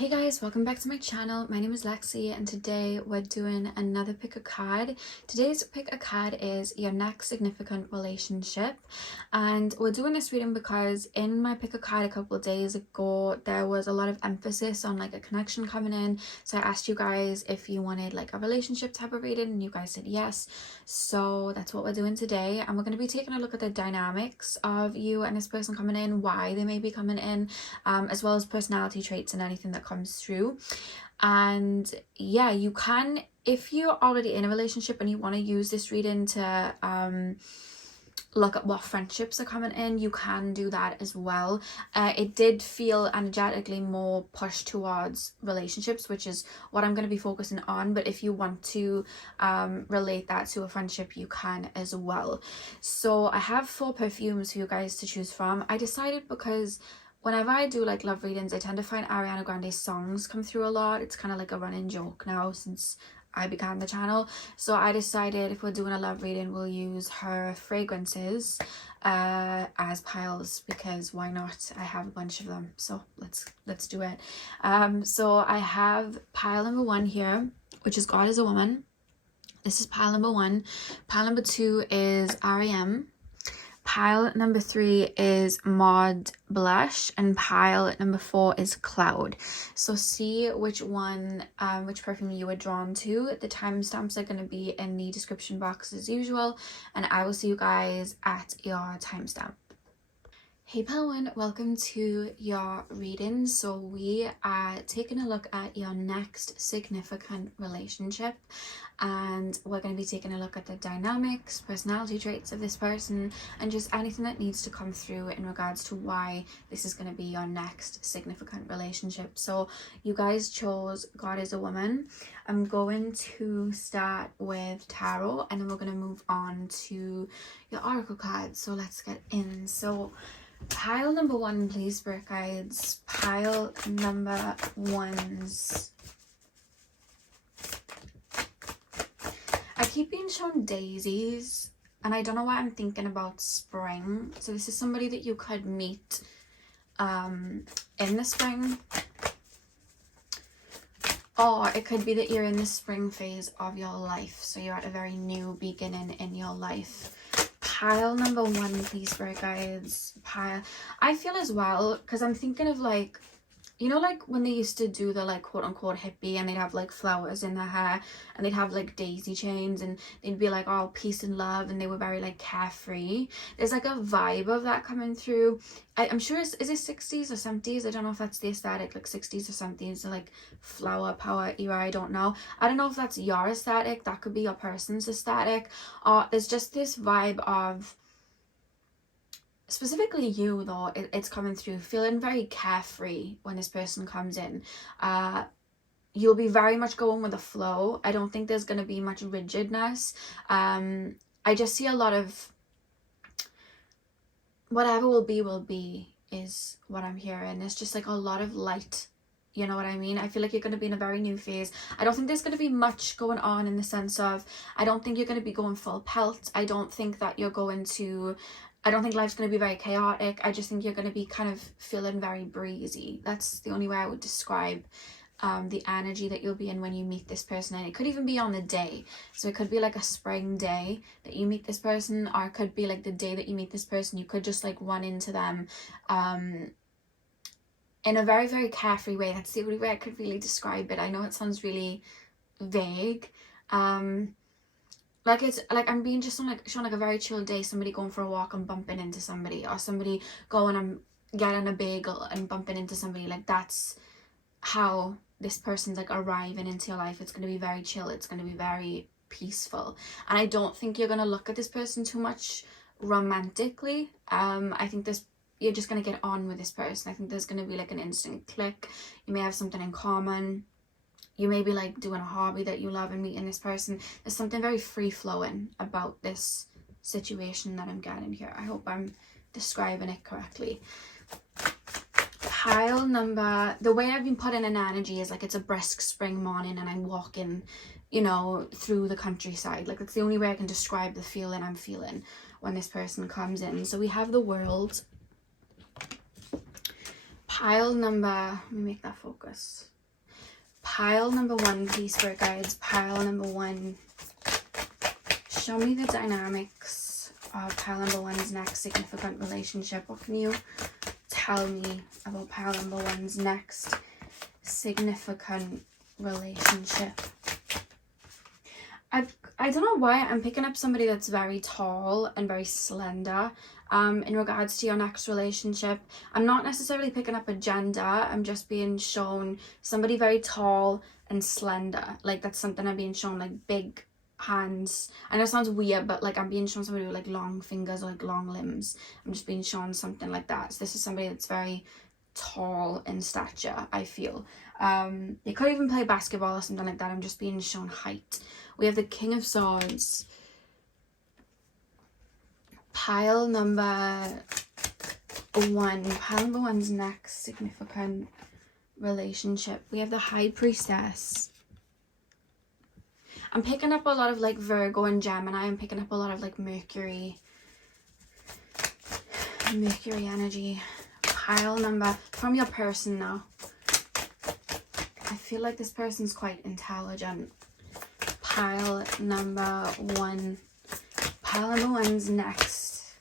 Hey guys, welcome back to my channel. My name is Lexi and today we're doing another pick a card. Today's pick a card is your next significant relationship, and we're doing this reading because in my pick a card a couple of days ago there was a lot of emphasis on like a connection coming in. So I asked you guys if you wanted like a relationship type of reading and you guys said yes. So that's what we're doing today, and we're going to be taking a look at the dynamics of you and this person coming in, why they may be coming in, as well as personality traits and anything that comes through. And yeah, you can, if you're already in a relationship and you want to use this reading to look at what friendships are coming in, you can do that as well. It did feel energetically more pushed towards relationships, which is what I'm going to be focusing on, but if you want to relate that to a friendship, you can as well. So I have 4 perfumes for you guys to choose from. I decided because whenever I do like love readings, I tend to find Ariana Grande's songs come through a lot. It's kind of like a running joke now since I began the channel. So I decided if we're doing a love reading, we'll use her fragrances as piles, because why not? I have a bunch of them, so let's do it. So I have pile number 1 here, which is God is a Woman. This is pile number 1. Pile number 2 is R.E.M. Pile number 3 is Maud Blush, and pile number 4 is Cloud. So see which one, which perfume you were drawn to. The timestamps are going to be in the description box as usual, and I will see you guys at your timestamp. Hey pile 1, welcome to your reading. So we are taking a look at your next significant relationship, and we're going to be taking a look at the dynamics, personality traits of this person, and just anything that needs to come through in regards to why this is going to be your next significant relationship. So you guys chose God is a Woman. I'm going to start with tarot, and then we're going to move on to your oracle cards. So let's get in. So pile number 1, please, spirit guides. Pile number 1's. I keep being shown daisies, and I don't know why I'm thinking about spring. So this is somebody that you could meet in the spring, or it could be that you're in the spring phase of your life, so you're at a very new beginning in your life. Pile number 1, please, spirit guides. Pile, I feel as well, because I'm thinking of like, you know, like when they used to do the like quote unquote hippie, and they'd have like flowers in their hair, and they'd have like daisy chains, and they'd be like all peace and love, and they were very like carefree. There's like a vibe of that coming through. I'm sure is it 60s or 70s? I don't know if that's the aesthetic, like 60s or 70s, like flower power era. I don't know if that's your aesthetic. That could be your person's aesthetic, or there's just this vibe of, specifically you though, it's coming through feeling very carefree when this person comes in. You'll be very much going with the flow. I don't think there's going to be much rigidness. I just see a lot of whatever will be is what I'm hearing. There's just like a lot of light, you know what I mean? I feel like you're going to be in a very new phase. I don't think there's going to be much going on in the sense of, I don't think you're going to be going full pelt. I don't think that you're going to, I don't think life's going to be very chaotic. I just think you're going to be kind of feeling very breezy. That's the only way I would describe the energy that you'll be in when you meet this person. And it could even be on the day. So it could be like a spring day that you meet this person, or it could be like the day that you meet this person. You could just like run into them in a very, very carefree way. That's the only way I could really describe it. I know it sounds really vague. Like it's like I'm being just shown like a very chill day, somebody going for a walk and bumping into somebody, or somebody going and getting a bagel and bumping into somebody. Like that's how this person's like arriving into your life. It's going to be very chill. It's going to be very peaceful. And I don't think you're going to look at this person too much romantically. I think you're just going to get on with this person. I think there's going to be like an instant click. You may have something in common. You may be like doing a hobby that you love and meeting this person. There's something very free-flowing about this situation that I'm getting here. I hope I'm describing it correctly. Pile number, the way I've been putting an energy is like it's a brisk spring morning and I'm walking, you know, through the countryside. Like that's the only way I can describe the feeling I'm feeling when this person comes in. So we have the World. Pile number, let me make that focus. Pile number 1, please, spirit guides. Pile number 1. Show me the dynamics of pile number 1's next significant relationship. What can you tell me about pile number 1's next significant relationship? I don't know why I'm picking up somebody that's very tall and very slender in regards to your next relationship. I'm not necessarily picking up a gender. I'm just being shown somebody very tall and slender. Like, that's something I'm being shown, like big hands. I know it sounds weird, but like I'm being shown somebody with like long fingers or like long limbs. I'm just being shown something like that. So this is somebody that's very tall in stature, I feel. They could even play basketball or something like that. I'm just being shown height. We have the King of Swords. Pile number 1. Pile number 1's next significant relationship. We have the High Priestess. I'm picking up a lot of like Virgo and Gemini. I'm picking up a lot of like Mercury energy. Pile number, from your person now. I feel like this person's quite intelligent. Pile number 1. Pile number 1's next.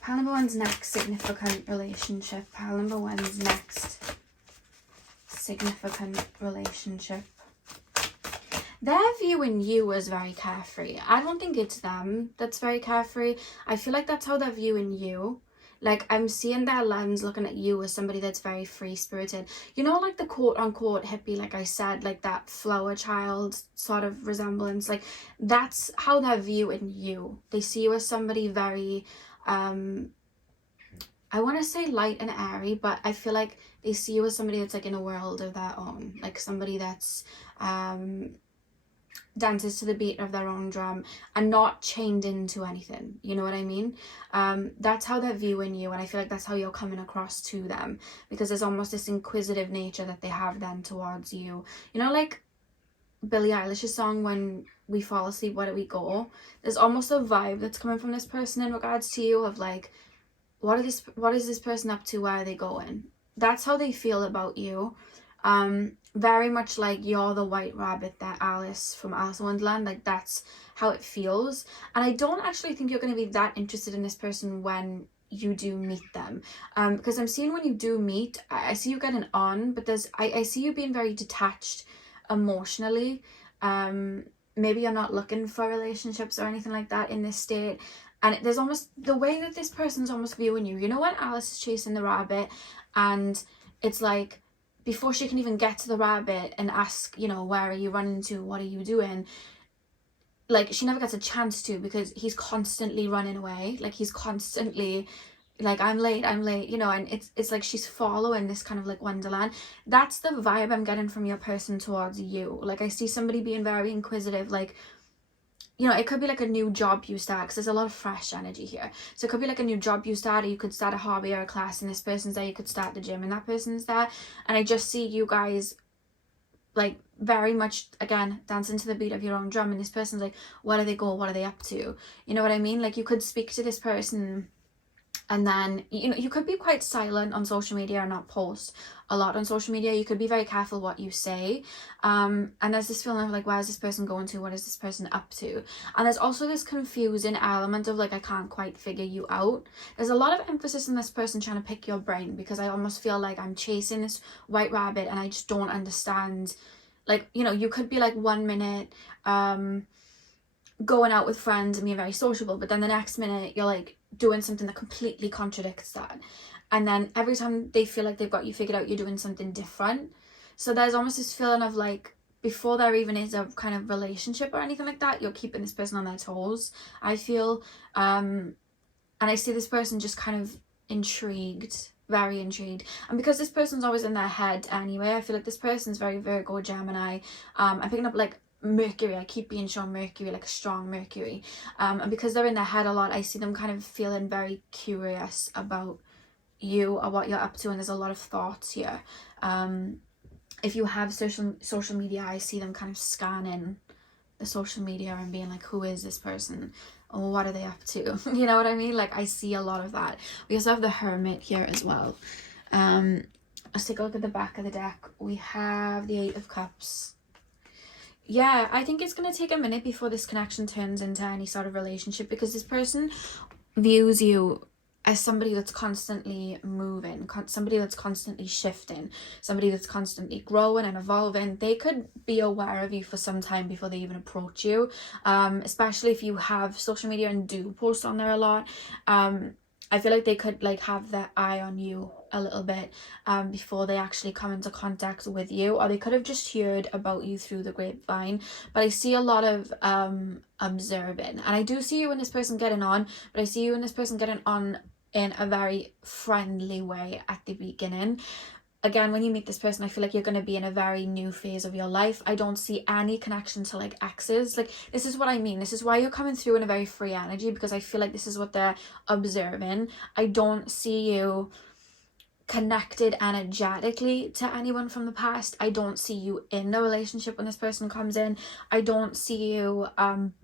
Pile number 1's next significant relationship. Pile number 1's next significant relationship. They're viewing you as very carefree. I don't think it's them that's very carefree. I feel like that's how they're viewing you. Like, I'm seeing their lens looking at you as somebody that's very free-spirited. You know, like the quote-unquote hippie, like I said, like that flower child sort of resemblance. Like, that's how they're viewing you. They see you as somebody very, I want to say light and airy, but I feel like they see you as somebody that's like in a world of their own. Like somebody that's, dances to the beat of their own drum and not chained into anything, you know what I mean? That's how they're viewing you, and I feel like that's how you're coming across to them, because there's almost this inquisitive nature that they have then towards you. You know, like Billie Eilish's song, When We Fall Asleep, Where Do We Go? There's almost a vibe that's coming from this person in regards to you of like, what is this person up to? Where are they going? That's how they feel about you. Very much like you're the white rabbit that Alice from Alice in Wonderland. Like, that's how it feels. And I don't actually think you're going to be that interested in this person when you do meet them, because I'm seeing when you do meet, I see you getting on, but I see you being very detached emotionally. Maybe you're not looking for relationships or anything like that in this state. And there's almost the way that this person's almost viewing you. You know, when Alice is chasing the rabbit and it's like, before she can even get to the rabbit and ask, you know, where are you running to? What are you doing? Like, she never gets a chance to, because he's constantly running away. Like, he's constantly like, I'm late, you know, and it's like she's following this kind of like wonderland. That's the vibe I'm getting from your person towards you. Like, I see somebody being very inquisitive, like, you know, it could be like a new job you start, because there's a lot of fresh energy here. So it could be like a new job you start, or you could start a hobby or a class, and this person's there. You could start the gym and that person's there. And I just see you guys like very much, again, dancing to the beat of your own drum, and this person's like, where do they go? What are they up to? You know what I mean? Like, you could speak to this person, and then, you know, you could be quite silent on social media or not post a lot on social media. You could be very careful what you say. And there's this feeling of like, where's this person going to? What is this person up to? And there's also this confusing element of like, I can't quite figure you out. There's a lot of emphasis on this person trying to pick your brain, because I almost feel like I'm chasing this white rabbit and I just don't understand. Like, you know, you could be like 1 minute going out with friends and being very sociable, but then the next minute you're like doing something that completely contradicts that. And then every time they feel like they've got you figured out, you're doing something different. So there's almost this feeling of like, before there even is a kind of relationship or anything like that, you're keeping this person on their toes, I feel. And I see this person just kind of intrigued, very intrigued. And because this person's always in their head anyway, I feel like this person's very Virgo, Gemini. I'm picking up like Mercury. I keep being shown Mercury, like a strong Mercury. And because they're in their head a lot, I see them kind of feeling very curious about you or what you're up to, and there's a lot of thoughts here. If you have social media, I see them kind of scanning the social media and being like, who is this person? what are they up to? You know what I mean? Like, I see a lot of that. We also have the Hermit here as well. Let's take a look at the back of the deck. We have the Eight of Cups. Yeah, I think it's going to take a minute before this connection turns into any sort of relationship, because this person views you as somebody that's constantly moving, somebody that's constantly shifting, somebody that's constantly growing and evolving. They could be aware of you for some time before they even approach you, especially if you have social media and do post on there a lot. I feel like they could like have their eye on you a little bit before they actually come into contact with you, or they could have just heard about you through the grapevine. But I see a lot of observing, and I do see you and this person getting on, but I see you and this person getting on in a very friendly way at the beginning. Again, when you meet this person, I feel like you're going to be in a very new phase of your life. I don't see any connection to like exes. Like, this is what I mean. This is why you're coming through in a very free energy, because I feel like this is what they're observing. I don't see you connected energetically to anyone from the past. I don't see you in a relationship when this person comes in. I don't see you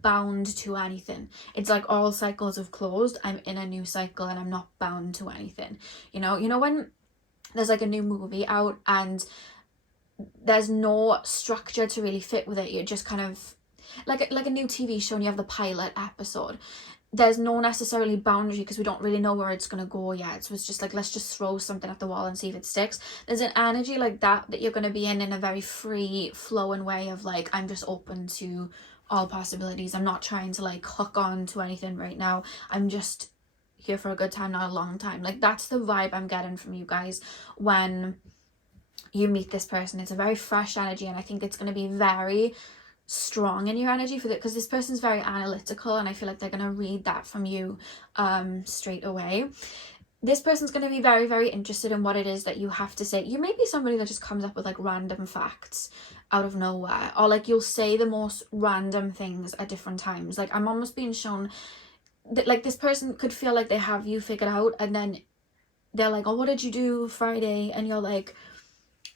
bound to anything. It's like all cycles have closed. I'm in a new cycle and I'm not bound to anything. You know when there's like a new movie out and there's no structure to really fit with it, you're just kind of like a new TV show and you have the pilot episode. There's no necessarily boundary because we don't really know where it's going to go yet. So it's just like, let's just throw something at the wall and see if it sticks. There's an energy like that you're going to be in a very free flowing way of like, I'm just open to all possibilities. I'm not trying to like hook on to anything right now. I'm just here for a good time, not a long time. Like, that's the vibe I'm getting from you guys when you meet this person. It's a very fresh energy, and I think it's going to be very strong in your energy for that, because this person's very analytical, and I feel like they're going to read that from you straight away. This person's going to be very, very interested in what it is that you have to say. You may be somebody that just comes up with like random facts out of nowhere, or like you'll say the most random things at different times. Like, I'm almost being shown that like this person could feel like they have you figured out, and then they're like, oh, what did you do Friday? And you're like,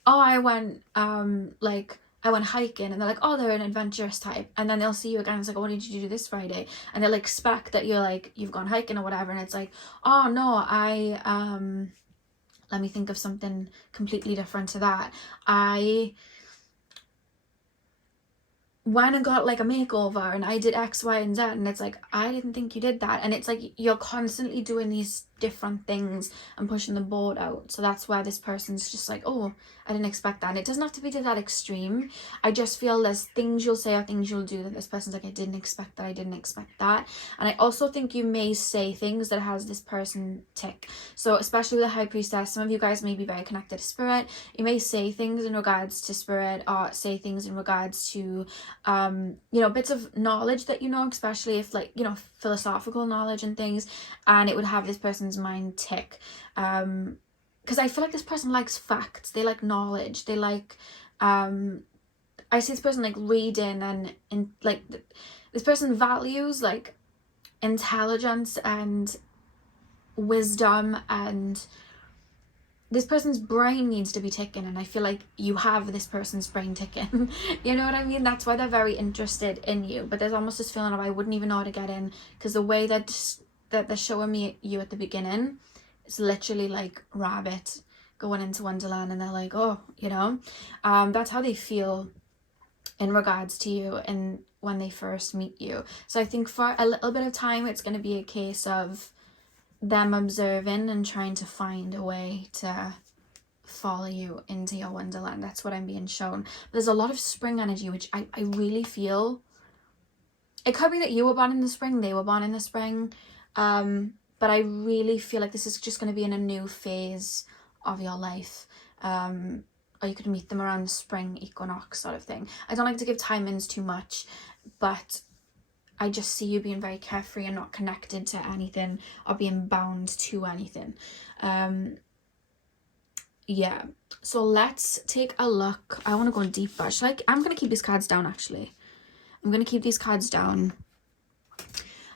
oh, I went hiking. And they're like, oh, they're an adventurous type. And then they'll see you again and it's like, oh, what did you do this Friday? And they'll expect that you're like, you've gone hiking or whatever. And it's like, oh no, let me think of something completely different to that. I went and got like a makeover and I did X, Y, and Z. And it's like, I didn't think you did that. And it's like, you're constantly doing these different things and pushing the board out. So that's where this person's just like, oh, I didn't expect that. And it doesn't have to be to that extreme. I just feel there's things you'll say or things you'll do that this person's like, I didn't expect that. And I also think you may say things that has this person tick. So especially with the High Priestess, some of you guys may be very connected to spirit. You may say things in regards to spirit, or say things in regards to bits of knowledge that especially if like philosophical knowledge and things, and it would have this person's mind tick, because I feel like this person likes facts, they like knowledge, they like I see this person like reading and like this person values like intelligence and wisdom, and this person's brain needs to be ticking, and I feel like you have this person's brain ticking. You know what I mean? That's why they're very interested in you. But there's almost this feeling of I wouldn't even know how to get in, because the way that they're showing me you at the beginning, it's literally like Rabbit going into Wonderland, and they're like, oh, that's how they feel in regards to you and when they first meet you. So I think for a little bit of time, it's going to be a case of them observing and trying to find a way to follow you into your Wonderland. That's what I'm being shown. But there's a lot of spring energy, which I really feel, it could be that you were born in the spring, they were born in the spring, but I really feel like this is just going to be in a new phase of your life, or you could meet them around the spring equinox sort of thing. I don't like to give timings too much, but I just see you being very carefree and not connected to anything or being bound to anything. Yeah, so let's take a look. I want to go deeper. I'm going to keep these cards down, actually. I'm going to keep these cards down.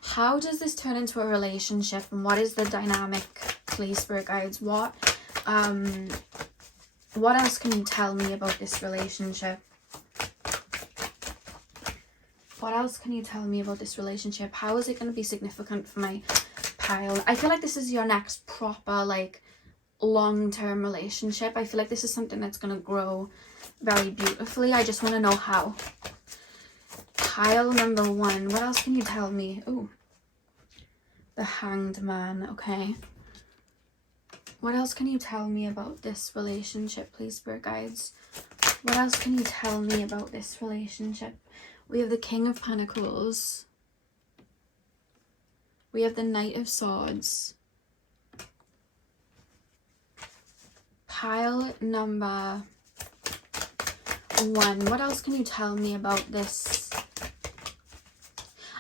How does this turn into a relationship, and what is the dynamic, please, spirit guides? What else can you tell me about this relationship? What else can you tell me about this relationship? How is it going to be significant for my pile? I feel like this is your next proper, like, long-term relationship. I feel like this is something that's going to grow very beautifully. I just want to know how. Pile number 1. What else can you tell me? Ooh. The Hanged Man. Okay. What else can you tell me about this relationship, please, Spirit Guides? What else can you tell me about this relationship? We have the King of Pentacles. We have the Knight of Swords. Pile number 1. What else can you tell me about this?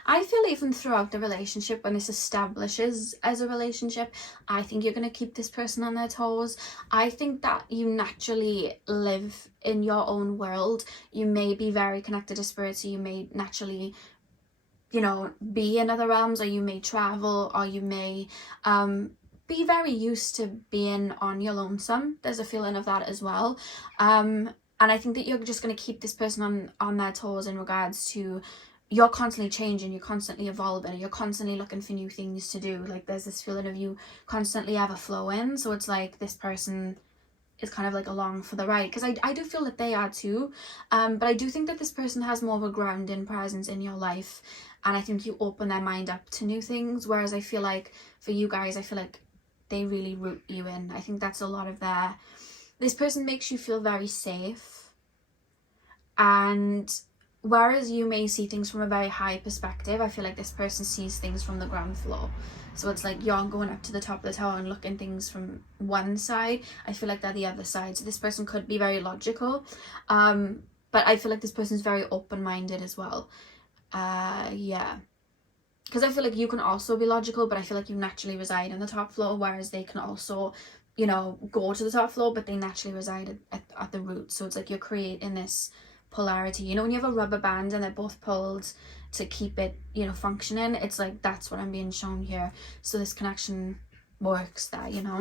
I feel even throughout the relationship, when this establishes as a relationship, I think you're going to keep this person on their toes. I think that you naturally live in your own world. You may be very connected to spirit, so you may naturally, you know, be in other realms, or you may travel, or you may be very used to being on your lonesome. There's a feeling of that as well. And I think that you're just going to keep this person on their toes in regards to, you're constantly changing, you're constantly evolving, you're constantly looking for new things to do. Like, there's this feeling of you constantly ever flowing. So it's like this person is kind of like along for the ride, because I do feel that they are too. But I do think that this person has more of a grounding presence in your life, and I think you open their mind up to new things. Whereas I feel like for you guys, I feel like they really root you in. I think that's a lot of this person makes you feel very safe, and whereas you may see things from a very high perspective, I feel like this person sees things from the ground floor. So it's like you're going up to the top of the tower and looking things from one side. I feel like they're the other side. So this person could be very logical, but I feel like this person's very open-minded as well. Yeah. Because I feel like you can also be logical, but I feel like you naturally reside on the top floor, whereas they can also, you know, go to the top floor, but they naturally reside at the root. So it's like you're creating this polarity. You know, when you have a rubber band and they're both pulled to keep it, you know, functioning, it's like that's what I'm being shown here. So this connection works there, you know.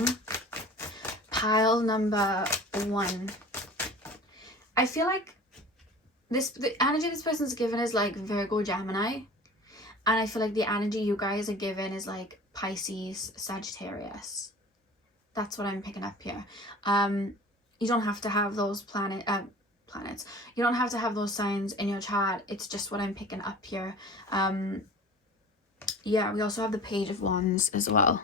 Pile number 1. I feel like the energy this person's given is like Virgo, Gemini, and I feel like the energy you guys are given is like Pisces, Sagittarius. That's what I'm picking up here. You don't have to have those planets. You don't have to have those signs in your chart. It's just what I'm picking up here. Yeah, we also have the Page of Wands as well.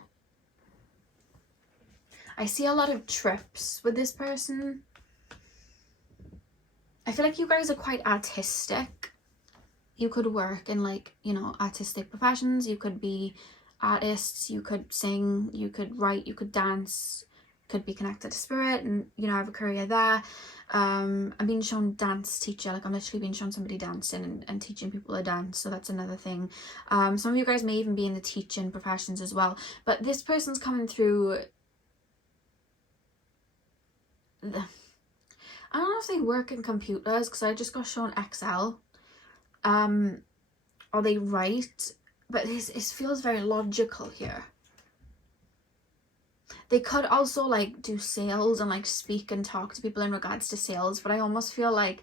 I see a lot of trips with this person. I feel like you guys are quite artistic. You could work in, like, you know, artistic professions. You could be artists, you could sing, you could write, you could dance, could be connected to spirit and, you know, have a career there. I'm being shown dance teacher. Like, I'm literally being shown somebody dancing and teaching people to dance. So that's another thing. Some of you guys may even be in the teaching professions as well. But this person's coming through I don't know if they work in computers, because I just got shown Excel. Or they write, but it feels very logical here. They could also like do sales and like speak and talk to people in regards to sales, but I almost feel like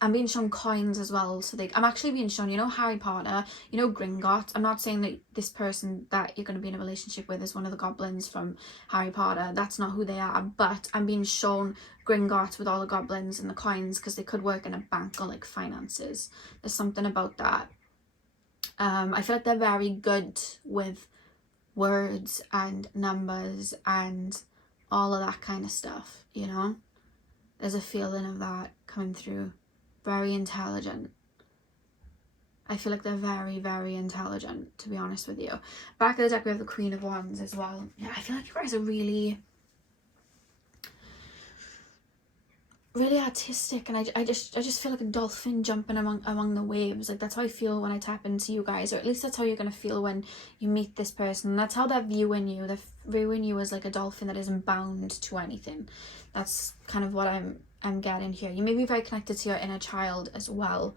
I'm being shown coins as well. So I'm actually being shown, you know, Harry Potter, you know, Gringotts. I'm not saying that this person that you're going to be in a relationship with is one of the goblins from Harry Potter. That's not who they are. But I'm being shown Gringotts with all the goblins and the coins, because they could work in a bank or like finances. There's something about that. I feel like they're very good with words and numbers and all of that kind of stuff, you know. There's a feeling of that coming through. Very intelligent. I feel like they're very, very intelligent, to be honest with you. Back of the deck we have the Queen of Wands as well. Yeah, I feel like you guys are really artistic, and I just feel like a dolphin jumping among the waves. Like, that's how I feel when I tap into you guys, or at least that's how you're gonna feel when you meet this person. That's how they're viewing you. They're viewing you as like a dolphin that isn't bound to anything. That's kind of what I'm getting here. You may be very connected to your inner child as well.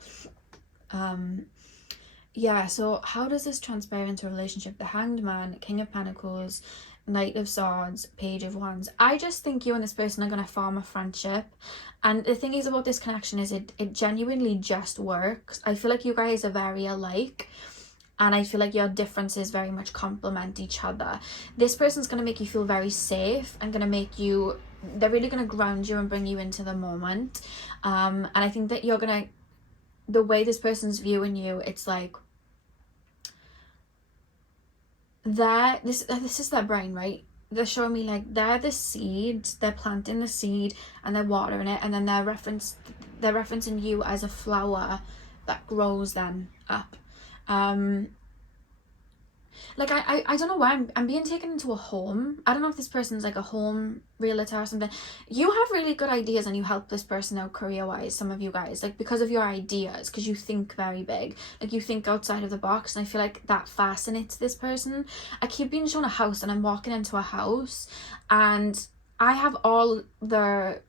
Yeah, so how does this transpire into a relationship? The Hanged Man, King of Pentacles, Knight of Swords, Page of Wands. I just think you and this person are going to form a friendship. And the thing is about this connection is it genuinely just works. I feel like you guys are very alike. And I feel like your differences very much complement each other. This person's going to make you feel very safe and going to make you... They're really going to ground you and bring you into the moment. And I think that you're going to... The way this person's viewing you, it's like... This is their brain, right? They're showing me like they're the seeds, they're planting the seed and they're watering it, and then they're referencing you as a flower that grows then up. Like I don't know why I'm being taken into a home. I don't know if this person's like a home realtor or something. You have really good ideas and you help this person out career-wise, some of you guys, like because of your ideas, because you think very big, like you think outside of the box, and I feel like that fascinates this person. I keep being shown a house and I'm walking into a house and I have all the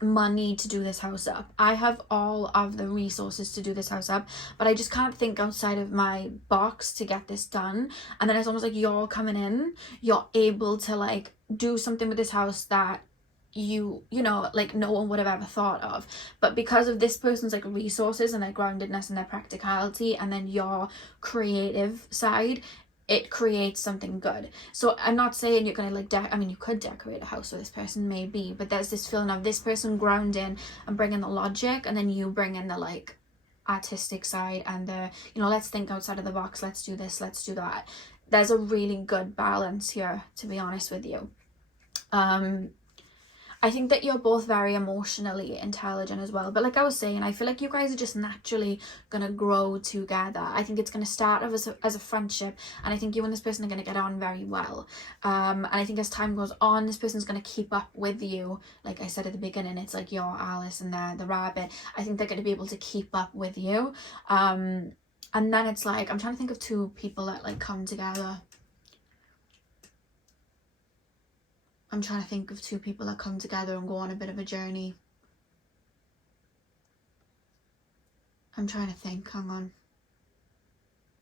money to do this house up. I have all of the resources to do this house up, but I just can't think outside of my box to get this done. And then it's almost like you're coming in, you're able to like do something with this house that you know, like no one would have ever thought of. But because of this person's like resources and their groundedness and their practicality, and then your creative side, it creates something good. So I'm not saying you're gonna like I mean, you could decorate a house for this person maybe, but there's this feeling of this person grounding and bringing the logic, and then you bring in the like artistic side and the, you know, let's think outside of the box, let's do this, let's do that. There's a really good balance here, to be honest with you. I think that you're both very emotionally intelligent as well. But like I was saying, I feel like you guys are just naturally going to grow together. I think it's going to start off as a friendship. And I think you and this person are going to get on very well. And I think as time goes on, this person's going to keep up with you. Like I said at the beginning, it's like you're Alice and they're the rabbit. I think they're going to be able to keep up with you. And then it's like, I'm trying to think of two people that like come together. I'm trying to think of two people that come together and go on a bit of a journey. I'm trying to think, hang on.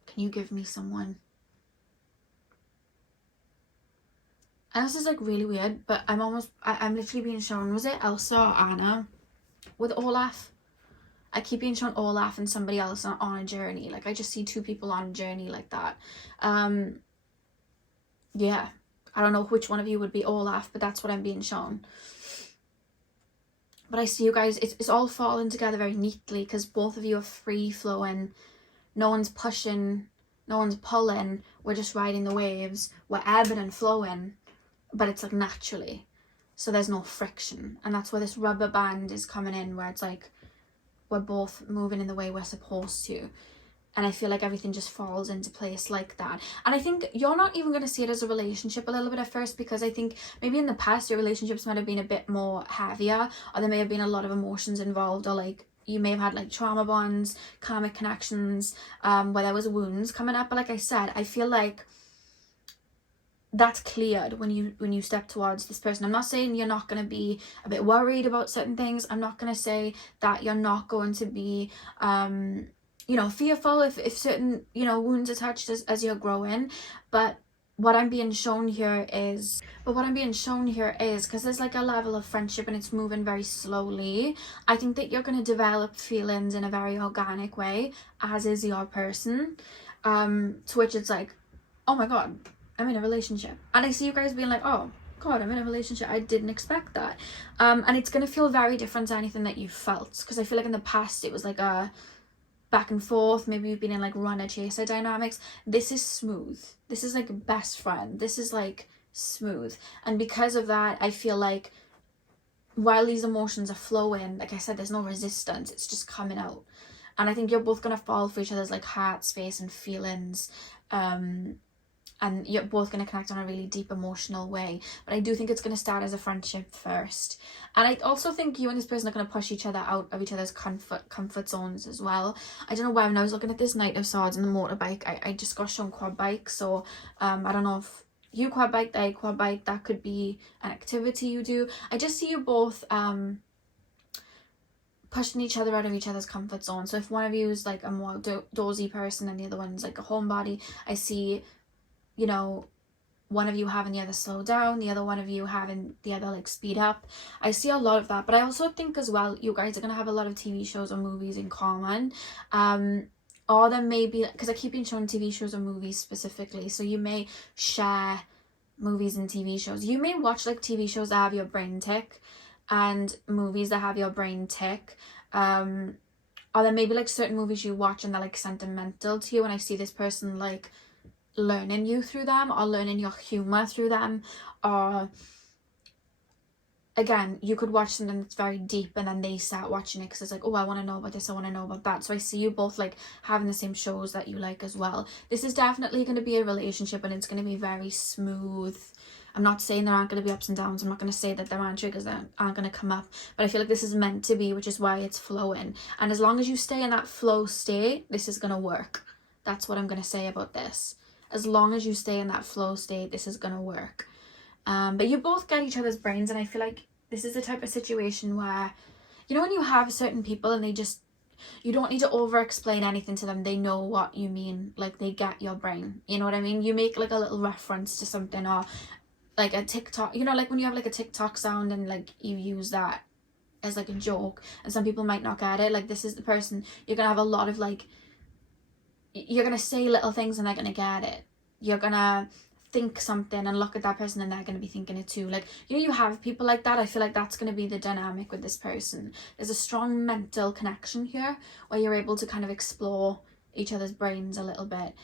Can you give me someone? And this is like really weird, but I'm literally being shown, was it Elsa or Anna with Olaf? I keep being shown Olaf and somebody else on a journey. Like I just see two people on a journey like that. Yeah. I don't know which one of you would be Olaf, but that's what I'm being shown. But I see you guys, it's all falling together very neatly because both of you are free flowing. No one's pushing, no one's pulling. We're just riding the waves. We're ebbing and flowing, but it's like naturally. So there's no friction. And that's where this rubber band is coming in, where it's like we're both moving in the way we're supposed to. And I feel like everything just falls into place like that. And I think you're not even going to see it as a relationship a little bit at first, because I think maybe in the past your relationships might have been a bit more heavier, or there may have been a lot of emotions involved, or like you may have had like trauma bonds, karmic connections, where there was wounds coming up. But like I said, I feel like that's cleared when you step towards this person. I'm not saying you're not going to be a bit worried about certain things. I'm not going to say that you're not going to be you know, fearful if certain, you know, wounds attached as you're growing. But what I'm being shown here is, because there's like a level of friendship and it's moving very slowly, I think that you're going to develop feelings in a very organic way, as is your person, to which it's like, oh my god, I'm in a relationship. And I see you guys being like, oh god, I'm in a relationship, I didn't expect that. And it's going to feel very different to anything that you felt, because I feel like in the past it was like a back and forth, maybe you've been in like runner chaser dynamics. This is smooth. This is like best friend. This is like smooth. And because of that, I feel like while these emotions are flowing, like I said, there's no resistance, it's just coming out. And I think you're both gonna fall for each other's like heart space and feelings, and you're both going to connect on a really deep emotional way. But I do think it's going to start as a friendship first. And I also think you and this person are going to push each other out of each other's comfort zones as well. I don't know why, when I was looking at this Knight of Swords and the motorbike, I just got shown quad bike. So I don't know if you quad bike, they quad bike, that could be an activity you do. I just see you both pushing each other out of each other's comfort zone. So if one of you is like a more outdoorsy person and the other one's like a homebody, I see, you know, one of you having the other slow down, the other one of you having the other like speed up. I see a lot of that, but I also think as well you guys are going to have a lot of TV shows or movies in common. Or there may be, because I keep being shown TV shows or movies specifically, so you may share movies and TV shows. You may watch like TV shows that have your brain tick and movies that have your brain tick. Or there may be like certain movies you watch and they're like sentimental to you, and I see this person like learning you through them or learning your humor through them. Or again, you could watch something that's very deep and then they start watching it because it's like, oh, I want to know about this, I want to know about that. So I see you both like having the same shows that you like as well. This is definitely going to be a relationship and it's going to be very smooth. I'm not saying there aren't going to be ups and downs. I'm not going to say that there aren't triggers that aren't going to come up. But I feel like this is meant to be, which is why it's flowing. And as long as you stay in that flow state, this is going to work. That's what I'm going to say about this. As long as you stay in that flow state, this is going to work. But you both get each other's brains, and I feel like this is the type of situation where, you know, when you have certain people and they just, you don't need to over explain anything to them. They know what you mean. Like, they get your brain. You know what I mean? You make like a little reference to something, or like a TikTok, you know, like when you have like a TikTok sound and like you use that as like a joke and some people might not get it. Like, this is the person, you're going to have a lot of like, you're going to say little things and they're going to get it. You're going to think something and look at that person and they're going to be thinking it too. Like, you know, you have people like that. I feel like that's going to be the dynamic with this person. There's a strong mental connection here where you're able to kind of explore each other's brains a little bit,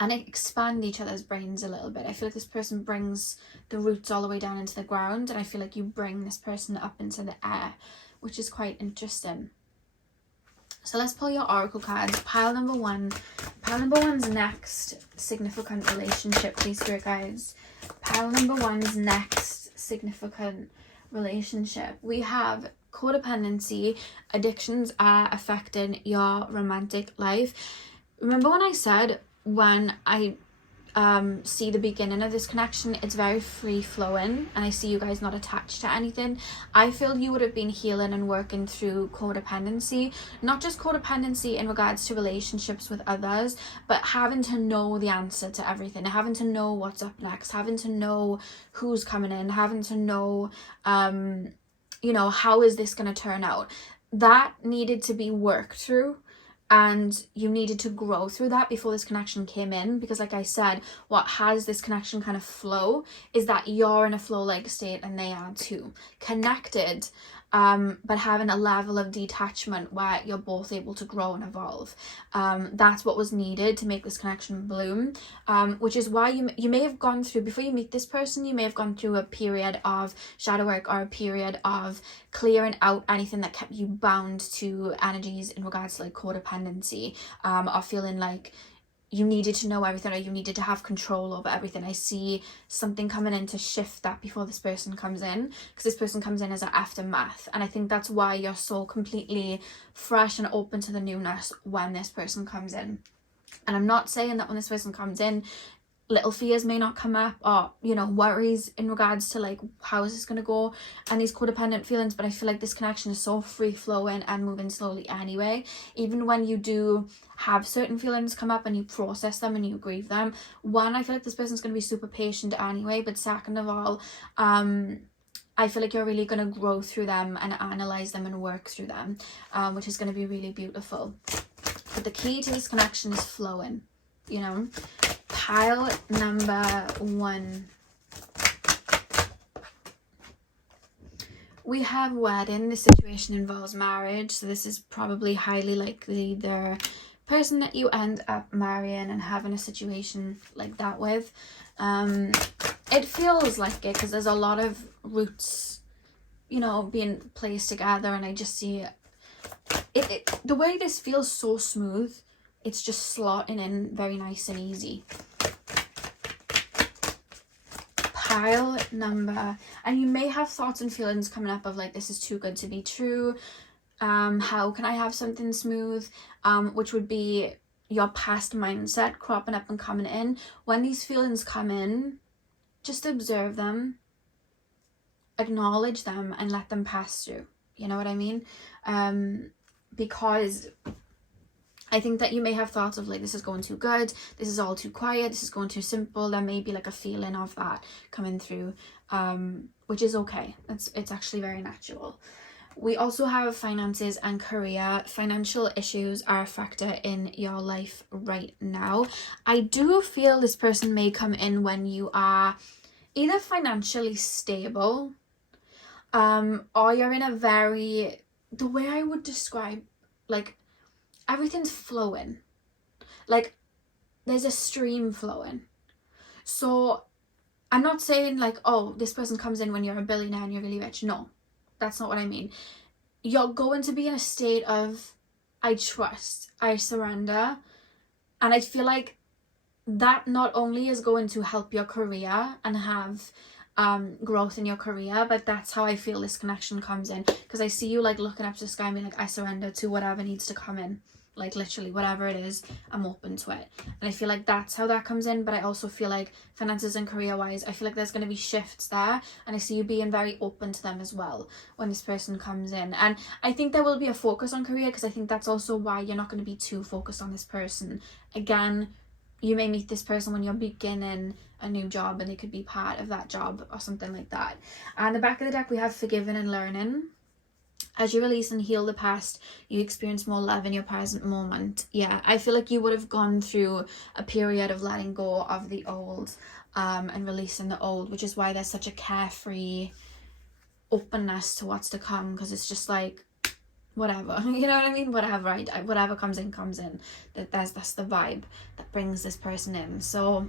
and expand each other's brains a little bit. I feel like this person brings the roots all the way down into the ground, and I feel like you bring this person up into the air, which is quite interesting. So let's pull your oracle cards. Pile number one. Pile number one's next significant relationship, please, spirit guides. Pile number one's next significant relationship. We have codependency. Addictions are affecting your romantic life. Remember when I said when I see the beginning of this connection, it's very free flowing, and I see you guys not attached to anything. I feel you would have been healing and working through codependency, not just codependency in regards to relationships with others, but having to know the answer to everything, having to know what's up next, having to know who's coming in, having to know you know, how is this going to turn out. That needed to be worked through. And you needed to grow through that before this connection came in. Because like I said, what has this connection kind of flow is that you're in a flow-like state and they are too. Connected, but having a level of detachment where you're both able to grow and evolve. That's what was needed to make this connection bloom. Which is why you may have gone through, before you meet this person, you may have gone through a period of shadow work or a period of clearing out anything that kept you bound to energies in regards to like codependency, or feeling like you needed to know everything or you needed to have control over everything. I see something coming in to shift that before this person comes in, because this person comes in as an aftermath, and I think that's why you're so completely fresh and open to the newness when this person comes in. And I'm not saying that when this person comes in, little fears may not come up, or, you know, worries in regards to like, how is this going to go, and these codependent feelings, but I feel like this connection is so free flowing and moving slowly anyway. Even when you do have certain feelings come up and you process them and you grieve them, one, I feel like this person's going to be super patient anyway, but second of all, I feel like you're really going to grow through them and analyze them and work through them, which is going to be really beautiful. But the key to this connection is flowing, you know. Pile number one. We have wedding. This situation involves marriage, so this is probably highly likely the person that you end up marrying and having a situation like that with. It feels like it because there's a lot of roots, you know, being placed together, and I just see it the way this feels so smooth. It's just slotting in very nice and easy. Pile number, and you may have thoughts and feelings coming up of like, this is too good to be true. How can I have something smooth? Which would be your past mindset cropping up and coming in. When these feelings come in, just observe them, acknowledge them, and let them pass through. You know what I mean? Because I think that you may have thoughts of like, this is going too good, this is all too quiet, this is going too simple. There may be like a feeling of that coming through, which is okay. It's actually very natural. We also have finances and career. Financial issues are a factor in your life right now. I do feel this person may come in when you are either financially stable, or you're in a very, the way I would describe, like, everything's flowing. Like, there's a stream flowing. So I'm not saying like, oh, this person comes in when you're a billionaire and you're really rich. No, that's not what I mean. You're going to be in a state of, I trust, I surrender. And I feel like that not only is going to help your career and have growth in your career, but that's how I feel this connection comes in, because I see you like looking up to the sky and being like, I surrender to whatever needs to come in. Like literally whatever it is, I'm open to it. And I feel like that's how that comes in. But I also feel like finances and career wise, I feel like there's going to be shifts there, and I see you being very open to them as well when this person comes in. And I think there will be a focus on career, because I think that's also why you're not going to be too focused on this person. Again, you may meet this person when you're beginning a new job and they could be part of that job or something like that. And the back of the deck, we have forgiving and learning. As you release and heal the past, you experience more love in your present moment. Yeah, I feel like you would have gone through a period of letting go of the old, and releasing the old, which is why there's such a carefree openness to what's to come, because it's just like, whatever, you know what I mean? Whatever, whatever comes in. That's the vibe that brings this person in. So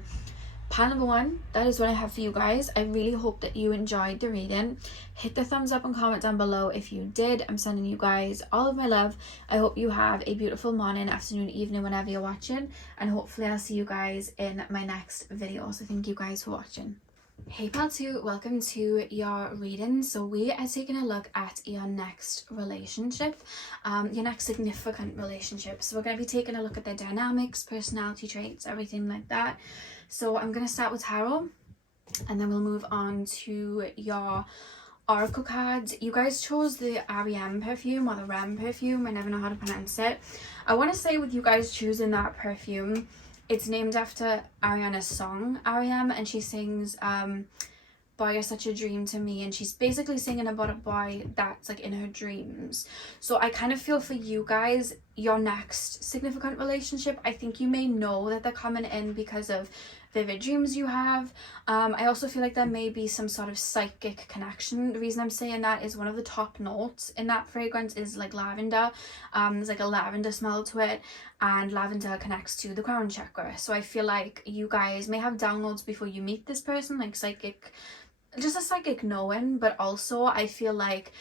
pile number 1, that is what I have for you guys. I really hope that you enjoyed the reading. Hit the thumbs up and comment down below if you did. I'm sending you guys all of my love. I hope you have a beautiful morning, afternoon, evening, whenever you're watching, and hopefully I'll see you guys in my next video. So thank you guys for watching. Hey pal 2, welcome to your reading. So we are taking a look at your next relationship, your next significant relationship. So we're going to be taking a look at their dynamics, personality traits, everything like that. So I'm going to start with tarot, and then we'll move on to your oracle cards. You guys chose the REM perfume, or the REM perfume, I never know how to pronounce it. I want to say with you guys choosing that perfume, it's named after Ariana's song, REM, and she sings Boy, You're Such a Dream to Me, and she's basically singing about a boy that's like in her dreams. So I kind of feel for you guys, your next significant relationship, I think you may know that they're coming in because of vivid dreams you have. I also feel like there may be some sort of psychic connection. The reason I'm saying that is one of the top notes in that fragrance is like lavender. There's like a lavender smell to it, and lavender connects to the crown chakra. So I feel like you guys may have downloads before you meet this person, like psychic, just a psychic knowing. But also I feel like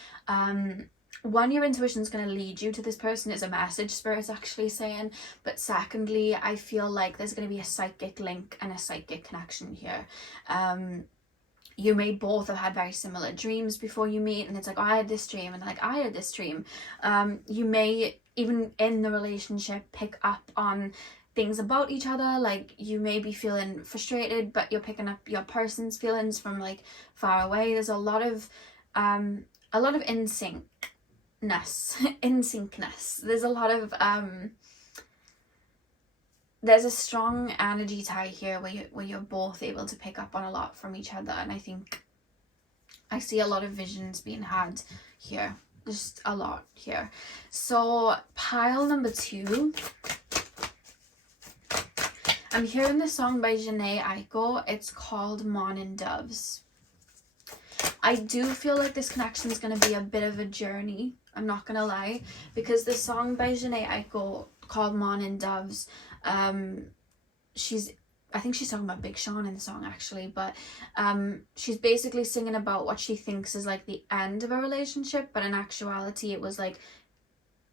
one, your intuition is going to lead you to this person, is a message spirit's actually saying. But secondly, I feel like there's going to be a psychic link and a psychic connection here. You may both have had very similar dreams before you meet, and it's like, oh, I had this dream, and like, I had this dream. You may even in the relationship pick up on things about each other. Like you may be feeling frustrated, but you're picking up your person's feelings from like far away. There's a lot of in syncness. There's a lot of there's a strong energy tie here where you're both able to pick up on a lot from each other, and I think I see a lot of visions being had here, just a lot here. So pile number 2, I'm hearing the song by Jhené Aiko. It's called Morning Doves. I do feel like this connection is going to be a bit of a journey, I'm not going to lie, because the song by Jhené Aiko called Morning Doves, I think she's talking about Big Sean in the song actually, but she's basically singing about what she thinks is like the end of a relationship, but in actuality it was like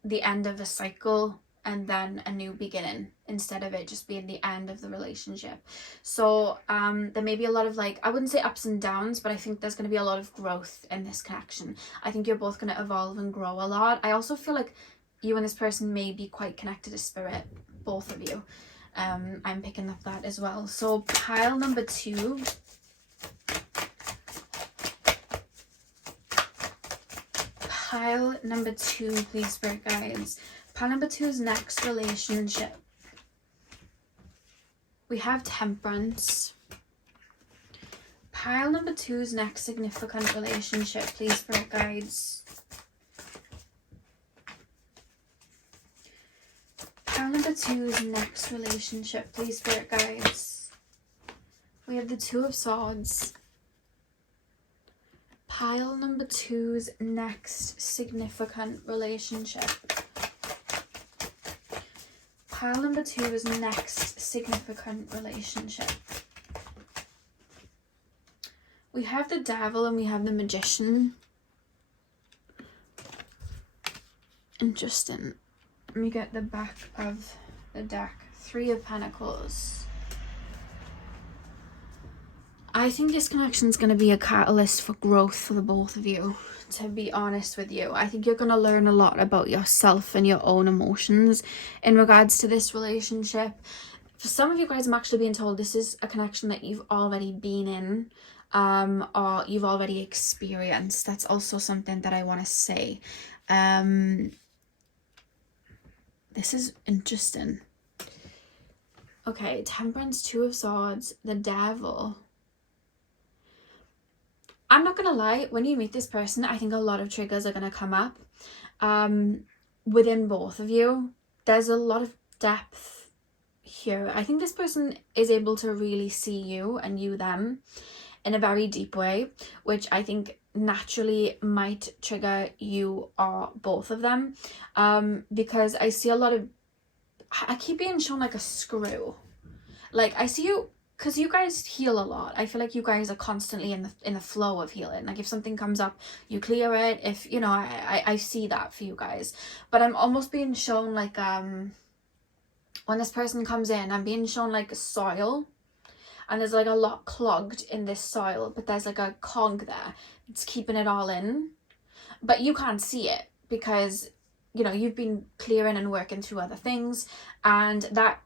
the end of a cycle and then a new beginning, instead of it just being the end of the relationship. So there may be a lot of like, I wouldn't say ups and downs, but I think there's going to be a lot of growth in this connection. I think you're both going to evolve and grow a lot. I also feel like you and this person may be quite connected to spirit, both of you. I'm picking up that as well. So pile number 2, please, spirit guides. Pile number 2's next relationship. We have Temperance. Pile number 2's next significant relationship, please, Spirit Guides. Pile number 2's next relationship, please, Spirit Guides. We have the Two of Swords. Pile number 2's next significant relationship. Pile number 2's next significant relationship. We have the Devil and we have the Magician. Interesting. Let me get the back of the deck. Three of Pentacles. I think this connection is going to be a catalyst for growth for the both of you, to be honest with you. I think you're going to learn a lot about yourself and your own emotions in regards to this relationship. For some of you guys, I'm actually being told this is a connection that you've already been in, or you've already experienced. That's also something that I want to say. This is interesting. Okay, Temperance, Two of Swords, the Devil. I'm not gonna lie, when you meet this person, I think a lot of triggers are gonna come up within both of you. There's a lot of depth here. I think this person is able to really see you and you them in a very deep way, which I think naturally might trigger you or both of them, because I see a lot of, I keep being shown like a screw. Like I see you, because you guys heal a lot. I feel like you guys are constantly in the flow of healing. Like if something comes up, you clear it. If, you know, I see that for you guys. But I'm almost being shown like, when this person comes in, I'm being shown like soil. And there's like a lot clogged in this soil. But there's like a cog there. It's keeping it all in. But you can't see it because, you know, you've been clearing and working through other things. And that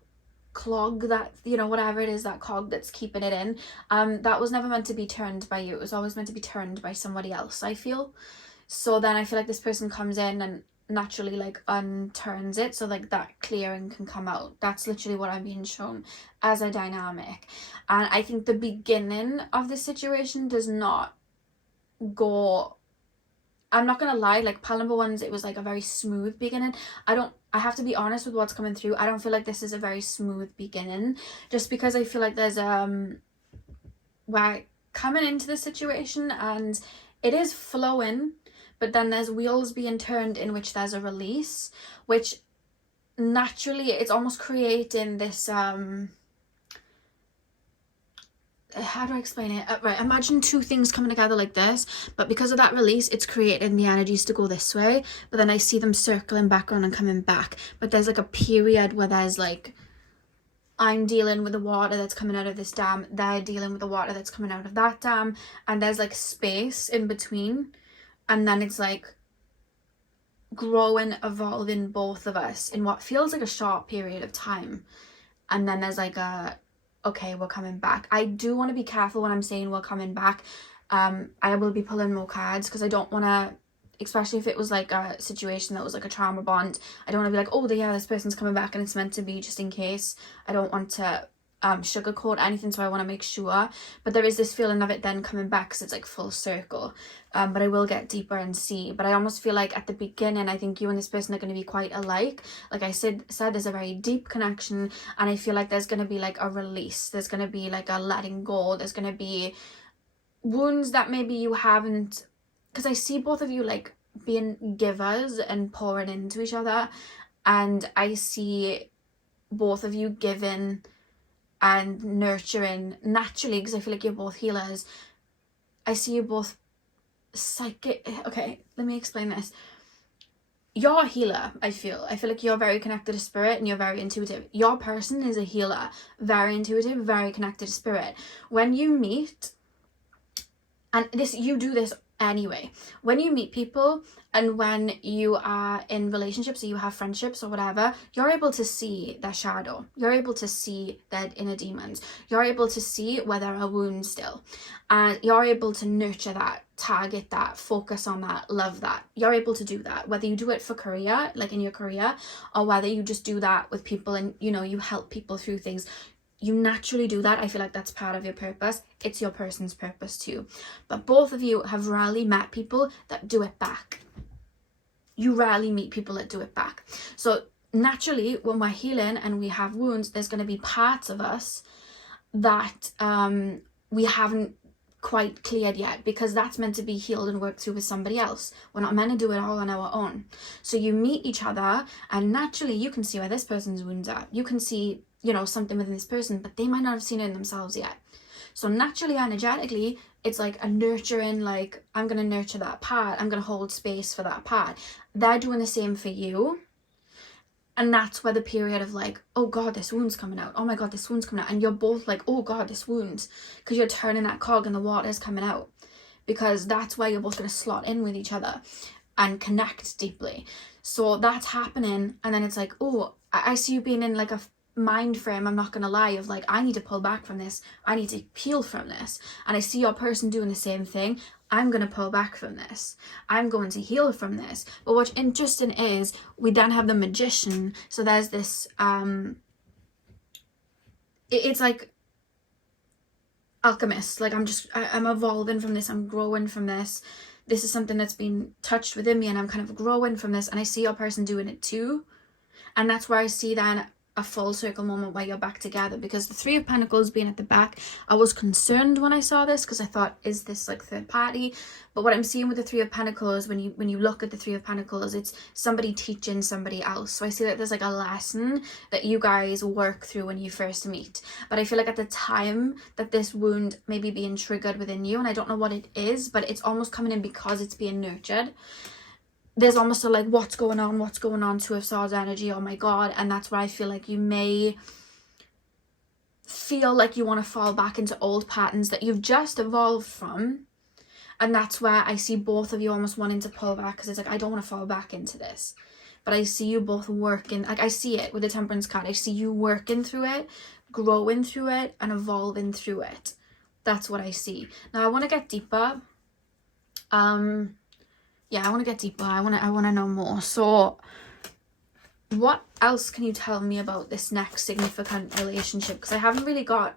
clog, that, you know, whatever it is, that cog that's keeping it in, that was never meant to be turned by you. It was always meant to be turned by somebody else, I feel. So then I feel like this person comes in and naturally like unturns it, so like that clearing can come out. That's literally what I'm being shown as a dynamic. And I think the beginning of the situation does not go, I'm not gonna lie, like pile number 1's, it was like a very smooth beginning. I have to be honest with what's coming through. I don't feel like this is a very smooth beginning, just because I feel like there's we're coming into the situation and it is flowing, but then there's wheels being turned in which there's a release, which naturally it's almost creating this how do I explain it? Right, imagine two things coming together like this, but because of that release, it's creating the energies to go this way, but then I see them circling back around and coming back. But there's like a period where there's like, I'm dealing with the water that's coming out of this dam, they're dealing with the water that's coming out of that dam, and there's like space in between, and then it's like growing, evolving both of us in what feels like a short period of time. And then there's like a, okay, we're coming back. I do want to be careful when I'm saying we're coming back. I will be pulling more cards because I don't want to, especially if it was like a situation that was like a trauma bond, I don't want to be like, oh yeah, this person's coming back and it's meant to be, just in case. I don't want to sugarcoat anything, so I want to make sure. But there is this feeling of it then coming back because it's like full circle. But I will get deeper and see. But I almost feel like at the beginning, I think you and this person are going to be quite alike. Like I said, there's a very deep connection, and I feel like there's going to be like a release. There's going to be like a letting go. There's going to be wounds that maybe you haven't, because I see both of you like being givers and pouring into each other, and I see both of you giving and nurturing naturally, because I feel like you're both healers. I see you both psychic. Okay, let me explain this. You're a healer, I feel like you're very connected to spirit and you're very intuitive. Your person is a healer, very intuitive, very connected to spirit. When you meet, and this, you do this anyway, when you meet people and when you are in relationships or you have friendships or whatever, you're able to see their shadow, you're able to see their inner demons, you're able to see where there are wounds still, and you're able to nurture that target that, focus on that, love that. You're able to do that, whether you do it for career, like in your career, or whether you just do that with people and, you know, you help people through things. You naturally do that. I feel like that's part of your purpose. It's your person's purpose too. But both of you have rarely met people that do it back. You rarely meet people that do it back. So naturally, when we're healing and we have wounds, there's going to be parts of us that we haven't quite cleared yet, because that's meant to be healed and worked through with somebody else. We're not meant to do it all on our own. So you meet each other and naturally you can see where this person's wounds are. You can see, you know, something within this person, but they might not have seen it in themselves yet. So naturally, energetically, it's like a nurturing, like, I'm going to nurture that part. I'm going to hold space for that part. They're doing the same for you. And that's where the period of like, oh God, this wound's coming out. Oh my God, this wound's coming out. And you're both like, oh God, this wound. Because you're turning that cog and the water's coming out. Because that's where you're both going to slot in with each other and connect deeply. So that's happening. And then it's like, oh, I see you being in like a mind frame, I'm not going to lie, of like, I need to pull back from this. I need to heal from this. And I see your person doing the same thing. I'm going to pull back from this. I'm going to heal from this. But what's interesting is we then have the Magician. So there's this, it's like Alchemist. Like I'm evolving from this. I'm growing from this. This is something that's been touched within me and I'm kind of growing from this. And I see your person doing it too. And that's where I see then a full circle moment where you're back together, because the Three of Pentacles being at the back, I was concerned when I saw this because I thought, is this like third party? But what I'm seeing with the Three of Pentacles, when you look at the Three of Pentacles, it's somebody teaching somebody else. So I see that there's like a lesson that you guys work through when you first meet. But I feel like at the time that this wound may be being triggered within you, and I don't know what it is, but it's almost coming in because it's being nurtured. There's almost a like, what's going on, Two of Swords energy, oh my God. And that's where I feel like you may feel like you want to fall back into old patterns that you've just evolved from. And that's where I see both of you almost wanting to pull back, because it's like, I don't want to fall back into this. But I see you both working, like I see it with the Temperance card. I see you working through it, growing through it, and evolving through it. That's what I see. Now I want to get deeper. Yeah, I want to get deeper. I want to know more. So what else can you tell me about this next significant relationship? Because I haven't really got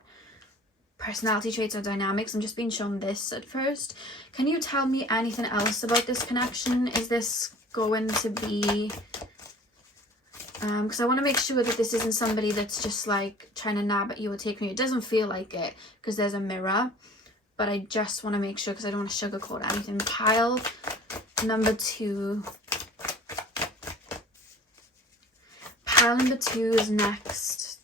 personality traits or dynamics. I'm just being shown this at first. Can you tell me anything else about this connection? Is this going to be... because I want to make sure that this isn't somebody that's just like trying to nab at you or take from you. It doesn't feel like it because there's a mirror. But I just want to make sure, because I don't want to sugarcoat anything. Pile number 2. Pile number 2 is next.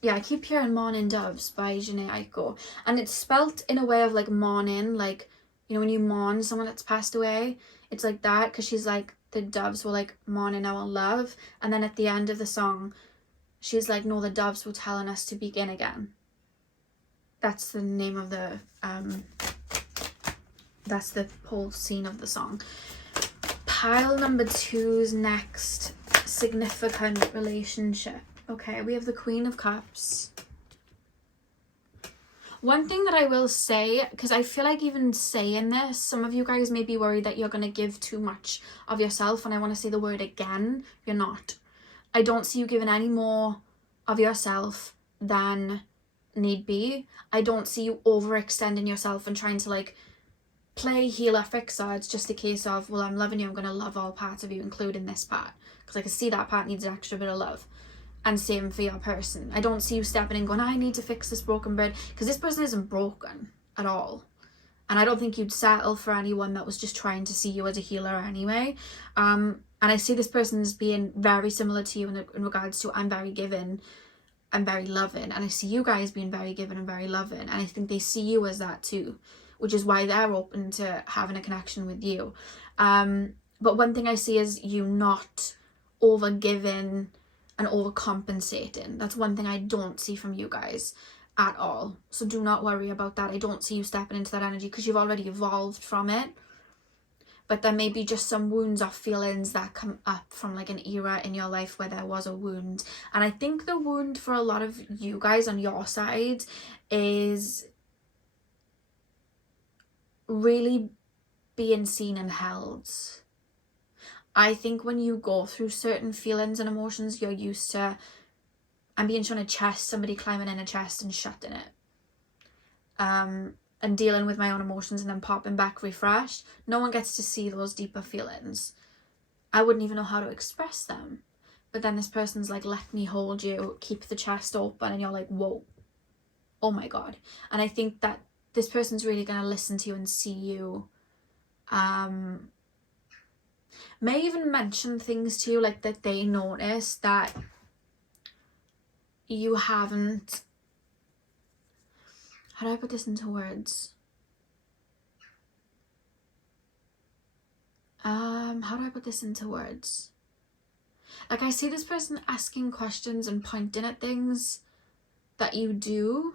Yeah, I keep hearing Morning Doves by Janae Aiko. And it's spelt in a way of like mourning, like, you know, when you mourn someone that's passed away. It's like that, because she's like, the doves were like mourning our love. And then at the end of the song, she's like, no, the doves were telling us to begin again. That's the name of the, that's the whole scene of the song. Pile number 2's next significant relationship. Okay, we have the Queen of Cups. One thing that I will say, because I feel like even saying this, some of you guys may be worried that you're going to give too much of yourself, and I want to say the word again, you're not. I don't see you giving any more of yourself than need be. I don't see you overextending yourself and trying to like play healer fixer. It's just a case of, well, I'm loving you, I'm going to love all parts of you, including this part, because I can see that part needs an extra bit of love. And same for your person. I don't see you stepping in going, I need to fix this broken bird, because this person isn't broken at all. And I don't think you'd settle for anyone that was just trying to see you as a healer anyway. And I see this person as being very similar to you in regards to, I'm very giving, I'm very loving. And I see you guys being very giving and very loving. And I think they see you as that too, which is why they're open to having a connection with you. But one thing I see is you not over giving and overcompensating. That's one thing I don't see from you guys at all. So do not worry about that. I don't see you stepping into that energy, because you've already evolved from it. But there may be just some wounds or feelings that come up from like an era in your life where there was a wound. And I think the wound for a lot of you guys on your side is really being seen and held. I think when you go through certain feelings and emotions, you're used to, I'm being shown a chest, somebody climbing in a chest and shutting it. And dealing with my own emotions and then popping back refreshed. No one gets to see those deeper feelings. I wouldn't even know how to express them. But then this person's like, let me hold you, keep the chest open, and you're like, whoa, oh my God. And I think that this person's really going to listen to you and see you. May even mention things to you like that they notice that you haven't. How do I put this into words? How do I put this into words? Like, I see this person asking questions and pointing at things that you do.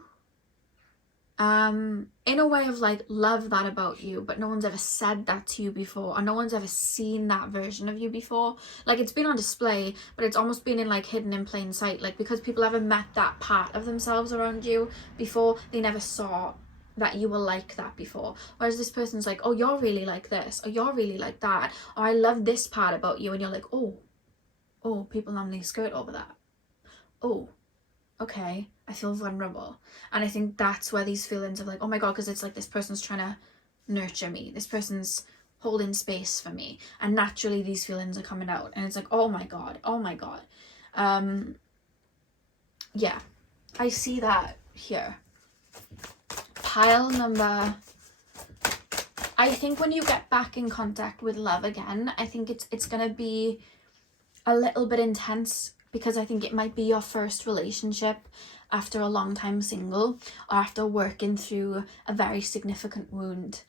In a way of like, love that about you, but no one's ever said that to you before, or no one's ever seen that version of you before. Like, it's been on display, but it's almost been in like hidden in plain sight. Like, because people haven't met that part of themselves around you before, they never saw that you were like that before. Whereas this person's like, oh, you're really like this, or you're really like that, or I love this part about you, and you're like, oh, people normally skirt over that. Oh, okay, I feel vulnerable. And I think that's where these feelings of like, oh my God, because it's like this person's trying to nurture me, this person's holding space for me, and naturally these feelings are coming out, and it's like, oh my God. Yeah, I see that here. Pile number, I think when you get back in contact with love again, I think it's gonna be a little bit intense, because I think it might be your first relationship after a long time single, or after working through a very significant wound,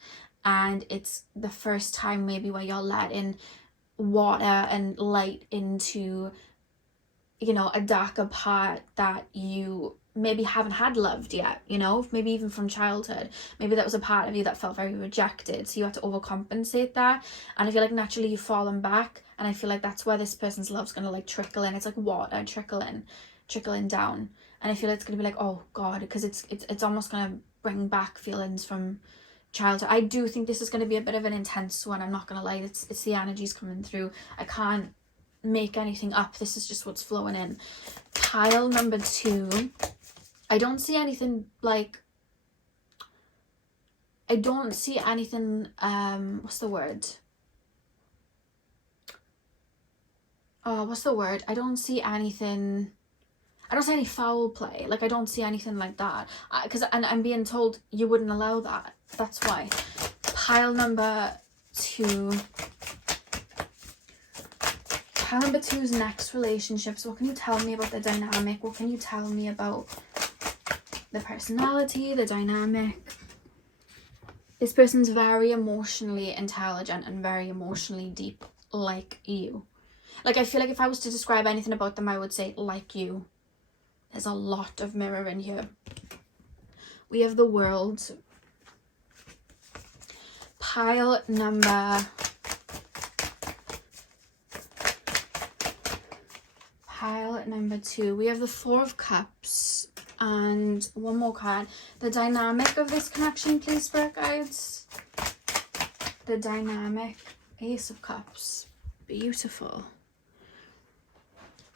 and it's the first time maybe where you're letting water and light into, you know, a darker part that you maybe haven't had loved yet, you know, maybe even from childhood. Maybe that was a part of you that felt very rejected, so you had to overcompensate that. And I feel like naturally you've fallen back, and I feel like that's where this person's love's gonna like trickle in. It's like water trickling down, and I feel like it's gonna be like, oh God, because it's almost gonna bring back feelings from childhood. I do think this is gonna be a bit of an intense one, I'm not gonna lie. It's the energies coming through. I can't make anything up, this is just what's flowing in. Pile number 2, I don't see anything like, I don't see anything, what's the word? I don't see anything, I don't see any foul play. Like, I don't see anything like that. Because I'm being told you wouldn't allow that. That's why. Pile number 2. Pile number 2's next relationships. What can you tell me about the dynamic? What can you tell me about the personality, the dynamic? This person's very emotionally intelligent and very emotionally deep, like you. Like, I feel like if I was to describe anything about them, I would say like you. There's a lot of mirror in here. We have the World. Pile number 2. We have the 4 of Cups. And one more card. The dynamic of this connection, please, Spirit Guides. The dynamic. Ace of Cups. Beautiful.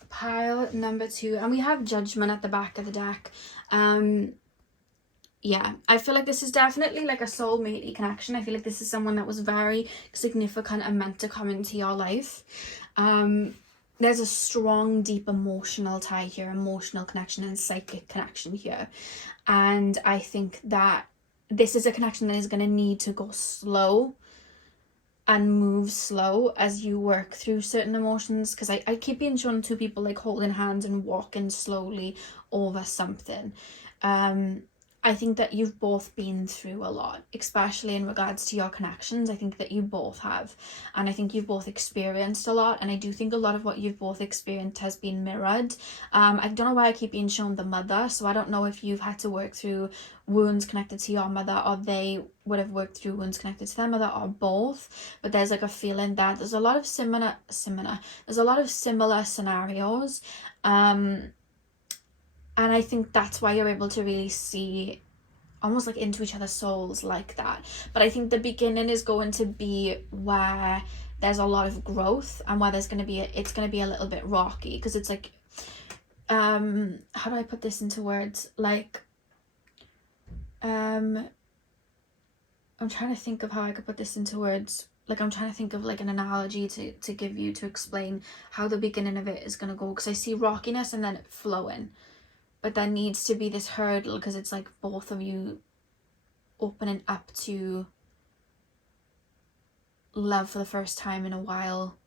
Pile number 2. And we have Judgment at the back of the deck. Yeah, I feel like this is definitely like a soulmate-y connection. I feel like this is someone that was very significant and meant to come into your life. There's a strong, deep emotional tie here, emotional connection and psychic connection here. And I think that this is a connection that is going to need to go slow and move slow as you work through certain emotions. Because I keep being shown 2 people like holding hands and walking slowly over something. I think that you've both been through a lot, especially in regards to your connections. I think that you both have, and I think you've both experienced a lot, and I do think a lot of what you've both experienced has been mirrored. I don't know why I keep being shown the mother, so I don't know if you've had to work through wounds connected to your mother, or they would have worked through wounds connected to their mother, or both. But there's like a feeling that there's a lot of similar scenarios. And I think that's why you're able to really see almost like into each other's souls like that. But I think the beginning is going to be where there's a lot of growth, and where there's going to be it's going to be a little bit rocky, because it's like, how do I put this into words? Like, I'm trying to think of how I could put this into words. Like, I'm trying to think of like an analogy to give you, to explain how the beginning of it is going to go, because I see rockiness and then it flowing, but there needs to be this hurdle, because it's like both of you opening up to love for the first time in a while,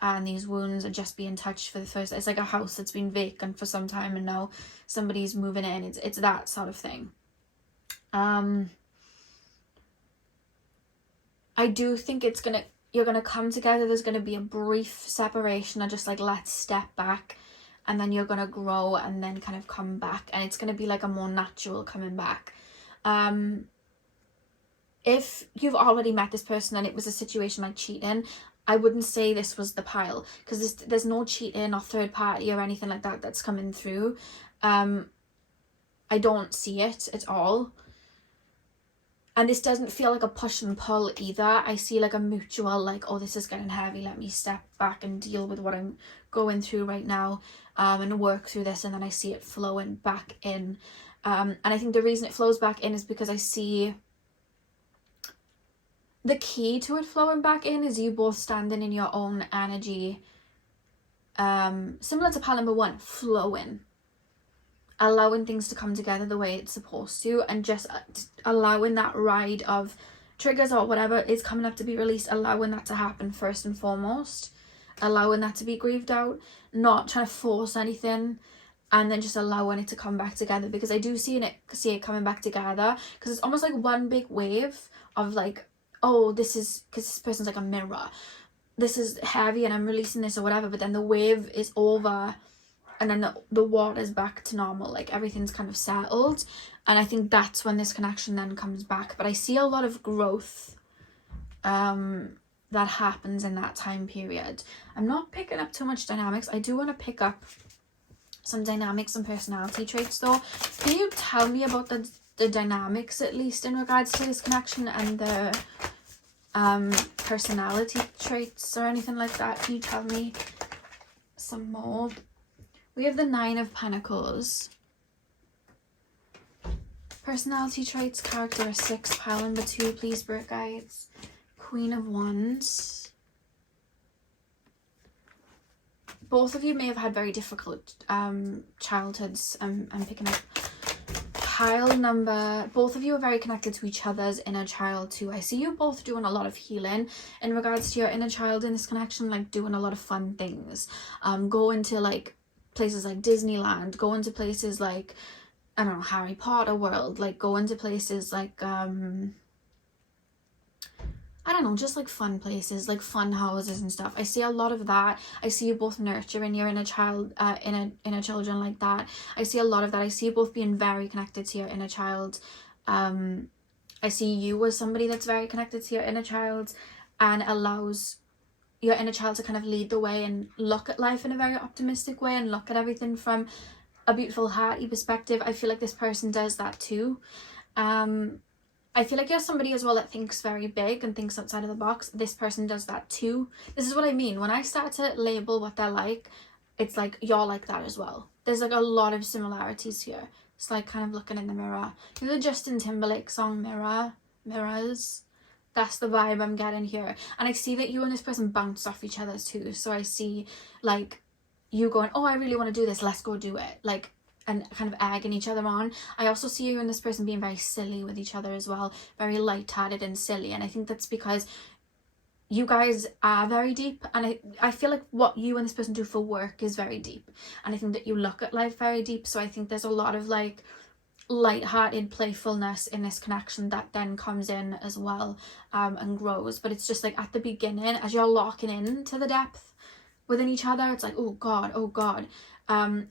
and these wounds are just being touched for the first. It's like a house that's been vacant for some time and now somebody's moving in. It's that sort of thing. I do think you're gonna come together. There's gonna be a brief separation, or just like, let's step back, and then you're gonna grow and then kind of come back, and it's gonna be like a more natural coming back. If you've already met this person and it was a situation like cheating, I wouldn't say this was the pile, because there's no cheating or third party or anything like that that's coming through. I don't see it at all. And this doesn't feel like a push and pull either. I see like a mutual, like, oh, this is getting heavy, let me step back and deal with what I'm going through right now, and work through this, and then I see it flowing back in. And I think the reason it flows back in is because I see the key to it flowing back in is you both standing in your own energy, similar to pile number 1, flowing, allowing things to come together the way it's supposed to, and just allowing that ride of triggers or whatever is coming up to be released, allowing that to happen first and foremost, allowing that to be grieved out, not trying to force anything, and then just allowing it to come back together, because I do see it coming back together, because it's almost like one big wave of like, oh, this is, because this person's like a mirror, this is heavy and I'm releasing this or whatever, but then the wave is over, and then the water's back to normal, like everything's kind of settled, and I think that's when this connection then comes back. But I see a lot of growth that happens in that time period. I'm not picking up too much dynamics. I do want to pick up some dynamics and personality traits though. Can you tell me about the dynamics, at least in regards to this connection, and the personality traits or anything like that? Can you tell me some more? We have the 9 of Pentacles. Personality traits, characteristics, pile number 2, please, spirit guides. Queen of Wands. Both of you may have had very difficult childhoods. I'm picking up. Pile number, both of you are very connected to each other's inner child too. I see you both doing a lot of healing in regards to your inner child in this connection, like doing a lot of fun things. Going to like places like Disneyland, going to places like, I don't know, Harry Potter world, like going to places like I don't know, just like fun places, like fun houses and stuff. I see a lot of that. I see you both nurturing your inner child, inner children like that. I see a lot of that. I see you both being very connected to your inner child. I see you as somebody that's very connected to your inner child and allows your inner child to kind of lead the way and look at life in a very optimistic way and look at everything from a beautiful, hearty perspective. I feel like this person does that too. I feel like you're somebody as well that thinks very big and thinks outside of the box. This person does that too. This is what I mean. When I start to label what they're like, it's like you're like that as well. There's like a lot of similarities here. It's like kind of looking in the mirror. You know the Justin Timberlake song Mirrors? That's the vibe I'm getting here. And I see that you and this person bounce off each other too. So I see like you going, oh, I really want to do this. Let's go do it. Like, and kind of egging each other on. I also see you and this person being very silly with each other as well, very light-hearted and silly, and I think that's because you guys are very deep, and I feel like what you and this person do for work is very deep, and I think that you look at life very deep. So I think there's a lot of like light-hearted playfulness in this connection that then comes in as well, and grows. But it's just like at the beginning, as you're locking into the depth within each other, it's like, oh god,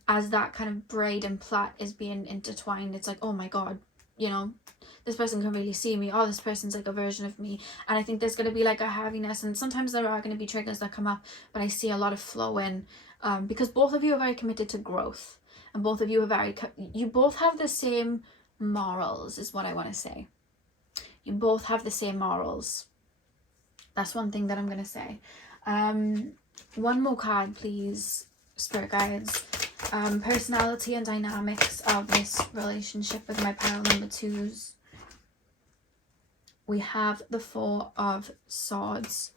as that kind of braid and plait is being intertwined, it's like, oh my god, you know, this person can really see me, oh, this person's like a version of me. And I think there's going to be like a heaviness, and sometimes there are going to be triggers that come up, but I see a lot of flow in, because both of you are very committed to growth, and both of you are you both have the same morals is what I want to say. You both have the same morals. That's one thing that I'm going to say. One more card, please, Spirit Guides. Personality and dynamics of this relationship with my pile number 2s. We have the 4 of Swords.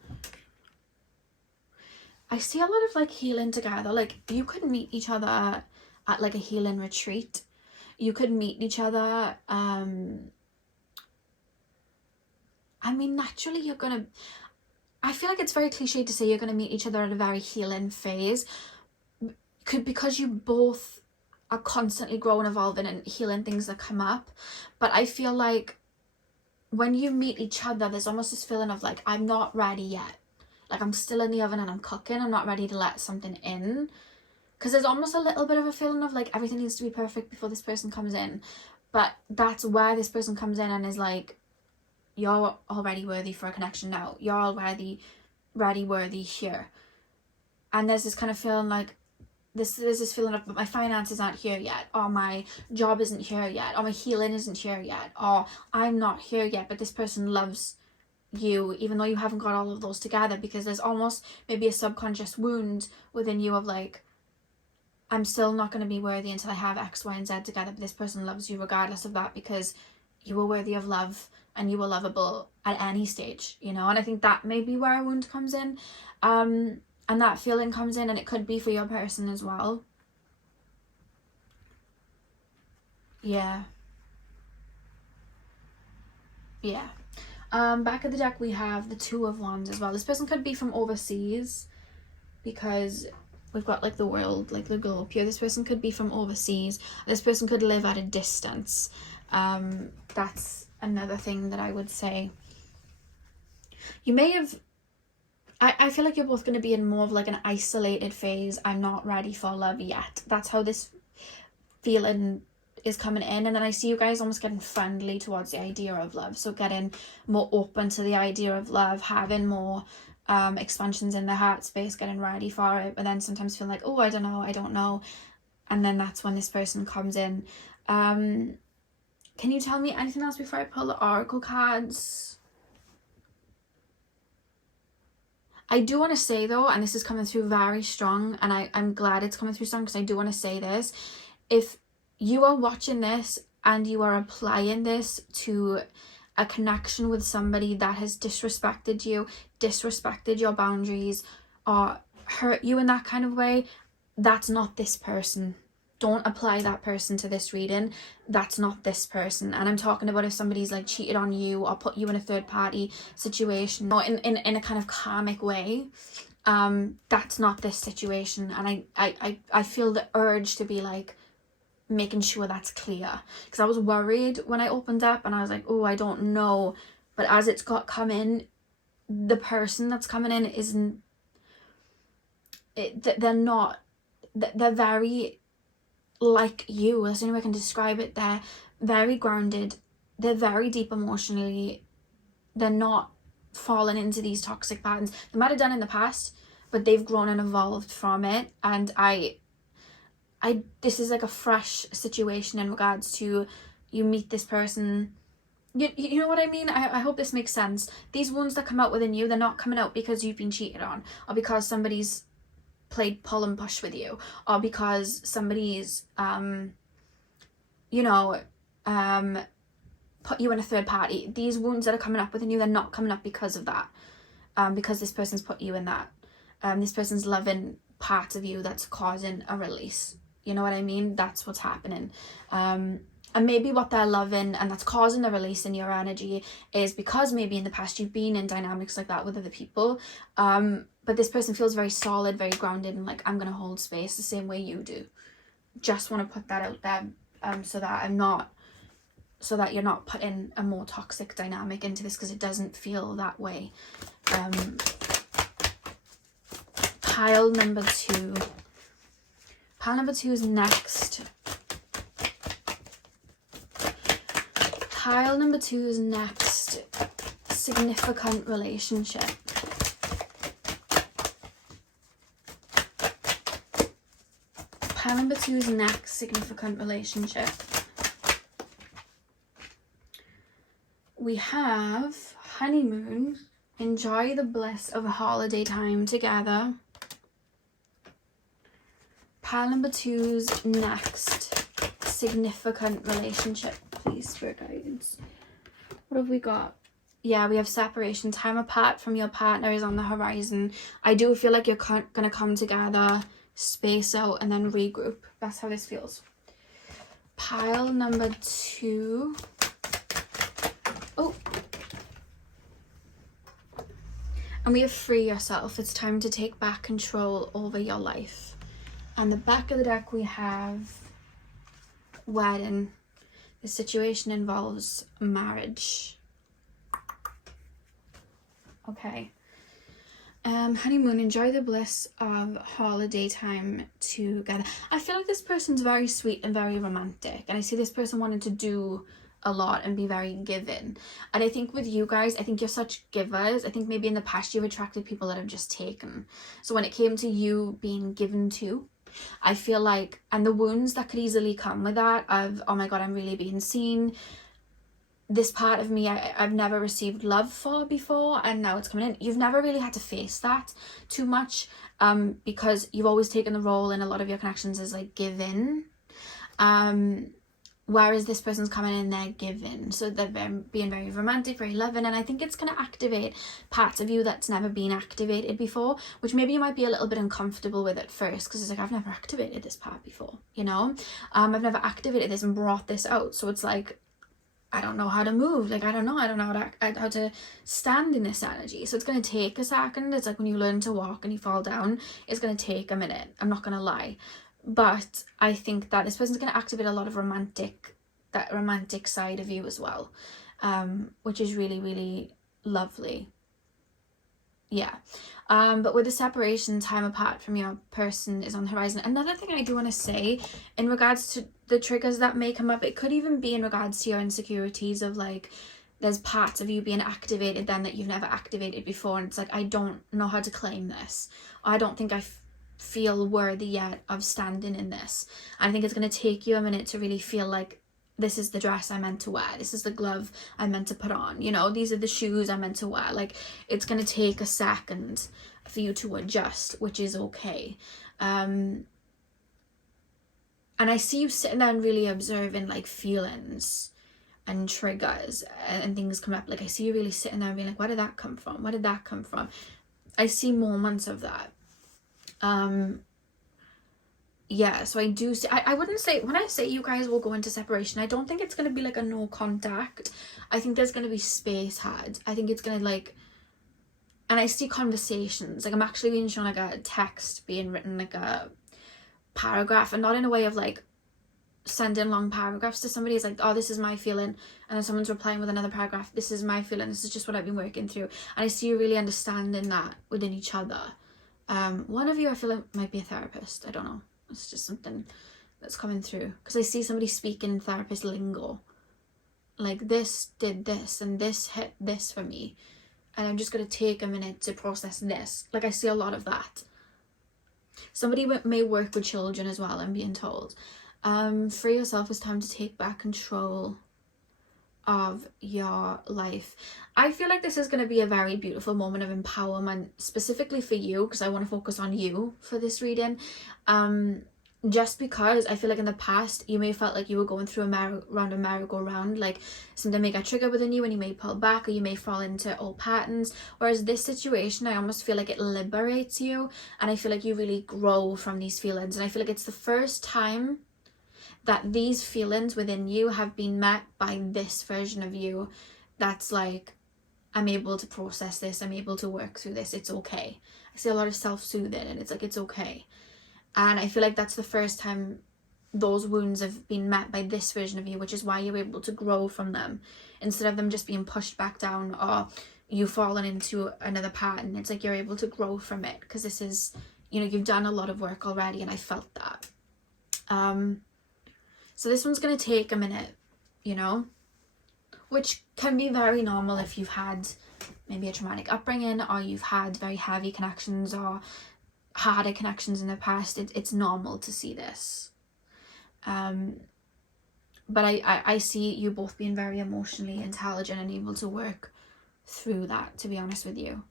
I see a lot of like healing together. Like you could meet each other at like a healing retreat. You could meet each other. I mean, naturally you're gonna, I feel like it's very cliche to say you're gonna meet each other at a very healing phase, because you both are constantly growing, evolving, and healing things that come up. But I feel like when you meet each other, there's almost this feeling of like, I'm not ready yet. Like I'm still in the oven and I'm cooking. I'm not ready to let something in. Because there's almost a little bit of a feeling of like everything needs to be perfect before this person comes in. But that's where this person comes in and is like, you're already worthy for a connection now. You're already ready, worthy here. And there's this kind of feeling like, there's this feeling of, but my finances aren't here yet, or my job isn't here yet, or my healing isn't here yet, or I'm not here yet, but this person loves you, even though you haven't got all of those together, because there's almost maybe a subconscious wound within you of like, I'm still not going to be worthy until I have X, Y, and Z together, but this person loves you regardless of that, because you were worthy of love and you were lovable at any stage, you know. And I think that may be where a wound comes in. And that feeling comes in, and it could be for your person as well. Yeah. Back of the deck we have the 2 of Wands as well. This person could be from overseas, because we've got like the world, like the globe here. This person could be from overseas. This person could live at a distance. That's another thing that I would say. You may have, I feel like you're both going to be in more of like an isolated phase. I'm not ready for love yet. That's how this feeling is coming in. And then I see you guys almost getting friendly towards the idea of love. So getting more open to the idea of love, having more expansions in the heart space, getting ready for it. But then sometimes feel like, oh, I don't know. And then that's when this person comes in. Can you tell me anything else before I pull the oracle cards? I do want to say though, and this is coming through very strong, and I'm glad it's coming through strong, because I do want to say this. If you are watching this and you are applying this to a connection with somebody that has disrespected you, disrespected your boundaries, or hurt you in that kind of way, that's not this person. Don't apply that person to this reading. That's not this person. And I'm talking about if somebody's like cheated on you or put you in a third party situation, or in a kind of karmic way, that's not this situation. And I feel the urge to be like making sure that's clear, because I was worried when I opened up and I was like, oh, I don't know. But as it's got come in, the person that's coming in isn't, they're very like you. That's the only way I can describe it. They're very grounded. They're very deep emotionally. They're not falling into these toxic patterns. They might have done in the past, but they've grown and evolved from it. And this is like a fresh situation in regards to you meet this person. You know what I mean? I hope this makes sense. These wounds that come out within you, they're not coming out because you've been cheated on, or because somebody's played pull and push with you, or because somebody's put you in a third party. These wounds that are coming up within you, they're not coming up because of that, because this person's put you in that, this person's loving parts of you that's causing a release. You know what I mean? That's what's happening. And maybe what they're loving and that's causing the release in your energy is because maybe in the past you've been in dynamics like that with other people, but this person feels very solid, very grounded, and like, I'm gonna hold space the same way you do. Just want to put that out there, so that you're not putting a more toxic dynamic into this, because it doesn't feel that way. Pile number 2. Pile number 2 is next. Pile number 2 is next. Significant relationship. Pile number 2 is next. Significant relationship. we have honeymoon, enjoy the bliss of a holiday time together. Pile number 2's next significant relationship, please, spirit guidance. What have we got? Yeah, we have separation. Time apart from your partner is on the horizon. I do feel like you're gonna come together, space out, and then regroup. That's how this feels. Pile number 2. Oh. And we have free yourself. It's time to take back control over your life. On the back of the deck, we have wedding. The situation involves marriage. Okay. Honeymoon, enjoy the bliss of holiday time together. I feel like this person's very sweet and very romantic, and I see this person wanting to do a lot and be very giving. And I think with you guys, I think you're such givers. I think maybe in the past you've attracted people that have just taken. So when it came to you being given to, I feel like, and the wounds that could easily come with that of, oh my god, I'm really being seen, this part of me I've never received love for before, and now it's coming in. You've never really had to face that too much, because you've always taken the role in a lot of your connections as like giving, whereas this person's coming in there giving, so they're being very romantic, very loving, and I think it's going to activate parts of you that's never been activated before, which maybe you might be a little bit uncomfortable with at first, because it's like, I've never activated this part before, you know. I've never activated this and brought this out, so it's like, I don't know how to move, like I don't know how to stand in this energy. So it's going to take a second. It's like when you learn to walk and you fall down, it's going to take a minute, I'm not going to lie. But I think that this person's going to activate a lot of that romantic side of you as well, which is really, really lovely. Yeah. But with the separation, time apart from your person is on the horizon. Another thing I do want to say in regards to the triggers that may come up, it could even be in regards to your insecurities of like, there's parts of you being activated then that you've never activated before, and it's like, I don't know how to claim this. I don't think I feel worthy yet of standing in this. I think it's going to take you a minute to really feel like, this is the dress I meant to wear, this is the glove I meant to put on, you know, these are the shoes I meant to wear. Like, it's going to take a second for you to adjust, which is okay. And I see you sitting there and really observing like feelings and triggers and things come up. Like, I see you really sitting there and being like, where did that come from? Where did that come from? I see moments of that. Yeah, so I do see, I wouldn't say, when I say you guys will go into separation, I don't think it's going to be like a no contact. I think there's going to be space had. I think it's going to like, and I see conversations, like I'm actually being shown like a text being written, like a paragraph, and not in a way of like sending long paragraphs to somebody. It's like, oh, this is my feeling, and then someone's replying with another paragraph, this is my feeling, this is just what I've been working through. And I see you really understanding that within each other. One of you I feel like might be a therapist, I don't know. It's just something that's coming through, because I see somebody speaking in therapist lingo, like this did this and this hit this for me, and I'm just going to take a minute to process this. Like, I see a lot of that. Somebody may work with children as well, I'm being told. Free yourself, is time to take back control of your life. I feel like this is going to be a very beautiful moment of empowerment, specifically for you, because I want to focus on you for this reading. Just because I feel like in the past you may have felt like you were going through a merry-go-round, like something may get triggered within you and you may pull back, or you may fall into old patterns. Whereas this situation, I almost feel like it liberates you, and I feel like you really grow from these feelings. And I feel like it's the first time that these feelings within you have been met by this version of you that's like, I'm able to process this, I'm able to work through this, it's okay. I see a lot of self-soothing, and it's like, it's okay. And I feel like that's the first time those wounds have been met by this version of you, which is why you're able to grow from them instead of them just being pushed back down or you falling into another pattern. It's like you're able to grow from it, because this is, you know, you've done a lot of work already, and I felt that. So this one's going to take a minute, you know, which can be very normal if you've had maybe a traumatic upbringing, or you've had very heavy connections or harder connections in the past. It's normal to see this. but I see you both being very emotionally intelligent and able to work through that, to be honest with you.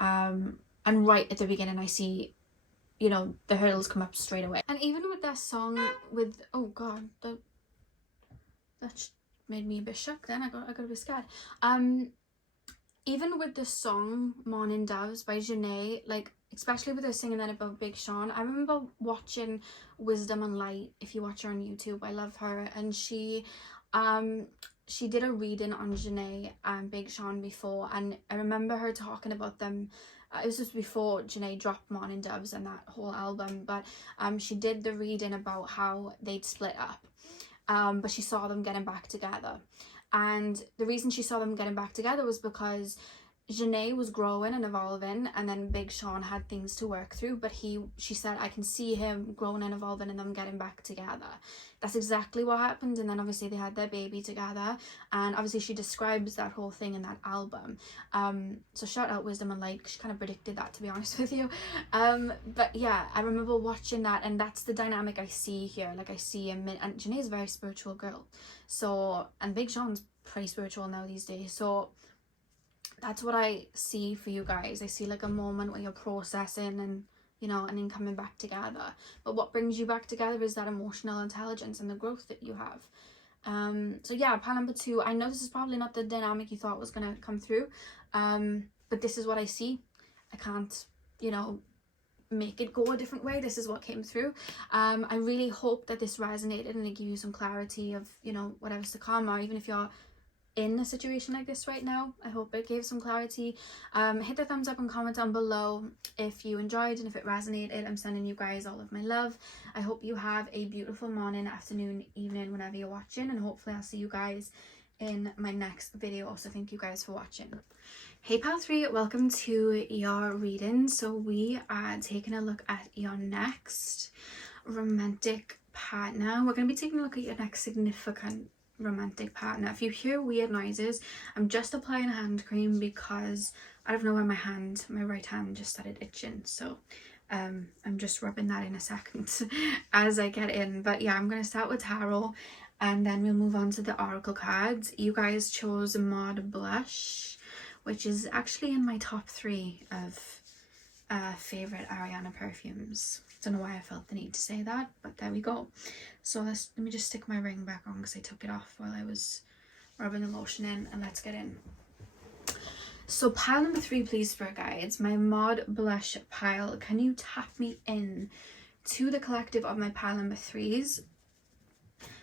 And right at the beginning I see, you know, the hurdles come up straight away. And even with that song with, oh god, that made me a bit shocked then. I got a bit scared. Even with the song Morning Doves by Janae, like especially with her singing that about Big Sean, I remember watching Wisdom and Light. If you watch her on YouTube, I love her, and she did a reading on Janae and Big Sean before, and I remember her talking about them. It was just before Janae dropped Morning Doves and that whole album, but she did the reading about how they'd split up, but she saw them getting back together. And the reason she saw them getting back together was because Janae was growing and evolving, and then Big Sean had things to work through, but she said, I can see him growing and evolving and them getting back together. That's exactly what happened. And then obviously they had their baby together, and obviously she describes that whole thing in that album. So shout out Wisdom and Light, she kind of predicted that, to be honest with you. But yeah, I remember watching that, and that's the dynamic I see here. Like I see him, and Janae's a very spiritual girl, so, and Big Sean's pretty spiritual now these days, so that's what I see for you guys. I see like a moment where you're processing and, you know, and then coming back together. But what brings you back together is that emotional intelligence and the growth that you have. So yeah, pile number 2. I know this is probably not the dynamic you thought was going to come through, but this is what I see. I can't, you know, make it go a different way. This is what came through. I really hope that this resonated and it gave you some clarity of, you know, whatever's to come, or even if you're in a situation like this right now, I hope it gave some clarity. Hit the thumbs up and comment down below if you enjoyed and if it resonated. I'm sending you guys all of my love. I hope you have a beautiful morning, afternoon, evening, whenever you're watching, and hopefully I'll see you guys in my next video. So thank you guys for watching. Hey pal 3, welcome to your reading. So we are taking a look at your next romantic partner. We're going to be taking a look at your next significant romantic partner. If you hear weird noises, I'm just applying hand cream because out of nowhere my right hand just started itching, so I'm just rubbing that in a second as I get in. But yeah, I'm going to start with tarot and then we'll move on to the oracle cards. You guys chose Maud Blush, which is actually in my top 3 of favorite Ariana perfumes. Don't know why I felt the need to say that, but there we go. So let me just stick my ring back on because I took it off while I was rubbing the lotion in, and let's get in. So pile number 3, please, for guides. My Maud Blush pile. Can you tap me in to the collective of my pile number 3s?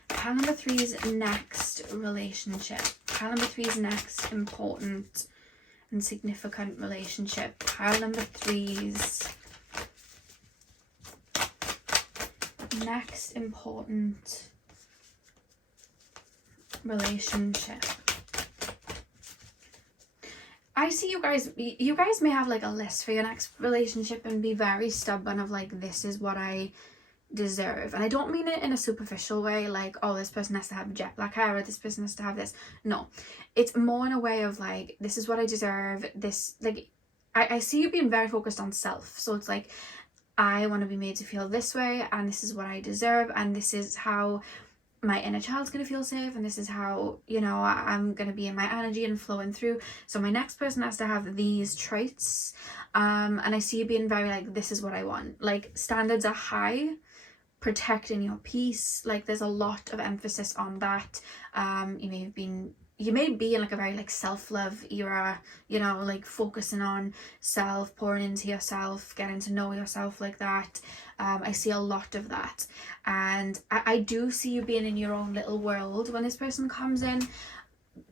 Pile number 3's next relationship. Pile number 3's next important and significant relationship. Pile number 3's next important relationship. I see you guys may have like a list for your next relationship and be very stubborn of like, this is what I deserve. And I don't mean it in a superficial way, like, oh, this person has to have jet black hair or this person has to have this. No, it's more in a way of like, this is what I deserve. This, like, I see you being very focused on self. So it's like, I want to be made to feel this way, and this is what I deserve, and this is how my inner child's going to feel safe, and this is how, you know, I'm going to be in my energy and flowing through. So my next person has to have these traits, and I see you being very like, this is what I want. Like, standards are high, protecting your peace. Like, there's a lot of emphasis on that. You may be in like a very like self-love era, you know, like focusing on self, pouring into yourself, getting to know yourself like that. I see a lot of that, and I do see you being in your own little world when this person comes in,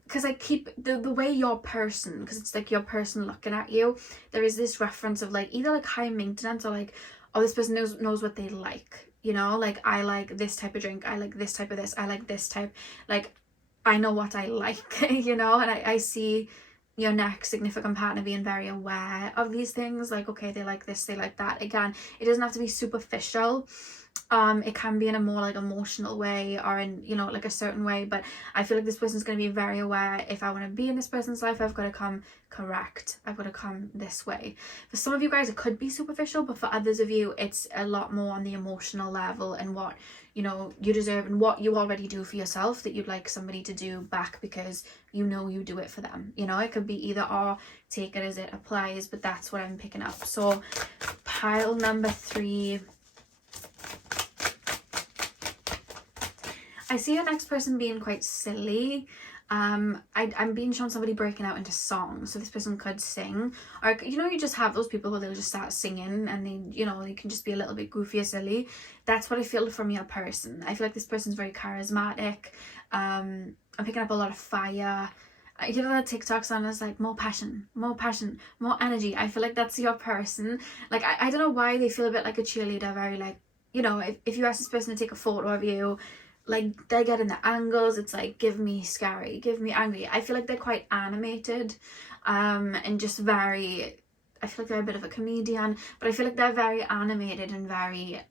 because I keep the way your person, because it's like your person looking at you, there is this reference of like either like high maintenance or like, oh, this person knows what they like, you know, like, I like this type of drink, I like this type of this, I like this type, like, I know what I like, you know. And I see your next significant partner being very aware of these things, like, okay, they like this, they like that. Again, it doesn't have to be superficial. It can be in a more like emotional way, or in, you know, like a certain way, but I feel like this person's going to be very aware, if I want to be in this person's life, I've got to come correct, I've got to come this way. For some of you guys it could be superficial, but for others of you it's a lot more on the emotional level, and what, you know, you deserve and what you already do for yourself that you'd like somebody to do back because you know you do it for them. You know, it could be either or, take it as it applies, but that's what I'm picking up. So pile number 3, I see your next person being quite silly. I'm being shown somebody breaking out into song, so this person could sing, or, you know, you just have those people where they'll just start singing and they, you know, they can just be a little bit goofy or silly. That's what I feel from your person. I feel like this person's very charismatic. I'm picking up a lot of fire. You know that TikTok song is like more passion, more energy. I feel like that's your person. Like I don't know why they feel a bit like a cheerleader, very like, you know, if you ask this person to take a photo of you, like they get in the angles, it's like, give me scary, give me angry. I feel like they're quite animated, and just very, I feel like they're a bit of a comedian, but I feel like they're very animated and very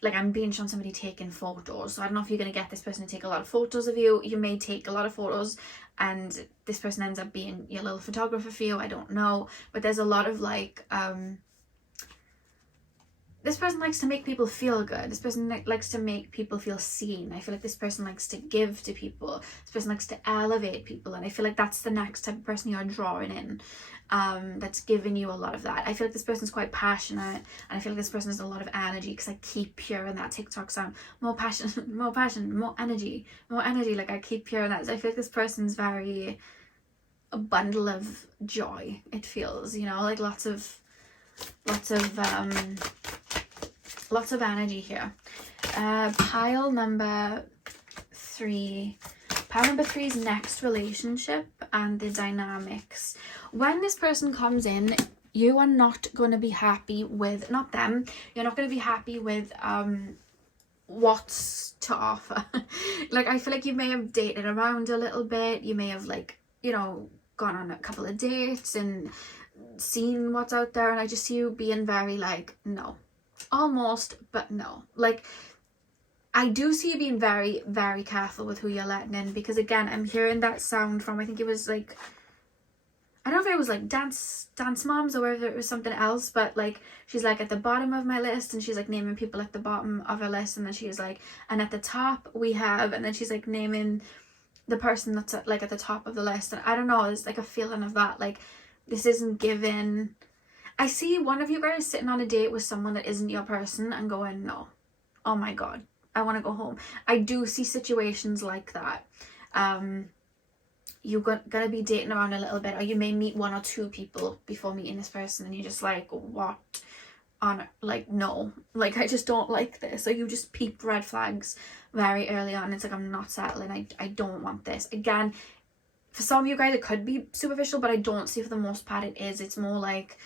like, I'm being shown somebody taking photos, so I don't know if you're going to get this person to take a lot of photos of you. You may take a lot of photos and this person ends up being your little photographer for you, I don't know, but there's a lot of like this person likes to make people feel good. This person likes to make people feel seen. I feel like this person likes to give to people. This person likes to elevate people. And I feel like that's the next type of person you're drawing in, that's giving you a lot of that. I feel like this person's quite passionate. And I feel like this person has a lot of energy, because I keep hearing that TikTok sound. More passion, more energy. Like I keep hearing that. So I feel like this person's very a bundle of joy, it feels, you know, like lots of energy here. Pile number 3 is next relationship and the dynamics. When this person comes in, you are not going to be happy with, not them, you're not going to be happy with what's to offer. Like I feel like you may have dated around a little bit, you may have, like, you know, gone on a couple of dates and seen what's out there, and I just see you being very like, no, almost, but no. Like I do see you being very, very careful with who you're letting in, because again, I'm hearing that sound from, I think it was like, I don't know if it was like dance moms or whether it was something else, but like she's like at the bottom of my list, and she's like naming people at the bottom of her list, and then she's like, and at the top we have, and then she's like naming the person that's at, like at the top of the list. And I don't know, it's like a feeling of that, like this isn't given. I see one of you guys sitting on a date with someone that isn't your person and going, no, oh my god, I want to go home. I do see situations like that. You're gonna be dating around a little bit, or you may meet 1 or 2 people before meeting this person, and you're just like, what on, like, no, like I just don't like this. So you just peep red flags very early on. It's like, I'm not settling, I don't want this. Again, for some of you guys it could be superficial, but I don't see for the most part it is. It's more like,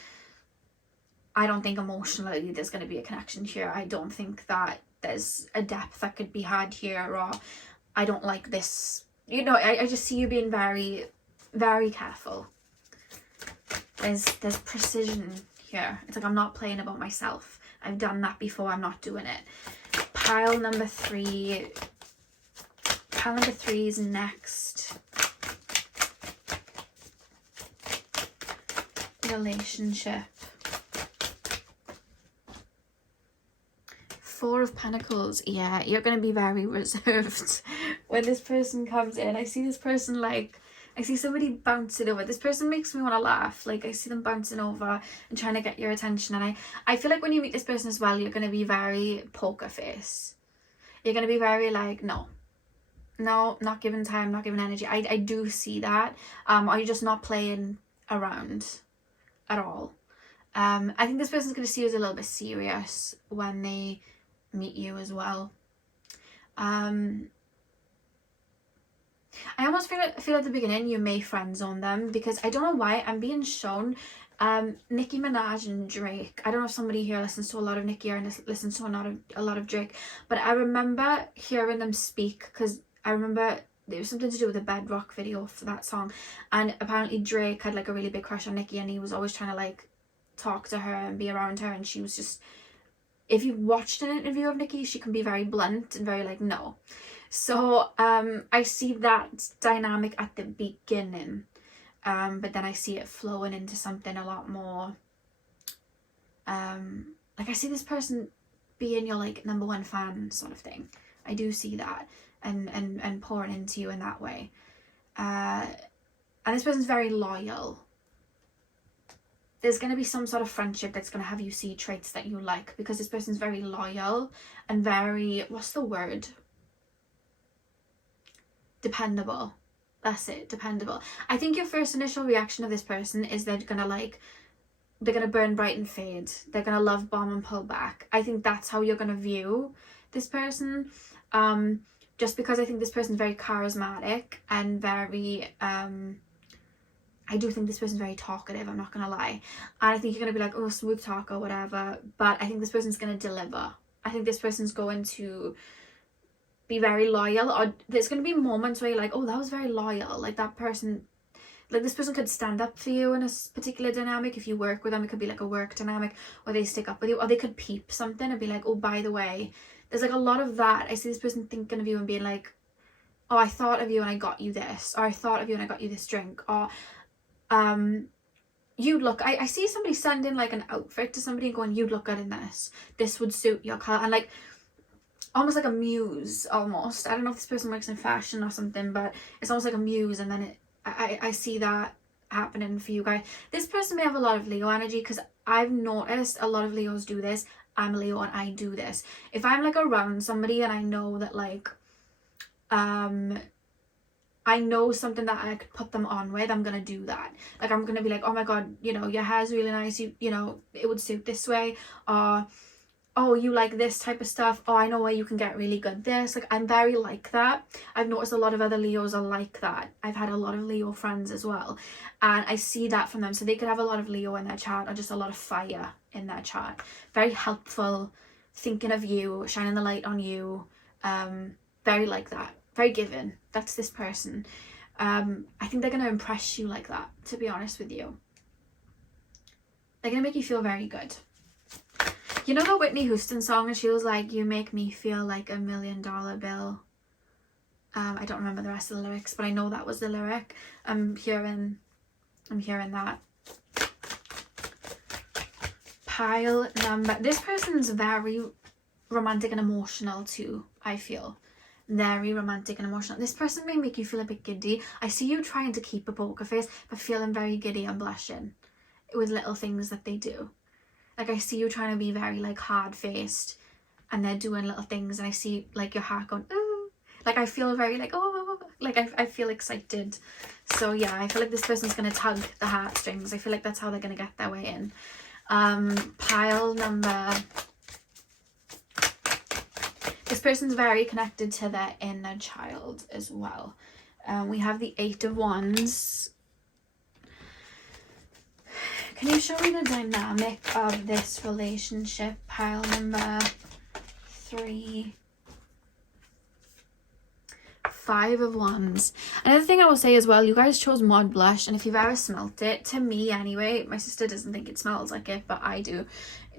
I don't think emotionally there's going to be a connection here. I don't think that there's a depth that could be had here, or I don't like this. You know, I just see you being very, very careful. There's precision here. It's like, I'm not playing about myself. I've done that before. I'm not doing it. Pile number 3 is next. Relationship. 4 of Pentacles. Yeah, you're going to be very reserved when this person comes in. I see this person, like, I see somebody bouncing over. This person makes me want to laugh. Like, I see them bouncing over and trying to get your attention. And I feel like when you meet this person as well, you're going to be very poker face. You're going to be very like, no, not giving time, not giving energy. I do see that. Or you're just not playing around at all. I think this person's going to see you as a little bit serious when they meet you as well. I almost feel at the beginning you may friend zone them, because I don't know why I'm being shown Nicki Minaj and Drake. I don't know if somebody here listens to a lot of Nicki or listens to a lot of Drake, but I remember hearing them speak, because I remember there was something to do with a Bedrock video for that song, and apparently Drake had like a really big crush on Nicki, and he was always trying to like talk to her and be around her, and she was just if you've watched an interview of Nikki, she can be very blunt and very like, no. So I see that dynamic at the beginning, but then I see it flowing into something a lot more, like I see this person being your like number one fan sort of thing. I do see that, and pouring into you in that way. And this person's very loyal. There's going to be some sort of friendship that's going to have you see traits that you like, because this person's very loyal and very, what's the word? Dependable. That's it, dependable. I think your first initial reaction of this person is they're going to burn bright and fade. They're going to love bomb and pull back. I think that's how you're going to view this person. Just because I think this person's very charismatic and very, I do think this person's very talkative, I'm not going to lie. And I think you're going to be like, oh, smooth talk or whatever. But I think this person's going to deliver. I think this person's going to be very loyal. Or there's going to be moments where you're like, oh, that was very loyal. Like that person, like this person could stand up for you in a particular dynamic. If you work with them, it could be like a work dynamic where they stick up with you. Or they could peep something and be like, oh, by the way, there's like a lot of that. I see this person thinking of you and being like, oh, I thought of you and I got you this. Or I thought of you and I got you this drink. Or you'd look, I see somebody sending like an outfit to somebody and going, you'd look good in this would suit your color, and like almost like a muse almost. I don't know if this person works in fashion or something, but it's almost like a muse. And then I see that happening for you guys. This person may have a lot of Leo energy, because I've noticed a lot of Leos do this. I'm a Leo and I do this. If I'm like around somebody and I know that like I know something that I could put them on with, I'm gonna do that. Like I'm gonna be like, oh my god, you know, your hair's really nice, you know, it would suit this way. Or oh, you like this type of stuff. Oh, I know where you can get really good this. Like I'm very like that. I've noticed a lot of other Leos are like that. I've had a lot of Leo friends as well, and I see that from them. So they could have a lot of Leo in their chart, or just a lot of fire in their chart. Very helpful, thinking of you, shining the light on you. Very like that. Very giving. That's this person. I think they're going to impress you like that, to be honest with you. They're going to make you feel very good. You know the Whitney Houston song, and she was like, you make me feel like $1 million bill. I don't remember the rest of the lyrics, but I know that was the lyric. I'm hearing that. Pile number. This person's very romantic and emotional too, I feel. Very romantic and emotional. This person may make you feel a bit giddy. I see you trying to keep a poker face, but feeling very giddy and blushing with little things that they do. Like I see you trying to be very like hard-faced, and they're doing little things, and I see like your heart going, ooh. Like I feel very like, oh, like I feel excited. So yeah, I feel like this person's going to tug the heartstrings. I feel like that's how they're going to get their way in. Pile number. This person's very connected to their inner child as well. We have the 8 of Wands. Can you show me the dynamic of this relationship? Pile number 3. 5 of Wands. Another thing I will say as well, you guys chose Mod Blush, and if you've ever smelt it, to me anyway, my sister doesn't think it smells like it, but I do.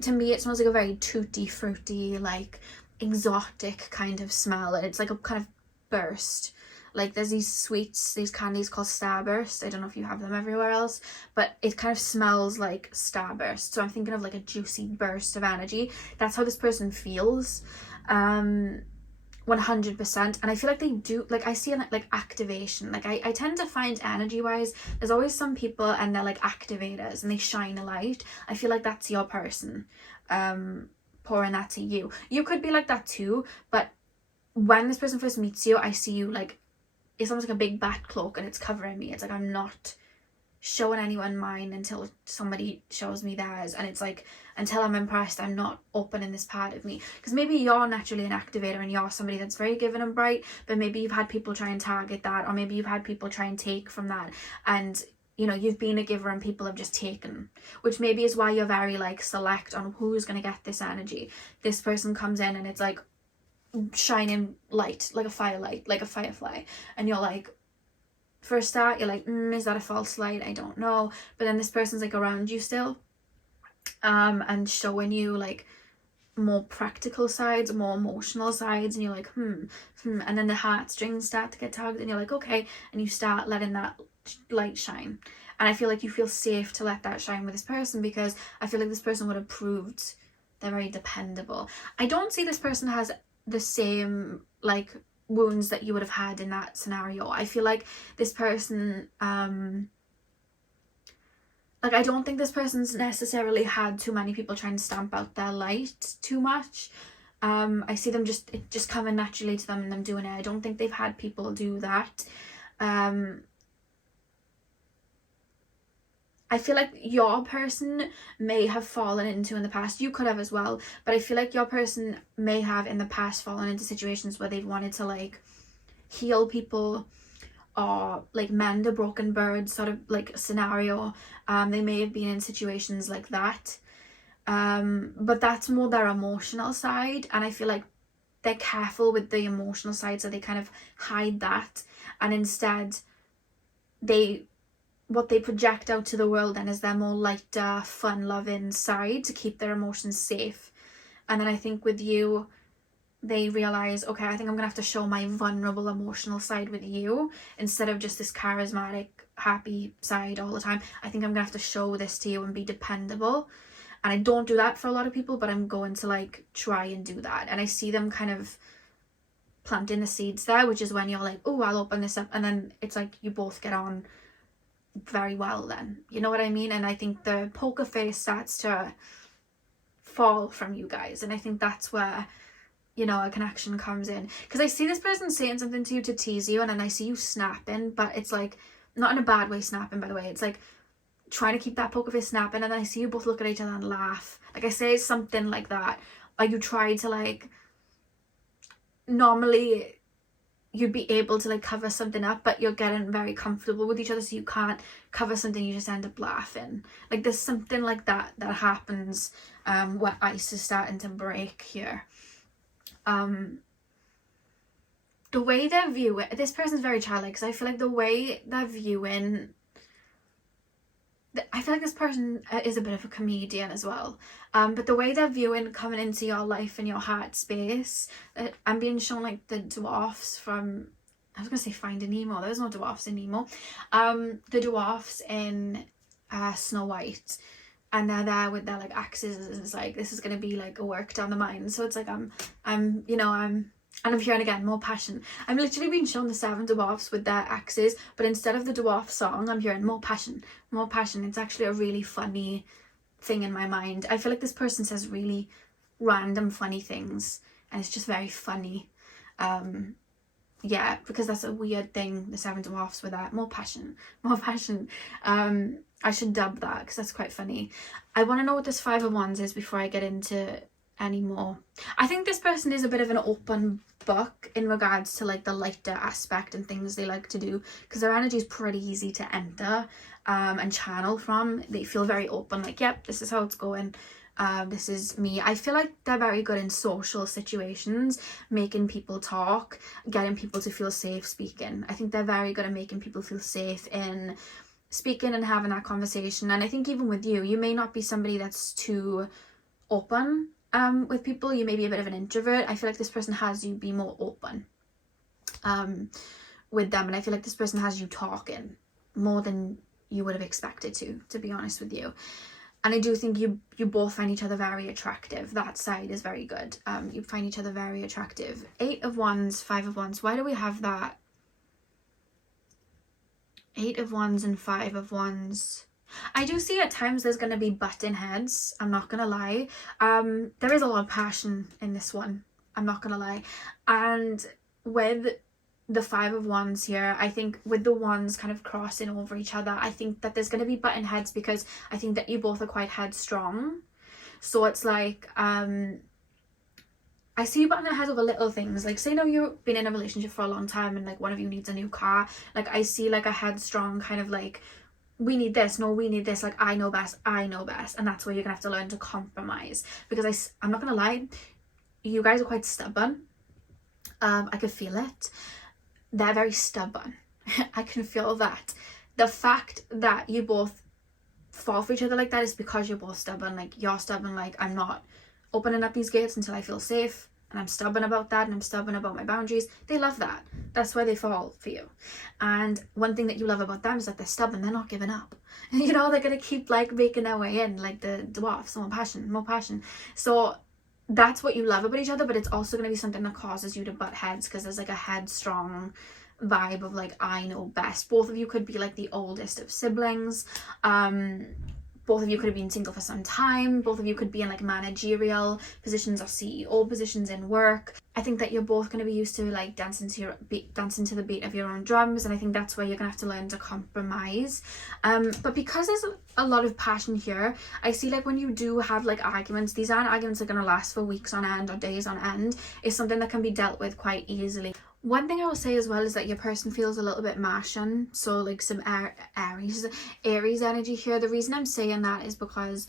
To me, it smells like a very tutti fruity, like exotic kind of smell, and it's like a kind of burst. Like there's these sweets, these candies called Starburst. I don't know if you have them everywhere else, but it kind of smells like Starburst. So I'm thinking of like a juicy burst of energy. That's how this person feels. 100%. And I feel like they do, like I see like activation. Like I tend to find energy wise, there's always some people and they're like activators and they shine a light. I feel like that's your person. Pouring that to you. You could be like that too, but when this person first meets you, I see you like, it's almost like a big bat cloak and it's covering me. It's like I'm not showing anyone mine until somebody shows me theirs, and it's like until I'm impressed, I'm not opening this part of me. Because maybe you're naturally an activator and you're somebody that's very giving and bright, but maybe you've had people try and target that, or maybe you've had people try and take from that, and you know, you've been a giver and people have just taken, which maybe is why you're very like select on who's going to get this energy. This person comes in and it's like shining light, like a firelight, like a firefly, and you're like, for a start you're like, is that a false light? I don't know. But then this person's like around you still, and showing you like more practical sides, more emotional sides, and you're like, and then the heartstrings start to get tugged, and you're like, okay, and you start letting that light shine. And I feel like you feel safe to let that shine with this person, because I feel like this person would have proved they're very dependable. I don't see this person has the same like wounds that you would have had in that scenario. I feel like this person, like, I don't think this person's necessarily had too many people trying to stamp out their light too much. I see them it just coming naturally to them and them doing it. I don't think they've had people do that. I feel like your person may have fallen into in the past, you could have as well, but I feel like your person may have in the past fallen into situations where they've wanted to like heal people or like mend a broken bird sort of like scenario. They may have been in situations like that, but that's more their emotional side, and I feel like they're careful with the emotional side, so they kind of hide that, and instead what they project out to the world then is their more lighter, fun-loving side to keep their emotions safe. And then I think with you, they realize, okay, I think I'm gonna have to show my vulnerable emotional side with you instead of just this charismatic, happy side all the time. I think I'm gonna have to show this to you and be dependable. And I don't do that for a lot of people, but I'm going to like try and do that. And I see them kind of planting the seeds there, which is when you're like, oh, I'll open this up, and then it's like you both get on very well then, you know what I mean? And I think the poker face starts to fall from you guys, and I think that's where, you know, a connection comes in, because I see this person saying something to you to tease you, and then I see you snapping, but it's like not in a bad way snapping, by the way. It's like trying to keep that poker face snapping, and then I see you both look at each other and laugh. Like I say something like that, or you try to like, normally you'd be able to like cover something up, but you're getting very comfortable with each other, so you can't cover something, you just end up laughing. Like there's something like that happens where ice is starting to break here. The way they're viewing, this person's very childlike, because I feel like the way they're viewing, I feel like this person is a bit of a comedian as well, but the way they're viewing coming into your life and your heart space, I'm being shown like the dwarfs from, I was gonna say Finding Nemo, there's no dwarfs in Nemo, the dwarfs in Snow White, and they're there with their like axes, and it's like, this is gonna be like a work down the mine. So it's like and I'm hearing again more passion. I'm literally being shown the 7 dwarfs with their axes, but instead of the dwarf song, I'm hearing more passion, more passion. It's actually a really funny thing in my mind. I feel like this person says really random funny things, and it's just very funny. Yeah, because that's a weird thing, the 7 dwarfs with that, more passion, more passion. I should dub that because that's quite funny. I want to know what this 5 of Wands is before I get into any more. I think this person is a bit of an open book in regards to like the lighter aspect and things they like to do, because their energy is pretty easy to enter and channel from. They feel very open, like, yep, this is how it's going. This is me. I feel like they're very good in social situations, making people talk, getting people to feel safe speaking. I think they're very good at making people feel safe in speaking and having that conversation. And I think even with you, you may not be somebody that's too open with people. You may be a bit of an introvert. I feel like this person has you be more open with them, and I feel like this person has you talking more than you would have expected to be honest with you. And I do think you both find each other very attractive. That side is very good. You find each other very attractive. 8 of Wands, 5 of Wands. Why do we have that? 8 of Wands and 5 of Wands. I do see at times there's going to be butting heads. I'm not going to lie. There is a lot of passion in this one. I'm not going to lie. And with the 5 of Wands here, I think with the wands kind of crossing over each other, I think that there's going to be butting heads, because I think that you both are quite headstrong. So it's like, I see you butting heads over little things. Like, say now you've been in a relationship for a long time and like one of you needs a new car. Like, I see like a headstrong kind of like, we need this, no, we need this, like, I know best, and that's where you're gonna have to learn to compromise, because I'm not gonna lie, you guys are quite stubborn. I could feel it. They're very stubborn. I can feel that. The fact that you both fall for each other like that is because you're both stubborn. Like, you're stubborn, like, I'm not opening up these gates until I feel safe, and I'm stubborn about that, and I'm stubborn about my boundaries. They love that. That's why they fall for you. And one thing that you love about them is that they're stubborn. They're not giving up. You know, they're going to keep like making their way in, like the dwarfs. More passion, more passion. So that's what you love about each other, but it's also going to be something that causes you to butt heads, because there's like a headstrong vibe of like, I know best. Both of you could be like the oldest of siblings. Both of you could have been single for some time. Both of you could be in like managerial positions or CEO positions in work. I think that you're both going to be used to like dancing to the beat of your own drums, and I think that's where you're going to have to learn to compromise. But because there's a lot of passion here, I see like when you do have like arguments, these aren't arguments that are going to last for weeks on end or days on end. It's something that can be dealt with quite easily. One thing I will say as well is that your person feels a little bit Martian, so like some Aries energy here. The reason I'm saying that is because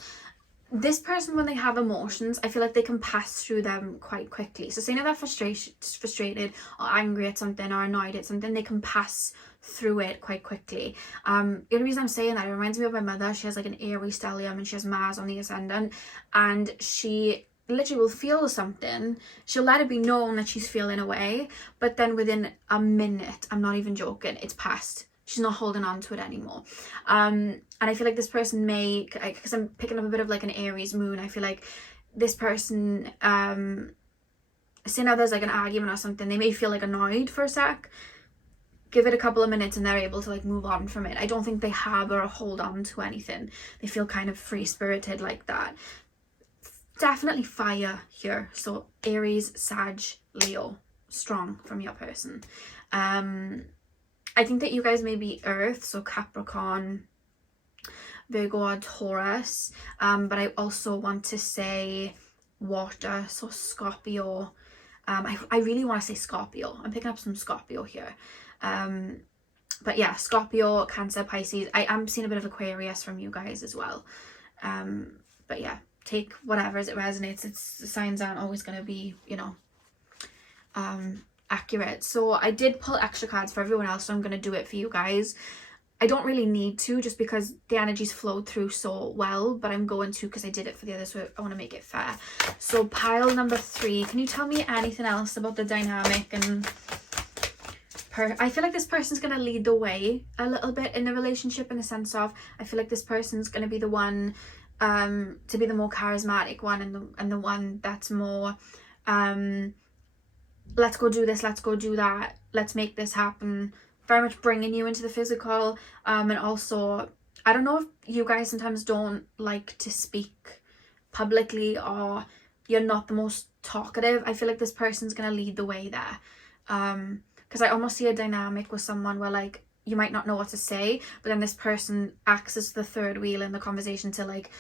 this person, when they have emotions, I feel like they can pass through them quite quickly. So saying that they're frustrated or angry at something or annoyed at something, they can pass through it quite quickly. The only reason I'm saying that, it reminds me of my mother. She has like an Aries stellium and she has Mars on the Ascendant, and she literally will feel something, she'll let it be known that she's feeling away, but then within a minute, I'm not even joking, it's past. She's not holding on to it anymore. And I feel like this person may, because I'm picking up a bit of like an Aries moon, I feel like this person, say now there's like an argument or something, they may feel like annoyed for a sec, give it a couple of minutes and they're able to like move on from it. I don't think they harbor or hold on to anything. They feel kind of free-spirited like that. Definitely fire here. So Aries, Sag, Leo, strong from your person. I think that you guys may be Earth, so Capricorn, Virgo or Taurus. But I also want to say water, so Scorpio. I really want to say Scorpio. I'm picking up some Scorpio here. But yeah, Scorpio, Cancer, Pisces. I am seeing a bit of Aquarius from you guys as well. But yeah, take whatever as it resonates. The signs aren't always going to be, you know, accurate. So I did pull extra cards for everyone else, so I'm going to do it for you guys. I don't really need to, just because the energies flowed through so well, but I'm going to because I did it for the others, so I want to make it fair. So pile number 3, can you tell me anything else about the dynamic? And I feel like this person's going to lead the way a little bit in the relationship, in the sense of, I feel like this person's going to be the one to be the more charismatic one, and the one that's more let's go do this, let's go do that, let's make this happen, very much bringing you into the physical. And also, I don't know if you guys sometimes don't like to speak publicly, or you're not the most talkative. I feel like this person's gonna lead the way there, because I almost see a dynamic with someone where like you might not know what to say, but then this person acts as the third wheel in the conversation to like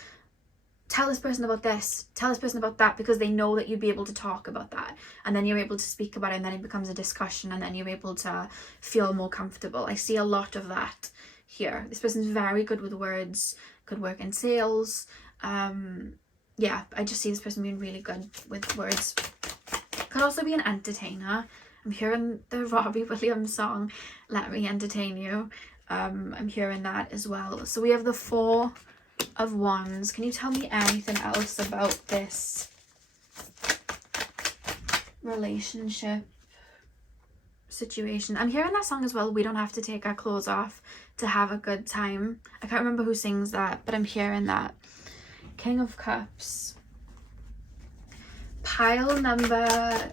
tell this person about this, tell this person about that, because they know that you'd be able to talk about that, and then you're able to speak about it, and then it becomes a discussion, and then you're able to feel more comfortable. I see a lot of that here. This person's very good with words, could work in sales. Yeah, I just see this person being really good with words. Could also be an entertainer. I'm hearing the Robbie Williams song, Let Me Entertain You. I'm hearing that as well. So we have the 4 of Wands. Can you tell me anything else about this relationship situation? I'm hearing that song as well, We Don't Have to Take Our Clothes Off to Have a Good Time. I can't remember who sings that, but I'm hearing that. King of Cups. Pile number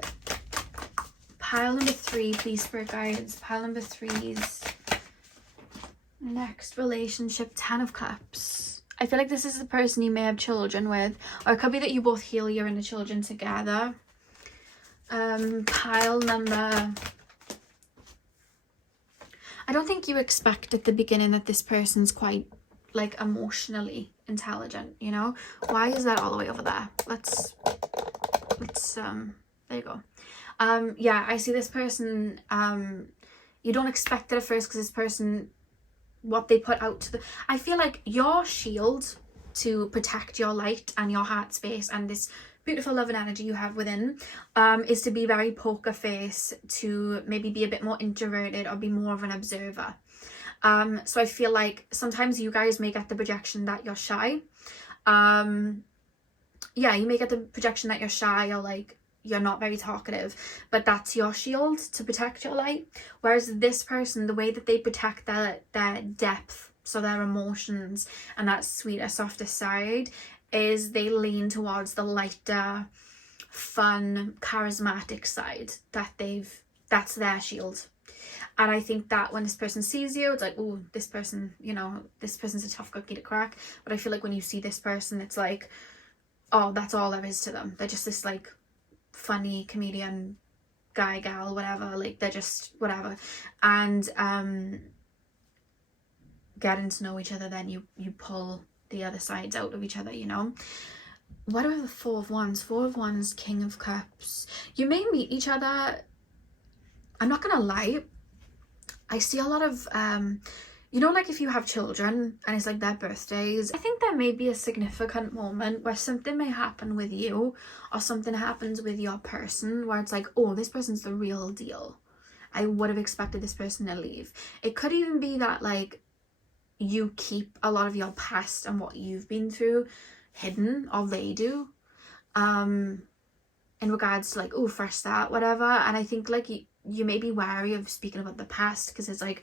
3, please, Spirit Guides. Pile number 3's next relationship, 10 of Cups. I feel like this is the person you may have children with, or it could be that you both heal your inner children together. Pile number... I don't think you expect at the beginning that this person's quite like emotionally intelligent, you know? Why is that all the way over there? Let's there you go. Yeah, I see this person, you don't expect it at first, because this person, what they put out to the, I feel like your shield to protect your light and your heart space and this beautiful love and energy you have within, is to be very poker face, to maybe be a bit more introverted or be more of an observer. So I feel like sometimes you guys may get the projection that you're shy, yeah, you may get the projection that you're shy or like you're not very talkative, but that's your shield to protect your light. Whereas this person, the way that they protect their depth, so their emotions and that sweeter, softer side, is they lean towards the lighter, fun, charismatic side that's their shield. And I think that when this person sees you, it's like, oh, this person, you know, this person's a tough cookie to crack. But I feel like when you see this person, it's like, oh, that's all there is to them. They're just this like funny comedian guy, gal, whatever. Like they're just whatever. And getting to know each other, then you pull the other sides out of each other, you know. What about the Four of Wands? Four of Wands, King of Cups. You may meet each other. I'm not gonna lie, I see a lot of you know, like if you have children and it's like their birthdays, I think there may be a significant moment where something may happen with you or something happens with your person where it's like, oh, this person's the real deal. I would have expected this person to leave. It could even be that like you keep a lot of your past and what you've been through hidden, or they do, in regards to like, oh, fresh start, whatever. And I think like you may be wary of speaking about the past because it's like,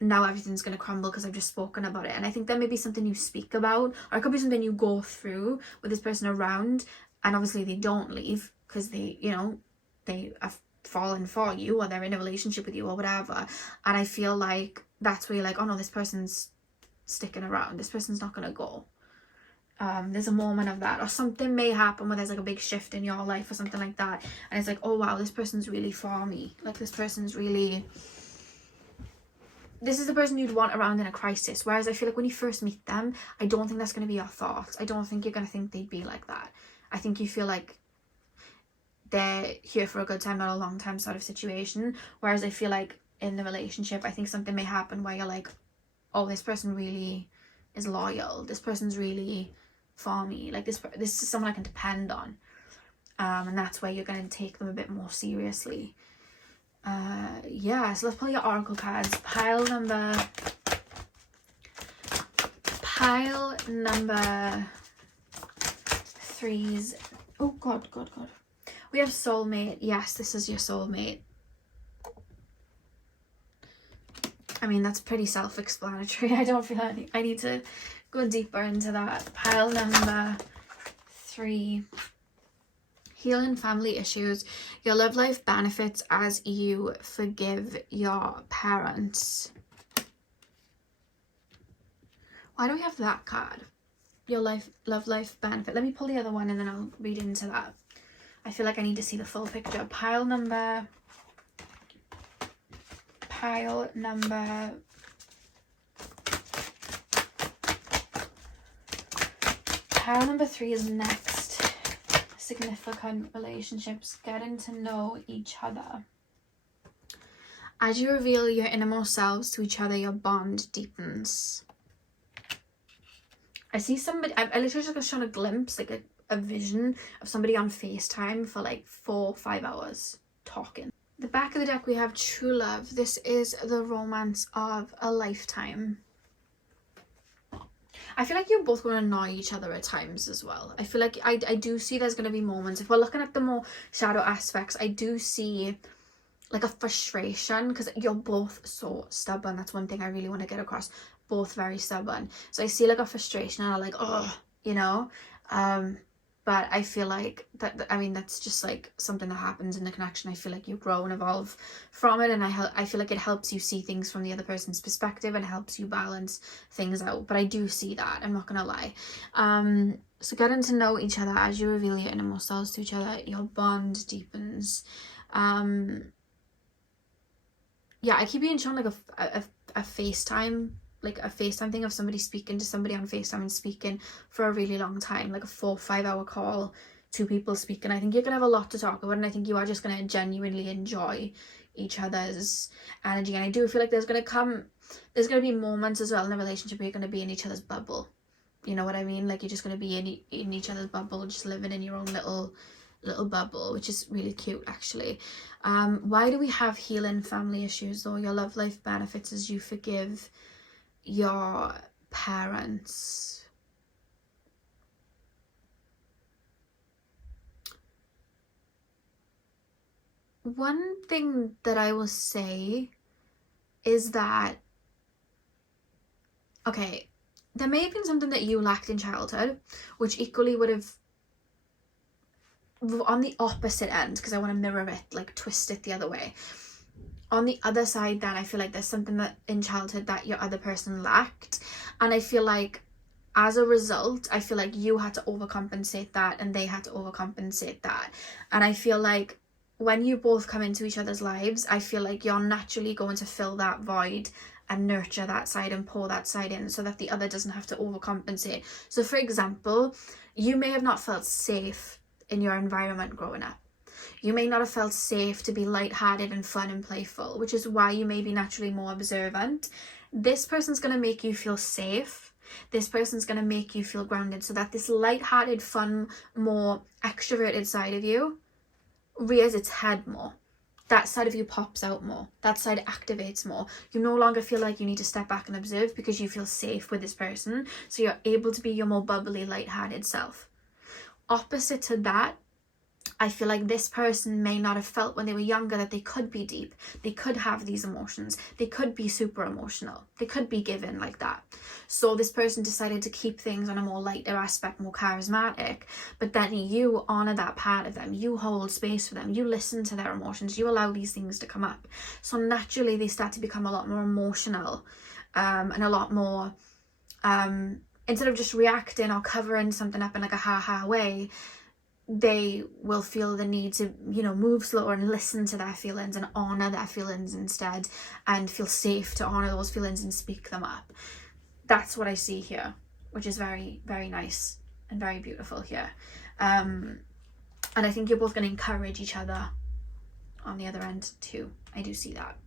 now everything's going to crumble because I've just spoken about it. And I think that may be something you speak about, or it could be something you go through with this person around, and obviously they don't leave because they, you know, they have fallen for you or they're in a relationship with you or whatever. And I feel like that's where you're like, oh no, this person's sticking around, this person's not going to go. There's a moment of that, or something may happen where there's like a big shift in your life or something like that, and it's like, oh wow, this person's really for me. Like this person's really, this is the person you'd want around in a crisis. Whereas I feel like when you first meet them, I don't think that's going to be your thoughts. I don't think you're going to think they'd be like that. I think you feel like they're here for a good time, not a long time sort of situation. Whereas I feel like in the relationship, I think something may happen where you're like, oh, this person really is loyal. This person's really for me. Like this is someone I can depend on. And that's where you're going to take them a bit more seriously. Yeah, so let's pull your oracle cards. Pile number 3's, oh god, we have soulmate. Yes, this is your soulmate. I mean, that's pretty self-explanatory. I don't feel like I need to go deeper into that. Pile number 3. Healing family issues. Your love life benefits as you forgive your parents. Why do we have that card? Your love life benefit. Let me pull the other one and then I'll read into that. I feel like I need to see the full picture. Pile number 3 is next. Significant relationships, getting to know each other. As you reveal your innermost selves to each other, your bond deepens. I see somebody, I literally just shot a glimpse, like a vision of somebody on FaceTime for like 4-5 hours talking. The back of the deck we have true love. This is the romance of a lifetime. I feel like you're both going to annoy each other at times as well. I feel like I do see there's going to be moments, if we're looking at the more shadow aspects, I do see like a frustration because you're both so stubborn. That's one thing I really want to get across. Both very stubborn. So I see like a frustration and I'm like, oh, you know, but I feel like that, I mean, that's just like something that happens in the connection. I feel like you grow and evolve from it, and I feel like it helps you see things from the other person's perspective and helps you balance things out. But I do see that, I'm not gonna lie. So getting to know each other as you reveal your innermost selves to each other, your bond deepens. Yeah, I keep being shown like a FaceTime, like a FaceTime thing of somebody speaking to somebody on FaceTime and speaking for a really long time, like a 4-5 hour call, 2 people speaking. I think you're gonna have a lot to talk about, and I think you are just gonna genuinely enjoy each other's energy. And I do feel like there's gonna be moments as well in a relationship where you're gonna be in each other's bubble. You know what I mean? Like you're just gonna be in each other's bubble, just living in your own little bubble, which is really cute actually. Why do we have healing family issues though? Your love life benefits as you forgive your parents. one thing that I will say is that, okay, there may have been something that you lacked in childhood, which equally would have, on the opposite end, because I want to mirror it, like twist it the other way. On the other side, then I feel like there's something that in childhood that your other person lacked, and I feel like as a result, I feel like you had to overcompensate that and they had to overcompensate that. And I feel like when you both come into each other's lives, I feel like you're naturally going to fill that void and nurture that side and pour that side in so that the other doesn't have to overcompensate. So for example, you may have not felt safe in your environment growing up. You may not have felt safe to be lighthearted and fun and playful, which is why you may be naturally more observant. This person's going to make you feel safe. This person's going to make you feel grounded so that this lighthearted, fun, more extroverted side of you rears its head more. That side of you pops out more. That side activates more. You no longer feel like you need to step back and observe because you feel safe with this person. So you're able to be your more bubbly, lighthearted self. Opposite to that, I feel like this person may not have felt when they were younger that they could be deep. They could have these emotions. They could be super emotional. They could be given like that. So this person decided to keep things on a more lighter aspect, more charismatic. But then you honor that part of them. You hold space for them. You listen to their emotions. You allow these things to come up. So naturally they start to become a lot more emotional and a lot more, instead of just reacting or covering something up in like a ha-ha way, they will feel the need to, you know, move slower and listen to their feelings and honor their feelings instead, and feel safe to honor those feelings and speak them up. That's what I see here, which is very, very nice and very beautiful here. And I think you're both going to encourage each other on the other end too. I do see that.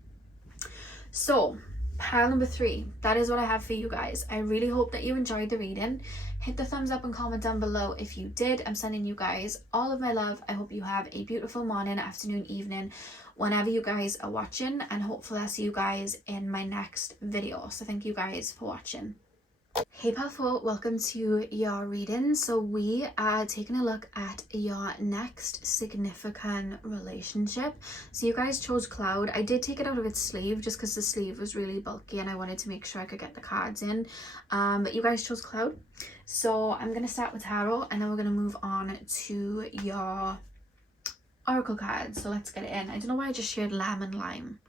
So pile number 3, that is what I have for you guys. I really hope that you enjoyed the reading. Hit the thumbs up and comment down below if you did. I'm sending you guys all of my love. I hope you have a beautiful morning, afternoon, evening, whenever you guys are watching, and hopefully I'll see you guys in my next video. So thank you guys for watching. Hey powerful, welcome to your reading. So we are taking a look at your next significant relationship. So you guys chose Cloud. I did take it out of its sleeve just because the sleeve was really bulky and I wanted to make sure I could get the cards in. But you guys chose Cloud. So I'm going to start with Tarot and then we're going to move on to your Oracle cards. So let's get it in. I don't know why I just shared lemon lime.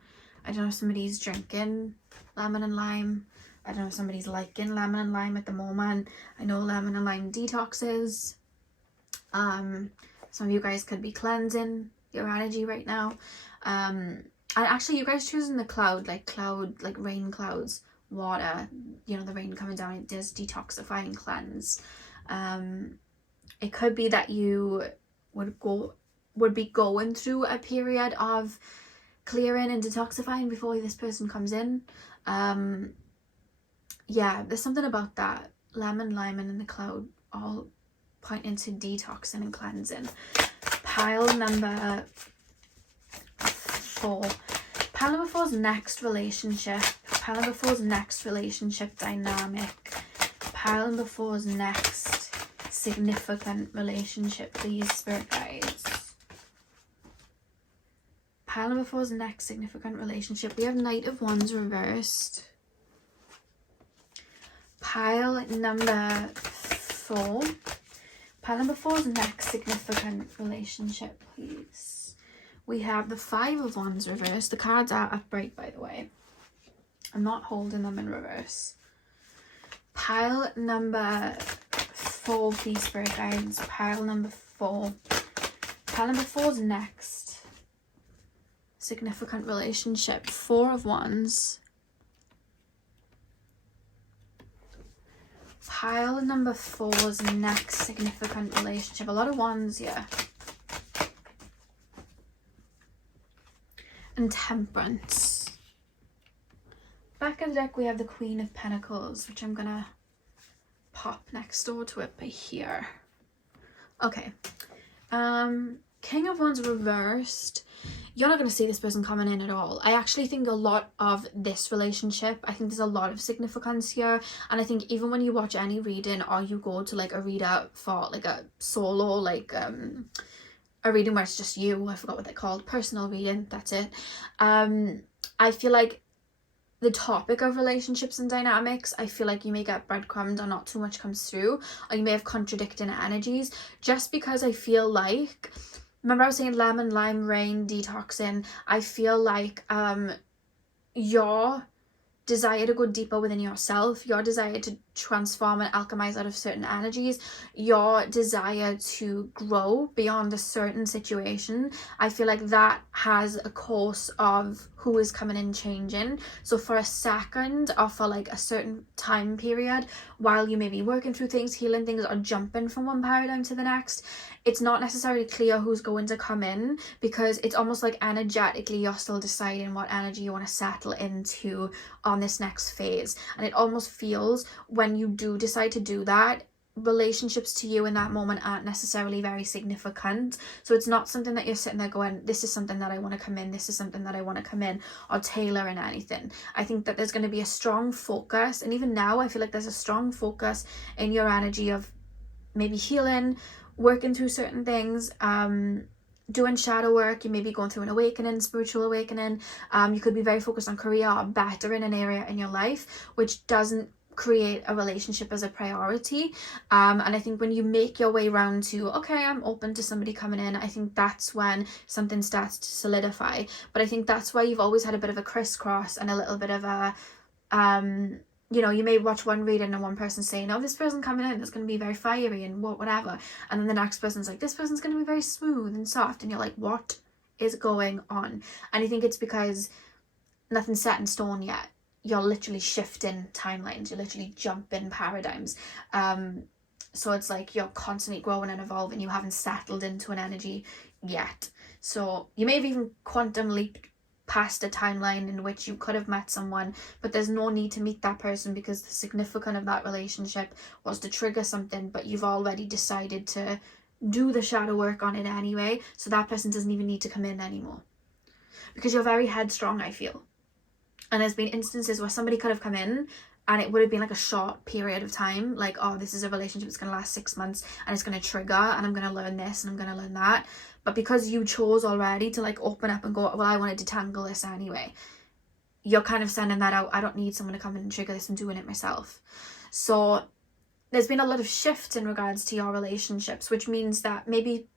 I don't know if somebody's drinking lemon and lime. I don't know if somebody's liking lemon and lime at the moment. I know lemon and lime detoxes. Some of you guys could be cleansing your energy right now. And actually you guys choosing the cloud, like rain clouds, water, you know, the rain coming down, it does detoxify and cleanse. It could be that you would be going through a period of clearing and detoxifying before this person comes in. Yeah, there's something about that. Lemon, lime, and the cloud all pointing to detoxing and cleansing. Pile number 4. Pile number 4's next relationship. Pile number 4's next relationship dynamic. Pile number 4's next significant relationship, please, spirit guides. Pile number 4's next significant relationship. We have Knight of Wands reversed. Pile number 4. Pile number 4's next significant relationship, please. We have the 5 of Wands reversed. The cards are upright, by the way. I'm not holding them in reverse. Pile number 4, please, spirit guides. Pile number 4. Pile number 4's next significant relationship. 4 of Wands. Pile number 4's next significant relationship. A lot of wands, yeah. And Temperance. Back of the deck we have the Queen of Pentacles, which I'm gonna pop next door to it by here. Okay. King of Wands reversed. You're not going to see this person coming in at all. I actually think a lot of this relationship, I think there's a lot of significance here. And I think even when you watch any reading or you go to like a reader for like a solo, like a reading where it's just you. I forgot what they're called. Personal reading, that's it. I feel like the topic of relationships and dynamics, I feel like you may get breadcrumbed or not too much comes through, or you may have contradicting energies, just because I feel like, remember I was saying lemon, lime, rain, detoxing. I feel like your desire to go deeper within yourself, your desire to transform and alchemize out of certain energies, your desire to grow beyond a certain situation, I feel like that has a course of who is coming in changing. So for a second, or for like a certain time period, while you may be working through things, healing things, or jumping from one paradigm to the next, it's not necessarily clear who's going to come in, because it's almost like energetically you're still deciding what energy you want to settle into on this next phase. And it almost feels, when you do decide to do that, relationships to you in that moment aren't necessarily very significant. So it's not something that you're sitting there going, this is something that I want to come in, this is something that I want to come in, or tailor in anything. I think that there's going to be a strong focus, and even now I feel like there's a strong focus in your energy of maybe healing, working through certain things, doing shadow work. You may be going through an awakening, spiritual awakening. You could be very focused on career or bettering an area in your life, which doesn't create a relationship as a priority. And I think when you make your way around to, okay, I'm open to somebody coming in, I think that's when something starts to solidify. But I think that's why you've always had a bit of a crisscross and a little bit of a you know, you may watch one reading and one person saying, oh, this person coming in is going to be very fiery and whatever, and then the next person's like, this person's going to be very smooth and soft, and you're like, what is going on? And I think it's because nothing's set in stone yet. You're literally shifting timelines, you're literally jumping paradigms. So it's like you're constantly growing and evolving. You haven't settled into an energy yet. So you may have even quantum leaped past a timeline in which you could have met someone, but there's no need to meet that person, because the significance of that relationship was to trigger something, but you've already decided to do the shadow work on it anyway, so that person doesn't even need to come in anymore, because you're very headstrong, I feel. And there's been instances where somebody could have come in and it would have been like a short period of time, like, oh, this is a relationship that's going to last 6 months and it's going to trigger and I'm going to learn this and I'm going to learn that. But because you chose already to like open up and go, well, I wanted to tangle this anyway, you're kind of sending that out. I don't need someone to come in and trigger this, I'm doing it myself. So there's been a lot of shifts in regards to your relationships, which means that maybe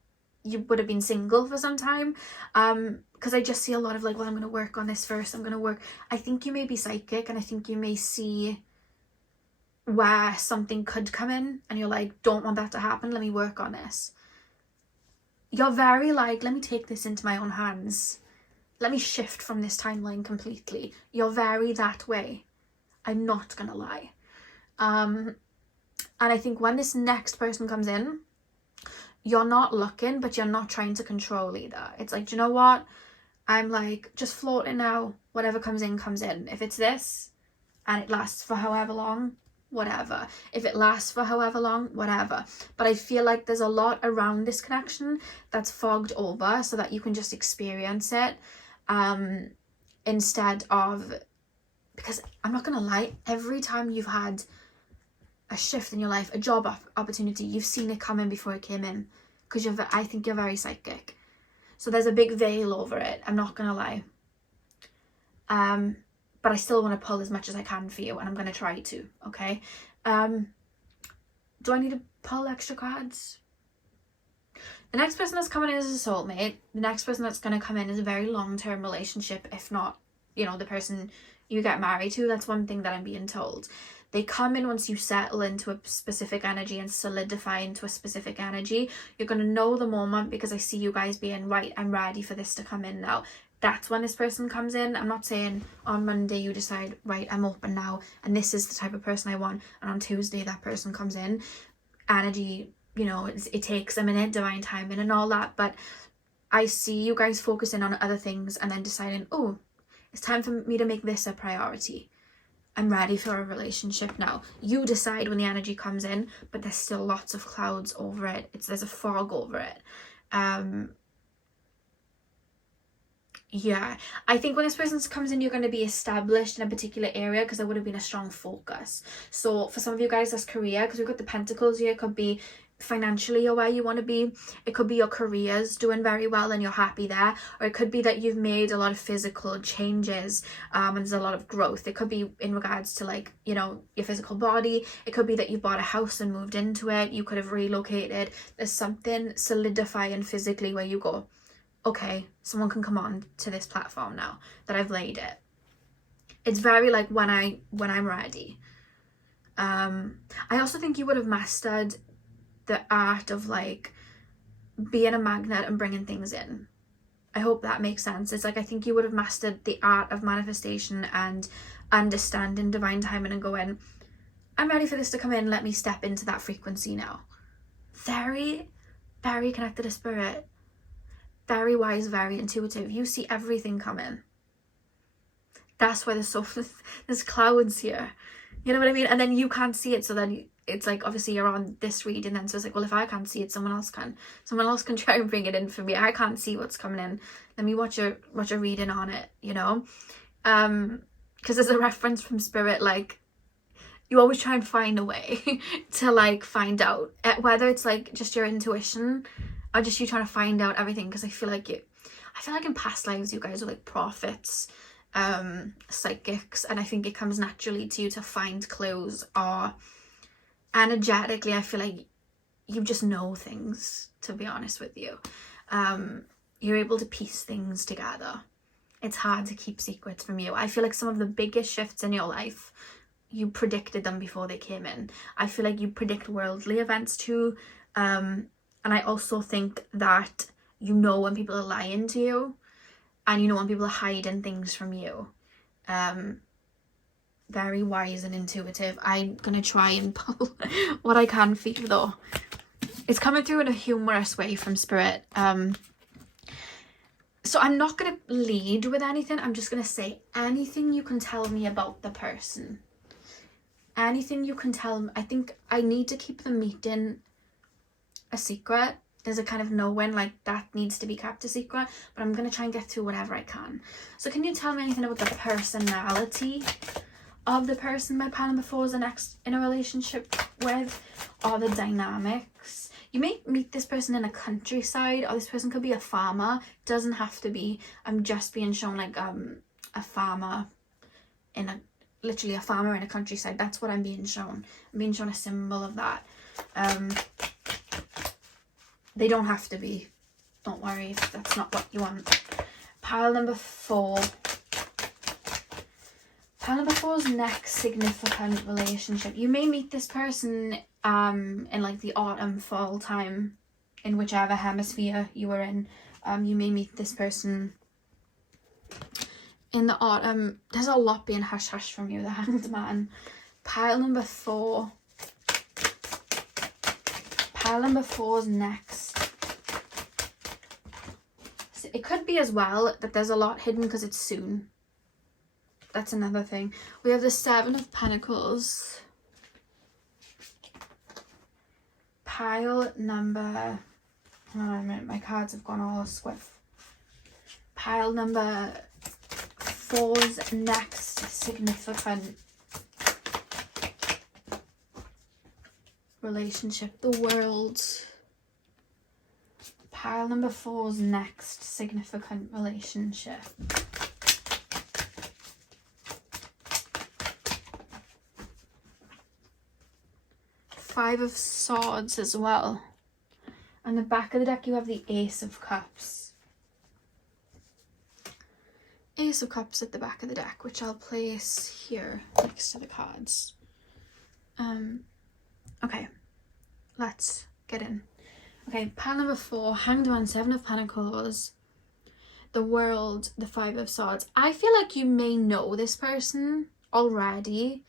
you would have been single for some time, because I just see a lot of like, well, I'm going to work on this first, I'm going to work. I think you may be psychic, and I think you may see where something could come in and you're like, don't want that to happen, let me work on this. You're very like, let me take this into my own hands, let me shift from this timeline completely. You're very that way, I'm not gonna lie. And I think when this next person comes in, you're not looking, but you're not trying to control either. It's like, do you know what? I'm like just floating now. Whatever comes in, comes in. If it's this and it lasts for however long, whatever. If it lasts for however long, whatever. But I feel like there's a lot around this connection that's fogged over so that you can just experience it, instead of, because I'm not gonna lie, every time you've had a shift in your life, a job opportunity, you've seen it come in before it came in, because I think you're very psychic. So there's a big veil over it, I'm not gonna lie. But I still want to pull as much as I can for you, and I'm going to try to, okay? Do I need to pull extra cards? The next person that's coming in is a soulmate. The next person that's going to come in is a very long-term relationship, if not, you know, the person you get married to. That's one thing that I'm being told. They come in once you settle into a specific energy and solidify into a specific energy. You're going to know the moment, because I see you guys being, right, I'm ready for this to come in now. That's when this person comes in. I'm not saying on Monday you decide, right, I'm open now and this is the type of person I want, and on Tuesday that person comes in. Energy, you know, it takes a minute, divine timing and all that, but I see you guys focusing on other things and then deciding, oh, it's time for me to make this a priority. I'm ready for a relationship now. You decide when the energy comes in, but there's still lots of clouds over it. There's a fog over it. Yeah, I think when this person comes in, you're going to be established in a particular area, because there would have been a strong focus. So for some of you guys, that's career, because we've got the Pentacles here. It could be financially you're where you want to be. It could be your career's doing very well and you're happy there, or it could be that you've made a lot of physical changes and there's a lot of growth. It could be in regards to like, you know, your physical body. It could be that you bought a house and moved into it. You could have relocated. There's something solidifying physically where you go, okay, someone can come on to this platform now that I've laid it. It's very like when I'm ready. I also think you would have mastered the art of like being a magnet and bringing things in. I hope that makes sense. It's like I think you would have mastered the art of manifestation and understanding divine timing and going, I'm ready for this to come in, let me step into that frequency now. Very, very connected to spirit, very wise, very intuitive. You see everything coming. That's why there's clouds here, you know what I mean? And then you can't see it, so then it's like obviously you're on this reading then, so it's like, well, if I can't see it, someone else can try and bring it in for me. I can't see what's coming in, let me watch a reading on it, you know. Because there's a reference from spirit, like you always try and find a way to like find out, whether it's like just your intuition or just you trying to find out everything. Because I feel like in past lives you guys are like prophets, psychics, and I think it comes naturally to you to find clues, or energetically I feel like you just know things, to be honest with you. You're able to piece things together. It's hard to keep secrets from you. I feel like some of the biggest shifts in your life, you predicted them before they came in. I feel like you predict worldly events too, and I also think that you know when people are lying to you, and you know when people are hiding things from you. Very wise and intuitive. I'm gonna try and pull what I can for you though. It's coming through in a humorous way from spirit. So I'm not gonna lead with anything. I'm just gonna say anything you can tell me about the person. Anything you can tell me. I think I need to keep the meeting a secret. There's a kind of knowing like that needs to be kept a secret, but I'm gonna try and get through whatever I can. So can you tell me anything about the personality of the person my pile number 4 is in a relationship with, or the dynamics? You may meet this person in a countryside, or this person could be a farmer. Doesn't have to be. I'm just being shown like a farmer literally a farmer in a countryside. That's what I'm being shown. I'm being shown a symbol of that. They don't have to be. Don't worry if that's not what you want. Pile number 4. Pile number 4's next significant relationship. You may meet this person in like the autumn, fall time, in whichever hemisphere you were in. You may meet this person in the autumn. There's a lot being hush hush from you, the Hanged Man. Pile number 4. Pile number 4's next. It could be as well that there's a lot hidden because it's soon. That's another thing. We have the 7 of Pentacles. Pile number... Hold on a minute, my cards have gone all squiff. Pile number 4's next significant relationship. The World. Pile number 4's next significant relationship. Five of Swords as well. On the back of the deck you have the Ace of Cups. Ace of Cups at the back of the deck, which I'll place here next to the cards. Okay, let's get in. Okay, pile number 4, Hanged Man, 7 of Pentacles, the World, the 5 of Swords. I feel like you may know this person already,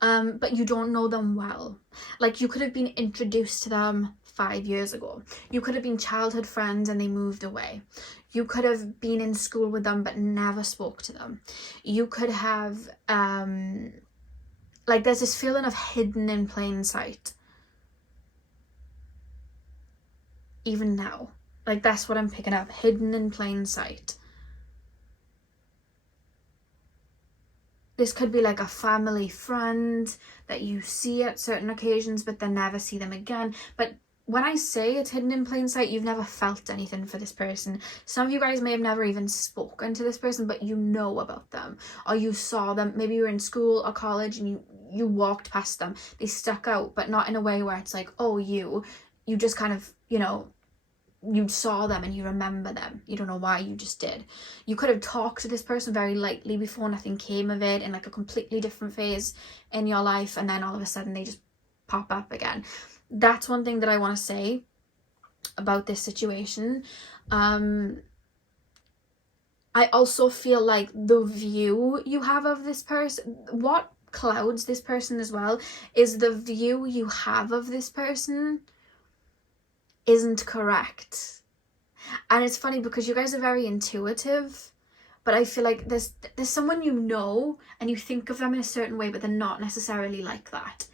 but you don't know them well. Like you could have been introduced to them 5 years ago. You could have been childhood friends and they moved away. You could have been in school with them but never spoke to them. You could have, like there's this feeling of hidden in plain sight. Even now. Like that's what I'm picking up. Hidden in plain sight. This could be like a family friend that you see at certain occasions but then never see them again. But when I say it's hidden in plain sight, you've never felt anything for this person. Some of you guys may have never even spoken to this person, but you know about them, or you saw them. Maybe you were in school or college and you walked past them. They stuck out, but not in a way where it's like, oh, you just kind of, you know, you saw them and you remember them. You don't know why, you just did. You could have talked to this person very lightly before, nothing came of it, in like a completely different phase in your life, and then all of a sudden they just pop up again. That's one thing that I want to say about this situation. I also feel like the view you have of this person, what clouds this person as well, is the view you have of this person isn't correct. And it's funny because you guys are very intuitive, but I feel like there's someone you know and you think of them in a certain way, but they're not necessarily like that.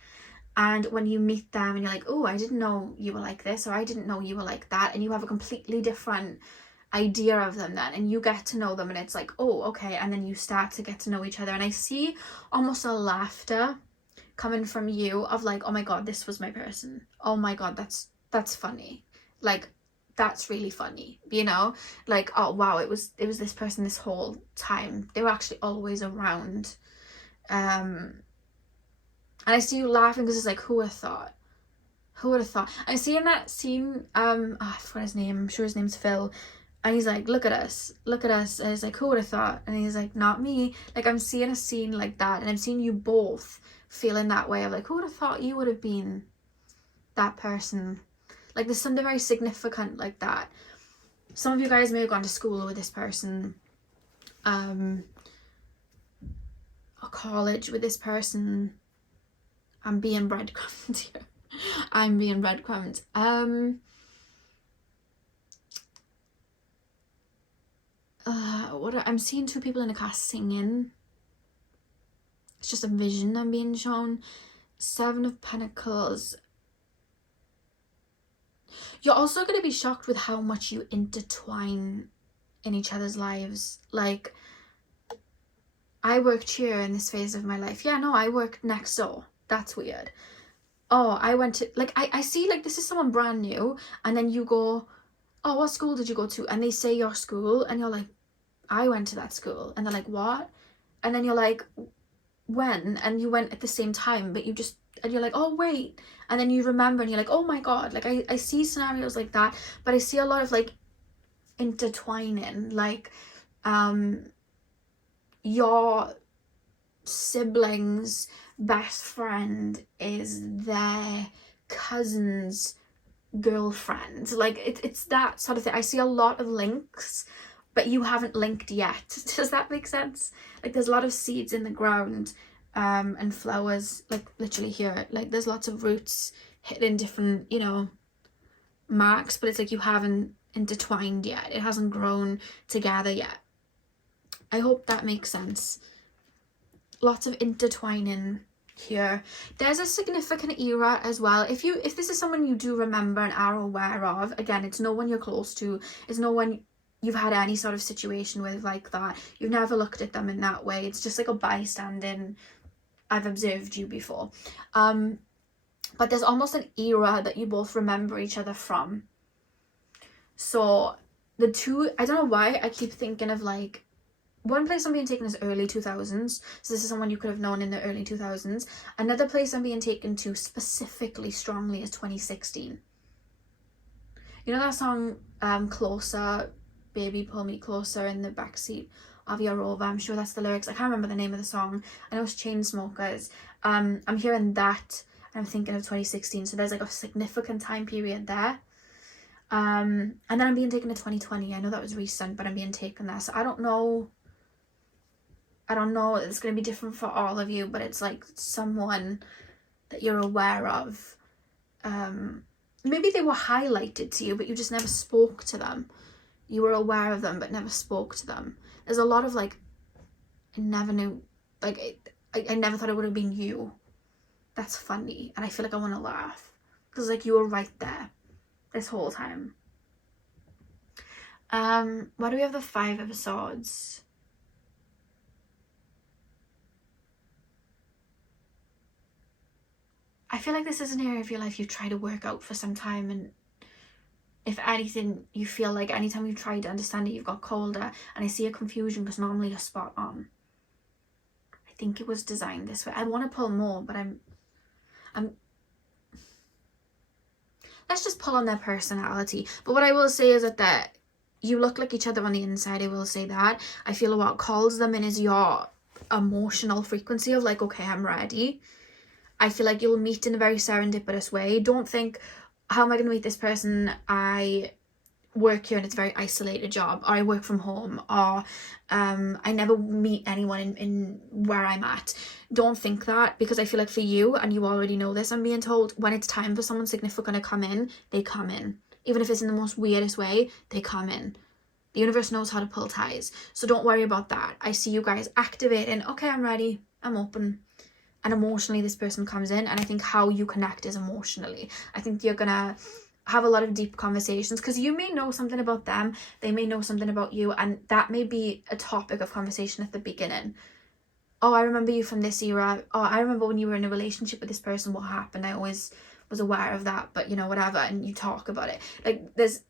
And when you meet them and you're like, oh, I didn't know you were like this, or I didn't know you were like that, and you have a completely different idea of them then, and you get to know them, and it's like, oh, okay, and then you start to get to know each other, and I see almost a laughter coming from you of like, oh my god, this was my person. Oh my god, that's funny. Like, that's really funny, you know? Like, oh wow, it was this person this whole time. They were actually always around. And I see you laughing because it's like, who would have thought? Who would have thought? I see in that scene, I forgot his name, I'm sure his name's Phil, and he's like, look at us, and he's like, who would have thought? And he's like, not me. Like, I'm seeing a scene like that, and I'm seeing you both feeling that way of like, who would have thought you would have been that person? Like, there's something very significant like that. Some of you guys may have gone to school with this person, or college with this person. I'm being breadcrumbed here. I'm being breadcrumbed. I'm seeing two people in a cast singing. It's just a vision I'm being shown. 7 of Pentacles. You're also going to be shocked with how much you intertwine in each other's lives. Like, I worked here in this phase of my life. Yeah, no, I worked next door. That's weird. Oh, I went to, like, I see, like, this is someone brand new, and then you go, oh, what school did you go to? And they say your school, and you're like, I went to that school. And they're like, what? And then you're like, when? And you went at the same time, but and you're like, oh, wait. And then you remember, and you're like, oh my god. Like, I see scenarios like that, but I see a lot of, like, intertwining, like, your siblings' best friend is their cousin's girlfriend. Like, it's that sort of thing. I see a lot of links, but you haven't linked yet. Does that make sense? Like, there's a lot of seeds in the ground, and flowers, like, literally here. Like, there's lots of roots hitting different, you know, marks, but it's like you haven't intertwined yet. It hasn't grown together yet. I hope that makes sense. Lots of intertwining here. There's a significant era as well. If this is someone you do remember and are aware of, again, it's no one you're close to, it's no one you've had any sort of situation with like that. You've never looked at them in that way. It's just like a bystanding, I've observed you before. But there's almost an era that you both remember each other from. So the two, I don't know why I keep thinking of, like, one place I'm being taken is early 2000s. So this is someone you could have known in the early 2000s. Another place I'm being taken to specifically strongly is 2016. You know that song, Closer, Baby Pull Me Closer in the Backseat of Your Rover? I'm sure that's the lyrics. I can't remember the name of the song. I know it's Chainsmokers. I'm hearing that and I'm thinking of 2016. So there's like a significant time period there. And then I'm being taken to 2020. I know that was recent, but I'm being taken there. So I don't know. It's going to be different for all of you, but it's like someone that you're aware of. Maybe they were highlighted to you, but you just never spoke to them. You were aware of them, but never spoke to them. There's a lot of, like, I never knew, like, I never thought it would have been you. That's funny. And I feel like I want to laugh. Because, like, you were right there this whole time. Why do we have the 5 of Swords? I feel like this is an area of your life you've tried to work out for some time, and if anything, you feel like anytime you try to understand it, you've got colder. And I see a confusion because normally you're spot on. I think it was designed this way. I want to pull more, but I'm let's just pull on their personality. But what I will say is that you look like each other on the inside. I will say that. I feel what calls them in is your emotional frequency of like, okay, I'm ready. I feel like you'll meet in a very serendipitous way. Don't think, how am I going to meet this person? I work here and it's a very isolated job, or I work from home, or I never meet anyone in where I'm at. Don't think that, because I feel like for you, and you already know this, I'm being told, when it's time for someone significant to come in, they come in. Even if it's in the most weirdest way, they come in. The universe knows how to pull ties. So don't worry about that. I see you guys activating, okay, I'm ready, I'm open. And emotionally, this person comes in, and I think how you connect is emotionally. I think you're gonna have a lot of deep conversations, because you may know something about them, they may know something about you, and that may be a topic of conversation at the beginning. Oh, I remember you from this era. Oh, I remember when you were in a relationship with this person, what happened? I always was aware of that, but you know, whatever, and you talk about it. Like there's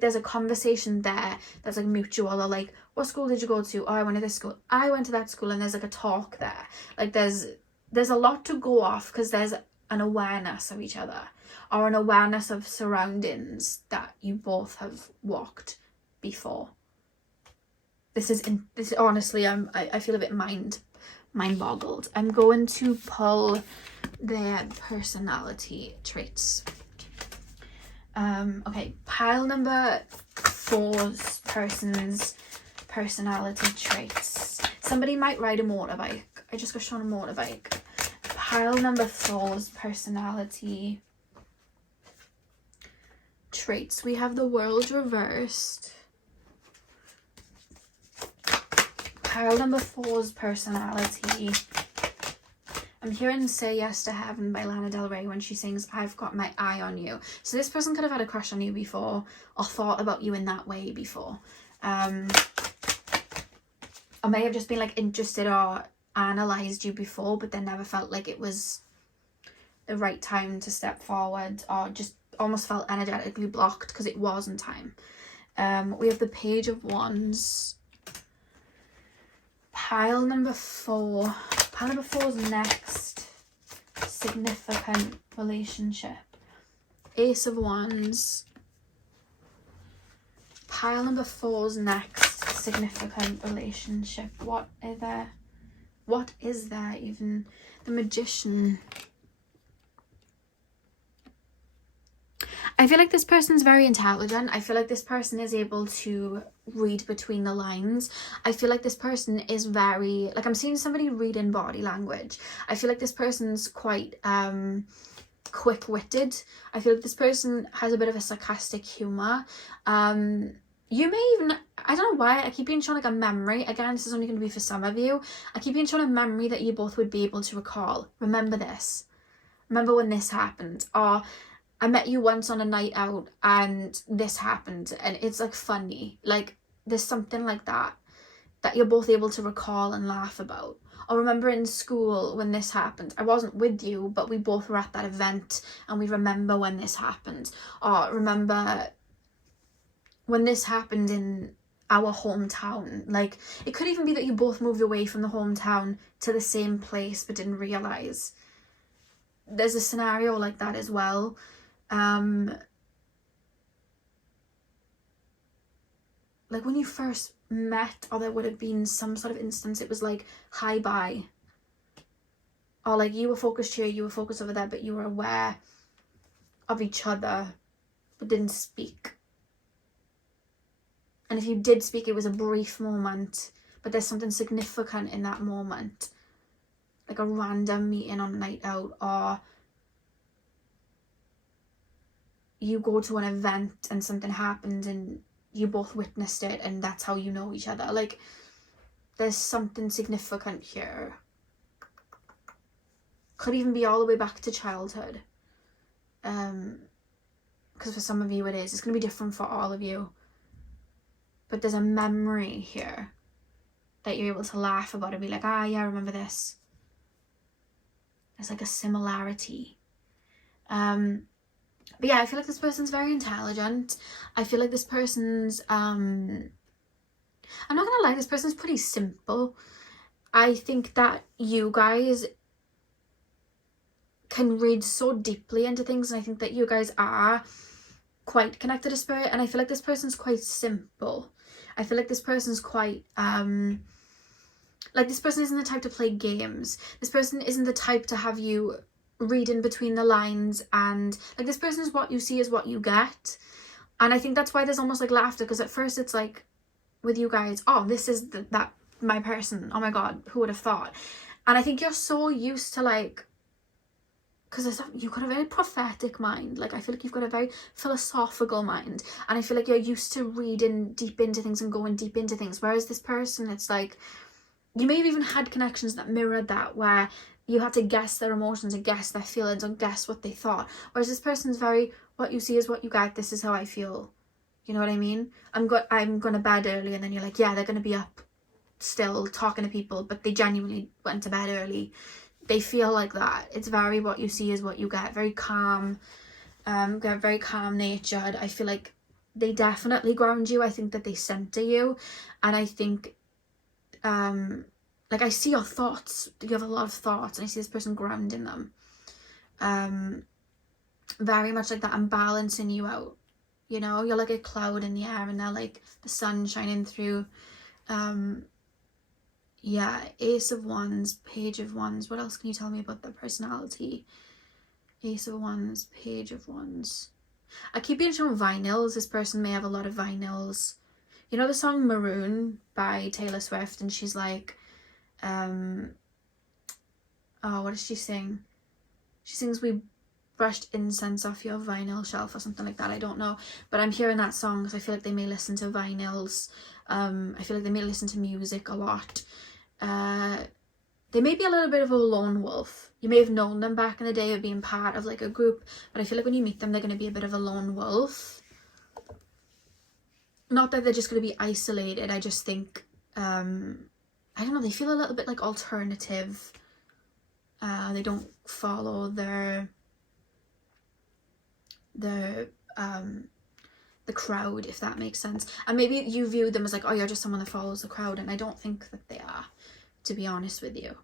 there's a conversation there that's like mutual, or like, what school did you go to? Oh, I went to this school, I went to that school, and there's like a talk there. Like there's a lot to go off, because there's an awareness of each other, or an awareness of surroundings that you both have walked before. This honestly, I feel a bit mind boggled. I'm going to pull their personality traits. Okay, pile number 4's person's personality traits. Somebody might ride a motorbike. I just got shown a motorbike. Pile number 4's personality traits. We have the world reversed. Pile number 4's personality. I'm hearing Say Yes to Heaven by Lana Del Rey when she sings I've Got My Eye on You. So this person could have had a crush on you before, or thought about you in that way before. Or may have just been like interested or analysed you before, but then never felt like it was the right time to step forward, or just almost felt energetically blocked because it wasn't time. We have the Page of Wands. Pile number 4. Pile number 4's next significant relationship. Ace of Wands. Pile number 4's next significant relationship. What is there even? The Magician. I feel like this person's very intelligent. I feel like this person is able to read between the lines. I feel like this person is very, like, I'm seeing somebody reading body language. I feel like this person's quite quick-witted. I feel like this person has a bit of a sarcastic humour. You may even, I don't know why, I keep being shown like a memory. Again, this is only going to be for some of you. I keep being shown a memory that you both would be able to recall. Remember this. Remember when this happened. Or I met you once on a night out and this happened, and it's like funny. Like there's something like that you're both able to recall and laugh about. Or remember in school when this happened. I wasn't with you, but we both were at that event and we remember when this happened. Or remember when this happened in our hometown. Like it could even be that you both moved away from the hometown to the same place but didn't realise. There's a scenario like that as well. Like when you first met, or there would have been some sort of instance, it was like hi bye, or like you were focused here, you were focused over there, but you were aware of each other but didn't speak. And if you did speak, it was a brief moment, but there's something significant in that moment, like a random meeting on a night out, or you go to an event and something happened and you both witnessed it, and that's how you know each other. Like there's something significant here. Could even be all the way back to childhood, because for some of you it is. It's going to be different for all of you, but there's a memory here that you're able to laugh about and be like, ah yeah, I remember this. there's like a similarity. But yeah, I feel like this person's very intelligent. I feel like this person's I'm not gonna lie, this person's pretty simple. I think that you guys can read so deeply into things, and I think that you guys are quite connected to spirit, and I feel like this person's quite simple. I feel like this person's quite like, this person isn't the type to play games. This person isn't the type to have you read in between the lines, and like, this person is what you see is what you get. And I think that's why there's almost like laughter, because at first it's like with you guys, oh, this is that my person, oh my god, who would have thought. And I think you're so used to like, because you've got a very prophetic mind. Like, I feel like you've got a very philosophical mind, and I feel like you're used to reading deep into things and going deep into things, whereas this person, it's like, you may have even had connections that mirrored that, where you had to guess their emotions and guess their feelings and guess what they thought, whereas this person's very, what you see is what you get, this is how I feel. You know what I mean? I'm going to bed early, and then you're like, yeah, they're going to be up still talking to people, but they genuinely went to bed early. They feel like that. It's very, what you see is what you get. Very calm, very calm natured. I feel like they definitely ground you. I think that they center you, and I think like, I see your thoughts. You have a lot of thoughts, and I see this person grounding them. Very much like that. I'm balancing you out. You know, you're like a cloud in the air, and they're like the sun shining through. Yeah, Ace of Wands, Page of Wands. What else can you tell me about their personality? Ace of Wands, Page of Wands. I keep being shown vinyls. This person may have a lot of vinyls. You know the song Maroon by Taylor Swift, and she's like, oh, what does she sing? She sings, we brushed incense off your vinyl shelf, or something like that. I don't know, but I'm hearing that song because I feel like they may listen to vinyls. I feel like they may listen to music a lot. They may be a little bit of a lone wolf. You may have known them back in the day of being part of like a group, but I feel like when you meet them, they're going to be a bit of a lone wolf. Not that they're just going to be isolated. I just think, I don't know, they feel a little bit like alternative. They don't follow the crowd, if that makes sense. And maybe you view them as like, oh, you're just someone that follows the crowd, and I don't think that they are, to be honest with you.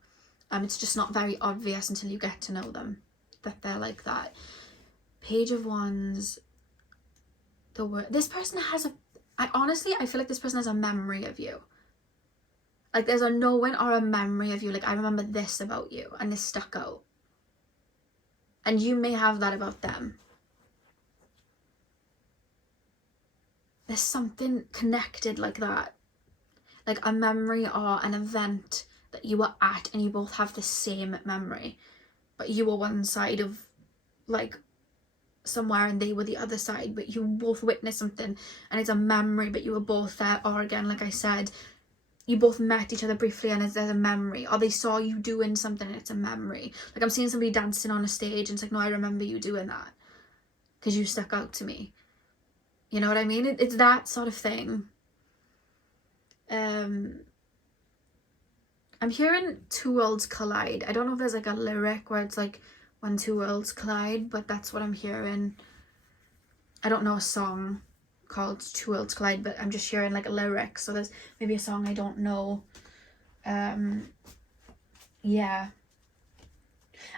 It's just not very obvious until you get to know them that they're like that. Page of Wands. This person has I feel like this person has a memory of you. Like, there's a knowing or a memory of you. Like, I remember this about you, and this stuck out. And you may have that about them. There's something connected like that. Like a memory or an event that you were at, and you both have the same memory. But you were one side of like somewhere, and they were the other side, but you both witnessed something, and it's a memory, but you were both there. Or again, like I said, you both met each other briefly, and there's a memory, or they saw you doing something, and it's a memory. Like, I'm seeing somebody dancing on a stage, and it's like, no, I remember you doing that because you stuck out to me. You know what I mean? It's that sort of thing. I'm hearing two worlds collide. I don't know if there's like a lyric where it's like when two worlds collide, but that's what I'm hearing. I don't know a song called Two Worlds Collide, but I'm just hearing like a lyric, so there's maybe a song I don't know. Yeah.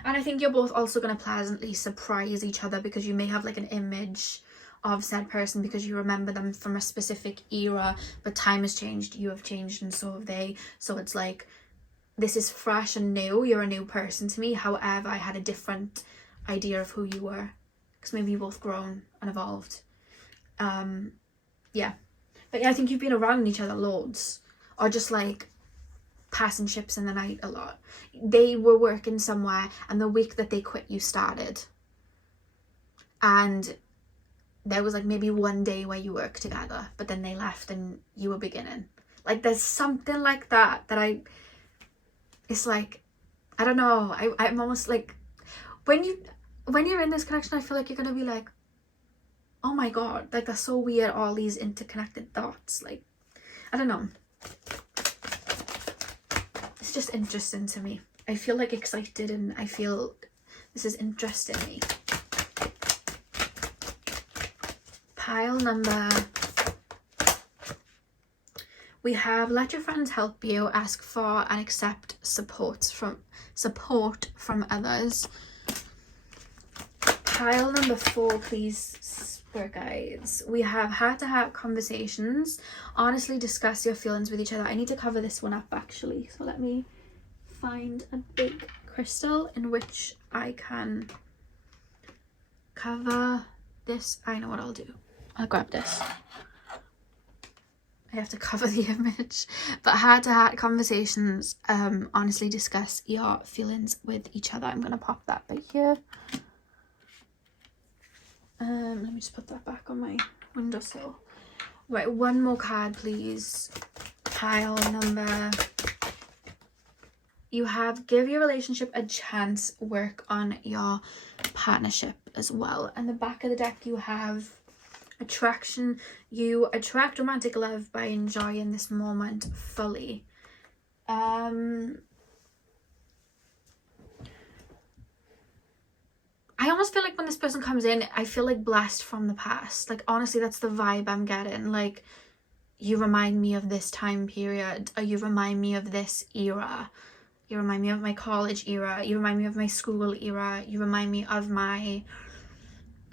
And I think you're both also going to pleasantly surprise each other, because you may have like an image of said person because you remember them from a specific era, but time has changed, you have changed, and so have they. So it's like, this is fresh and new, you're a new person to me, however I had a different idea of who you were, because maybe you both grown and evolved. Yeah, but yeah, I think you've been around each other loads, or just like passing ships in the night a lot. They were working somewhere, and the week that they quit, you started, and there was like maybe one day where you worked together, but then they left and you were beginning. Like, there's something like that it's like, I don't know, I'm almost like, when you're in this connection, I feel like you're gonna be like, oh my god, like, that's so weird, all these interconnected thoughts. Like, I don't know, it's just interesting to me. I feel like excited, and I feel this is interesting me. Pile number, we have let your friends help you, ask for and accept support from others. Pile number 4, please, spirit guides. We have heart-to-heart conversations, honestly discuss your feelings with each other. I need to cover this one up actually, so let me find a big crystal in which I can cover this. I know what I'll do. I'll grab this. I have to cover the image. But heart-to-heart conversations, honestly discuss your feelings with each other. I'm going to pop that right here. Let me just put that back on my windowsill. Right, one more card, please. Pile number, you have give your relationship a chance, work on your partnership as well. And the back of the deck, you have attraction. You attract romantic love by enjoying this moment fully. I almost feel like when this person comes in, I feel like blessed from the past. Like, honestly, that's the vibe I'm getting. Like, you remind me of this time period, or you remind me of this era. You remind me of my college era. You remind me of my school era. You remind me of my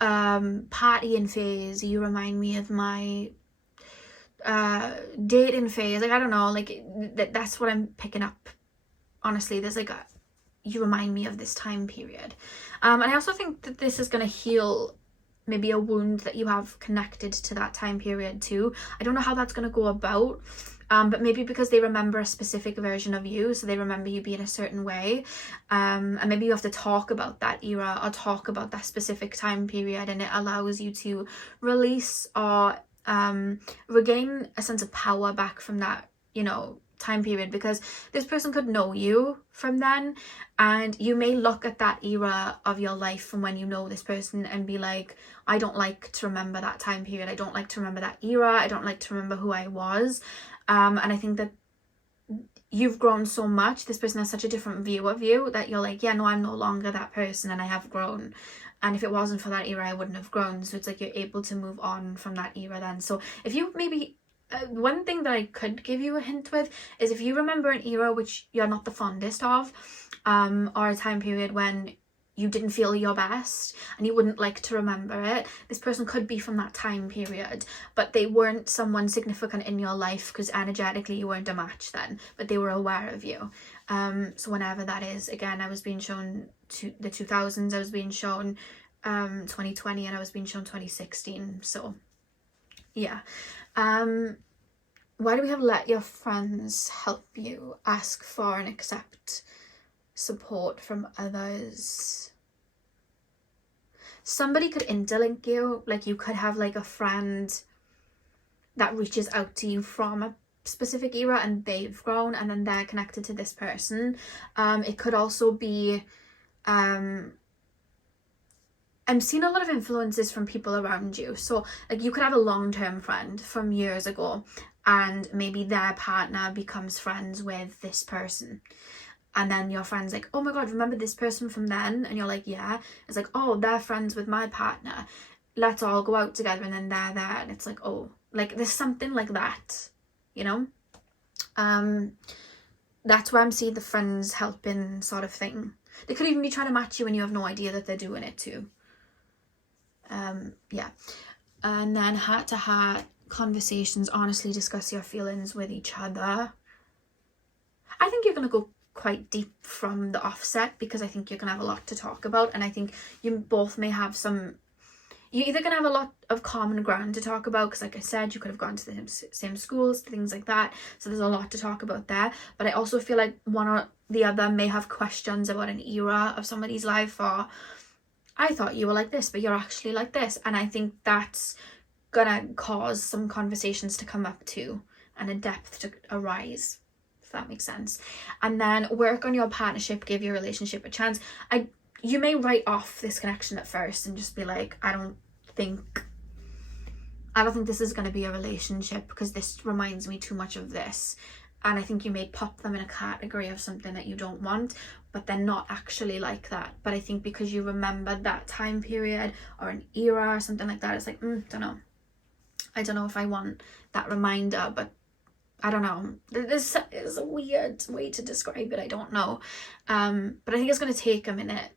partying phase. You remind me of my dating phase. Like, I don't know, like that's what I'm picking up. Honestly, there's like you remind me of this time period. And I also think that this is going to heal maybe a wound that you have connected to that time period too. I don't know how that's going to go about, but maybe because they remember a specific version of you, so they remember you being a certain way, and maybe you have to talk about that era or talk about that specific time period, and it allows you to release or regain a sense of power back from that, you know, time period, because this person could know you from then, and you may look at that era of your life from when you know this person and be like, I don't like to remember that time period. I don't like to remember that era. I don't like to remember who I was. And I think that you've grown so much. This person has such a different view of you that you're like, yeah, no, I'm no longer that person, and I have grown. And if it wasn't for that era, I wouldn't have grown. So it's like you're able to move on from that era then. So if you maybe one thing that I could give you a hint with is if you remember an era which you're not the fondest of, or a time period when you didn't feel your best and you wouldn't like to remember it, this person could be from that time period, but they weren't someone significant in your life because energetically you weren't a match then, but they were aware of you. So whenever that is, again, I was being shown to the 2000s, I was being shown 2020, and I was being shown 2016. So yeah. Why do we have let your friends help you, ask for and accept support from others? Somebody could interlink you, like you could have like a friend that reaches out to you from a specific era and they've grown and then they're connected to this person. It could also be I'm seeing a lot of influences from people around you. So like you could have a long-term friend from years ago and maybe their partner becomes friends with this person. And then your friend's like, oh my God, remember this person from then? And you're like, yeah. It's like, oh, they're friends with my partner. Let's all go out together. And then they're there. And it's like, oh, like there's something like that, you know? That's where I'm seeing the friends helping sort of thing. They could even be trying to match you and you have no idea that they're doing it too. Yeah. And then heart-to-heart conversations, honestly discuss your feelings with each other. I think you're going to go quite deep from the offset because I think you're going to have a lot to talk about, and I think you both may have some, you're either going to have a lot of common ground to talk about because like I said, you could have gone to the same schools, things like that, so there's a lot to talk about there. But I also feel like one or the other may have questions about an era of somebody's life, or I thought you were like this but you're actually like this, and I think that's gonna cause some conversations to come up too and a depth to arise, if that makes sense. And then work on your partnership, give your relationship a chance. You may write off this connection at first and just be like, I don't think this is going to be a relationship because this reminds me too much of this. and I think you may pop them in a category of something that you don't want, but they're not actually like that. But I think because you remembered that time period or an era or something like that, it's like, don't know. I don't know if I want that reminder, but I don't know. This is a weird way to describe it. I don't know. But I think it's going to take a minute,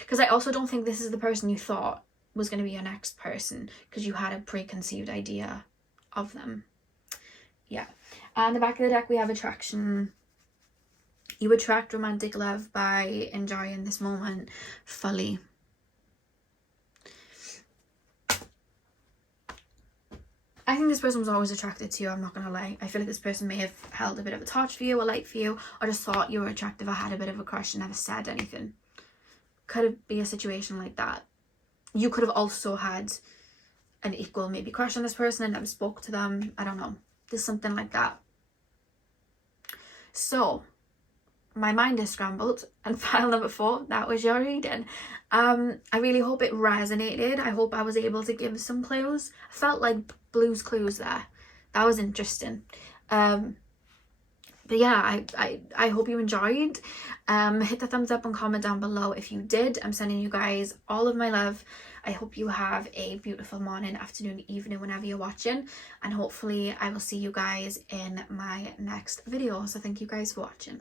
because I also don't think this is the person you thought was going to be your next person, because you had a preconceived idea of them. Yeah. And the back of the deck, we have attraction. You attract romantic love by enjoying this moment fully. I think this person was always attracted to you, I'm not going to lie. I feel like this person may have held a bit of a torch for you, a light for you, or just thought you were attractive or had a bit of a crush and never said anything. Could be a situation like that. You could have also had an equal maybe crush on this person and never spoke to them. I don't know. There's something like that. So, my mind is scrambled, and file number 4, that was your reading. I really hope it resonated. I hope I was able to give some clues. I felt like Blue's Clues there. That was interesting. But yeah, I hope you enjoyed. Hit the thumbs up and comment down below if you did. I'm sending you guys all of my love. I hope you have a beautiful morning, afternoon, evening, whenever you're watching, and hopefully I will see you guys in my next video. So thank you guys for watching.